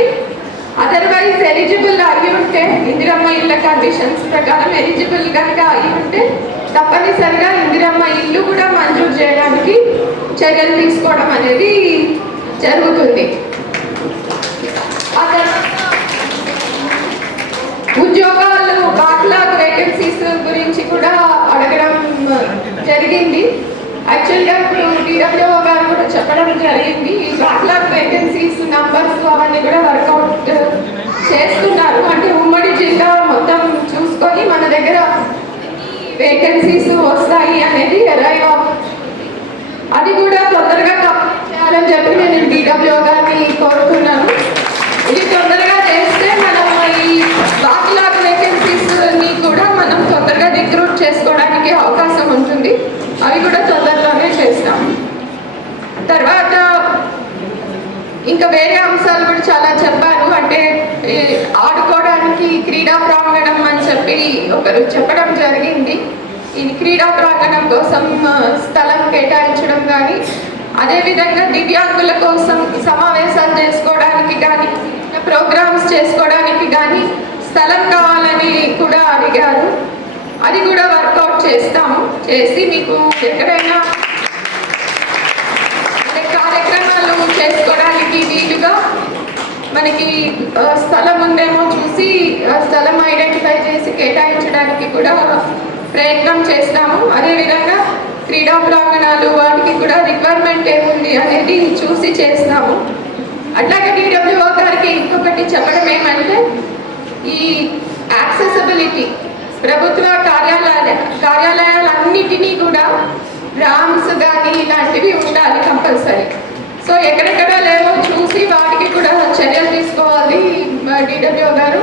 అదర్వైజ్ ఎలిజిబుల్ అయి ఉంటే ఇందిరమ్మ ఇళ్ళ కండిషన్స్ ప్రకారం ఎలిజిబుల్ కనుక అయి ఉంటే తప్పనిసరిగా ఇందిరమ్మ ఇల్లు కూడా మంజూరు చేయడానికి చర్యలు తీసుకోవడం అనేది జరుగుతుంది. ఉద్యోగాలు బ్యాక్లాగ్ వేకెన్సీస్ గురించి కూడా అడగడం జరిగింది. యాక్చువల్గా ఇప్పుడు DWO గారు కూడా చెప్పడం జరిగింది. ఈ బ్యాక్లాగ్ వేకెన్సీస్ నంబర్స్ అవన్నీ కూడా వర్కౌట్ చేస్తున్నారు. అంటే ఉమ్మడి జిల్లా మొత్తం చూసుకొని మన దగ్గర వేకెన్సీస్ వస్తాయి అనేది అది కూడా తొందరగా కంప్లీట్ చేయాలని చెప్పి నేను DWO గారిని కోరుతున్నాను. ఇది తొందరగా చేస్తే మనం ఈ బ్యాక్లాగ్ వేకెన్సీస్ని కూడా మనం తొందరగా రిక్రూట్ చేసుకోవడానికి అవకాశం ఉంటుంది. అవి కూడా తొందరలోనే చేస్తాం. తర్వాత ఇంకా వేరే అంశాలు కూడా చాలా చెప్పారు. అంటే ఆడుకోవడానికి క్రీడా ప్రాంగణం అని చెప్పి ఒకరు చెప్పడం జరిగింది. ఈ క్రీడా ప్రాంగణం కోసం స్థలం కేటాయించడం కానీ అదేవిధంగా దివ్యాంగుల కోసం సమావేశాలు చేసుకోవడానికి కానీ ప్రోగ్రామ్స్ చేసుకోవడానికి కానీ స్థలం కావాలని కూడా అడిగారు. అది కూడా వర్కౌట్ చేస్తాము. చేసి మీకు ఎక్కడైనా కార్యక్రమాలు చేసుకోవడానికి వీలుగా మనకి స్థలం ఉందేమో చూసి స్థలం ఐడెంటిఫై చేసి కేటాయించడానికి కూడా ప్రయత్నం చేస్తాము. అదేవిధంగా క్రీడా ప్రాంగణాలు వాటికి కూడా రిక్వైర్మెంట్ ఏముంది అనేది చూసి చేస్తాము. అట్లాగే DWO గారికి ఇంకొకటి చెప్పడం ఏమంటే ఈ యాక్సెసిబిలిటీ ప్రభుత్వ కార్యాలయాలన్నిటినీ కూడా ర్యామ్స్ కానీ ఇలాంటివి ఉండాలి కంపల్సరీ. సో ఎక్కడెక్కడ లేవో చూసి వాటికి కూడా చర్యలు తీసుకోవాలి DWO గారు.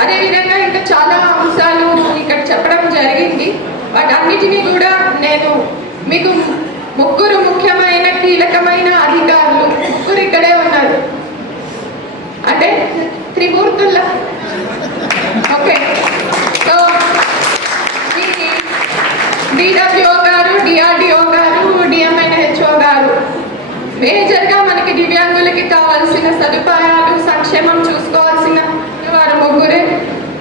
అదేవిధంగా ఇంకా చాలా అంశాలు ఇక్కడ చెప్పడం జరిగింది. వాటన్నిటినీ కూడా నేను మీకు ముగ్గురు ముఖ్యమైన కీలకమైన అధికారులు ముగ్గురు ఇక్కడే ఉన్నారు, అంటే త్రిమూర్తుల. ఓకే, సో డిడబ్ల్యూఓ గారు, డిఆర్డిఓ గారు, డిఎంఎన్హెచ్ఓ గారు మేజర్గా మనకి దివ్యాంగులకి కావాల్సిన సదుపాయాలు సంక్షేమం చూసుకోవాల్సిన వారు ముగ్గురే.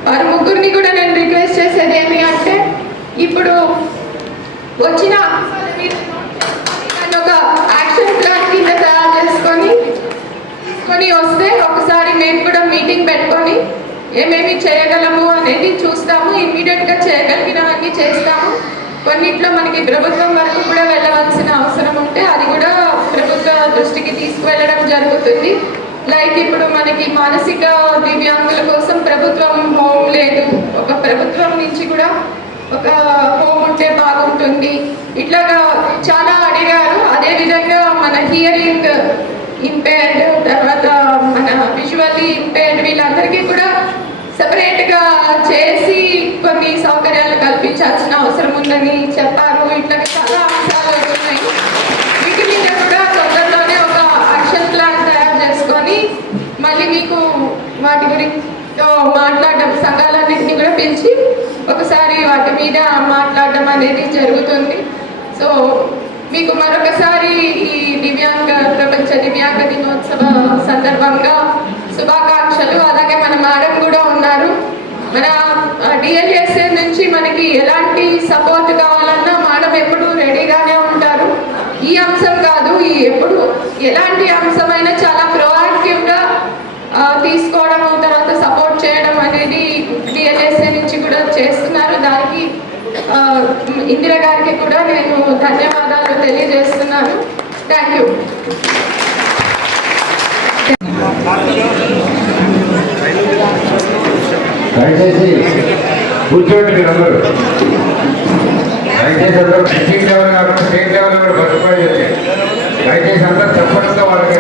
వారు ముగ్గురిని కూడా నేను రిక్వెస్ట్ చేసేది ఏమి అంటే, ఇప్పుడు వచ్చిన ఒక యాక్షన్ ప్లాన్ కింద తయారు చేసుకొని వస్తే ఒకసారి మేము కూడా మీటింగ్ పెట్టుకొని ఏమేమి చేయగలము అనేది చూస్తాము. ఇమ్మీడియట్గా చేయగలిగినవన్నీ చేస్తాము. కొన్నిట్లో మనకి ప్రభుత్వం వరకు కూడా వెళ్ళవలసిన అవసరం ఉంటే అది కూడా ప్రభుత్వ దృష్టికి తీసుకువెళ్ళడం జరుగుతుంది. లైక్ ఇప్పుడు మనకి మానసిక దివ్యాంగుల కోసం ప్రభుత్వం హోమ్ లేదు, ఒక ప్రభుత్వం నుంచి కూడా ఒక హోమ్ ఉంటే బాగుంటుంది. ఇట్లాగా చాలా అడిగారు. అదేవిధంగా మన హియరింగ్ ఇంపేర్డ్, తర్వాత మన విజువల్లీ ఇంపేర్డ్ వీళ్ళందరికీ కూడా సెపరేట్గా చేసి కొన్ని సౌకర్యాలు కల్పించాల్సిన అవసరం ఉందని చెప్పారు. ఇట్లా చాలా అంశాలు ఉన్నాయి. వీటి మీద కూడా తొందరలోనే ఒక యాక్షన్ ప్లాన్ తయారు చేసుకొని మళ్ళీ మీకు వాటి గురించి మాట్లాడడం, సంఘాలన్నింటినీ కూడా పిలిచి ఒకసారి వాటి మీద మాట్లాడడం అనేది జరుగుతుంది. సో మీకు మరొకసారి ఈ ప్రపంచ దివ్యాంగ దినోత్సవ సందర్భంగా శుభాకాంక్షలు. అలాగే మన మేడం కూడా ఉన్నారు. మన డిఎల్ఎస్ఏ నుంచి మనకి ఎలాంటి సపోర్ట్ కావాలన్నా మేడం ఎప్పుడు రెడీగానే ఉంటారు. ఈ అంశం కాదు, ఈ ఎప్పుడు ఎలాంటి అంశమైనా చాలా ప్రోయాక్టివ్గా తీసుకోవడం, తర్వాత సపోర్ట్ చేయడం అనేది డిఎల్ఎస్ఏ నుంచి కూడా చేస్తున్నారు. దానికి ఇందిరా గారికి కూడా నేను ధన్యవాదాలు తెలియజేస్తున్నాను. Thank you. దయచేసి కూర్చోండి మీరందరూ. దయచేసి అందరూ డిస్ట్రిక్ట్ లెవెల్ కాకుండా స్టేట్ లెవెల్ కూడా బస్సుపడి చెప్పారు. దయచేసి అందరూ చెప్పడంతో వాళ్ళకి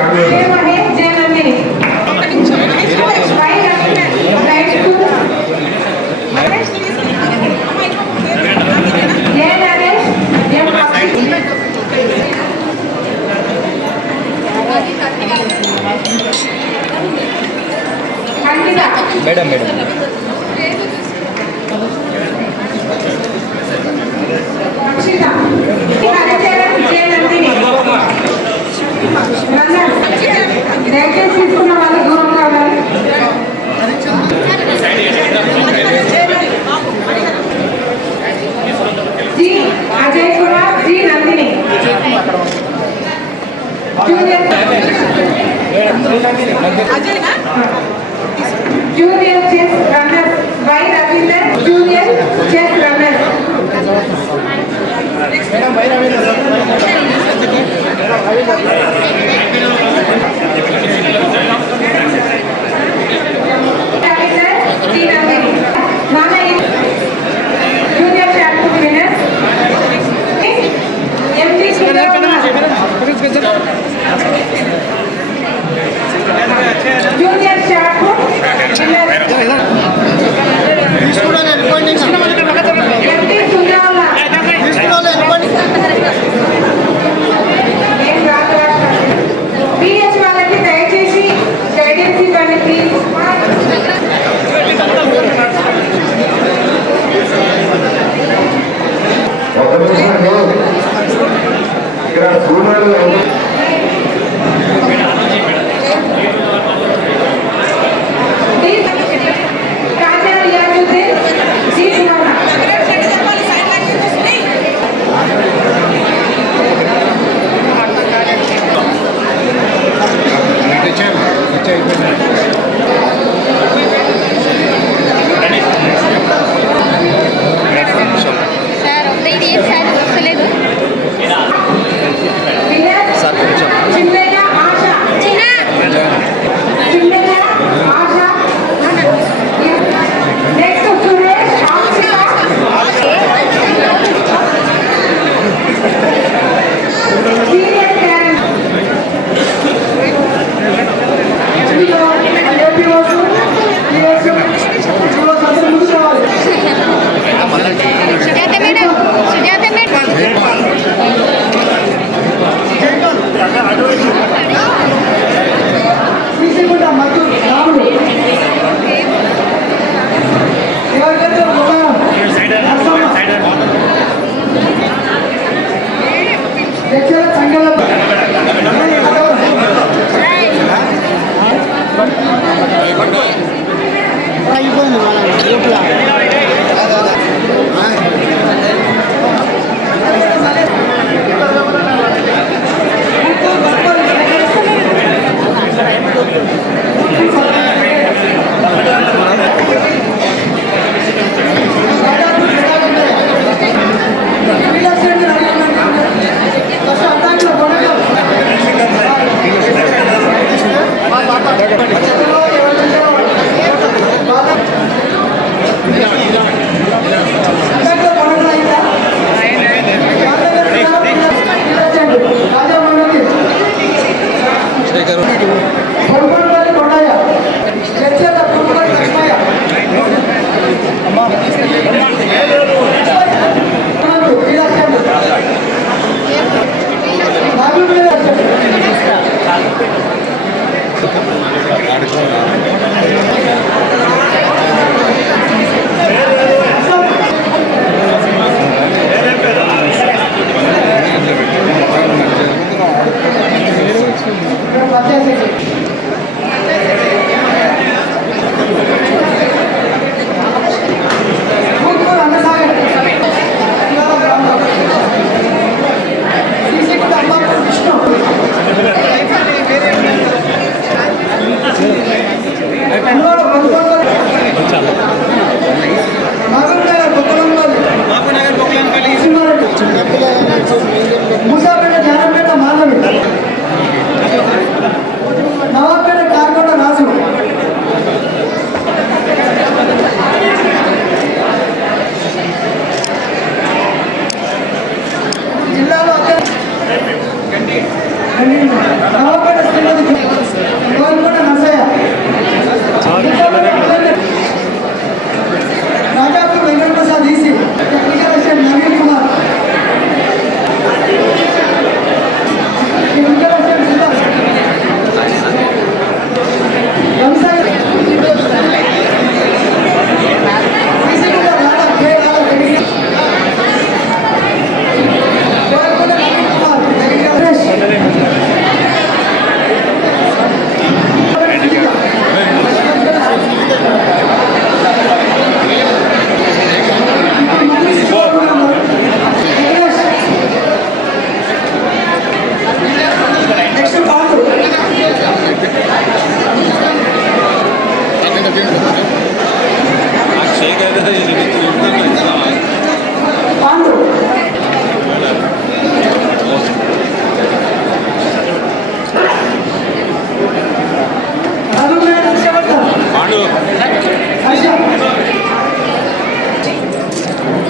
మేడం మేడం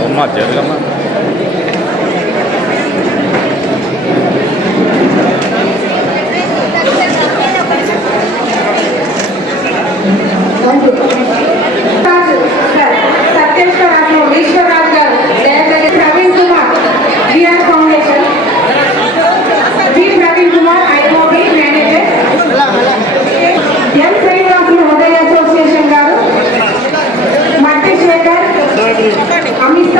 అమ్మ జరగమ్మ సత్యేశ్వరరాజు ఈశ్వరరాజు గారు దయచేసి Praveen Kumar VR foundation V Praveen Kumar IOB manager M Srinivasulu Udaya association గారు మట్టి శేఖర్ అమిత్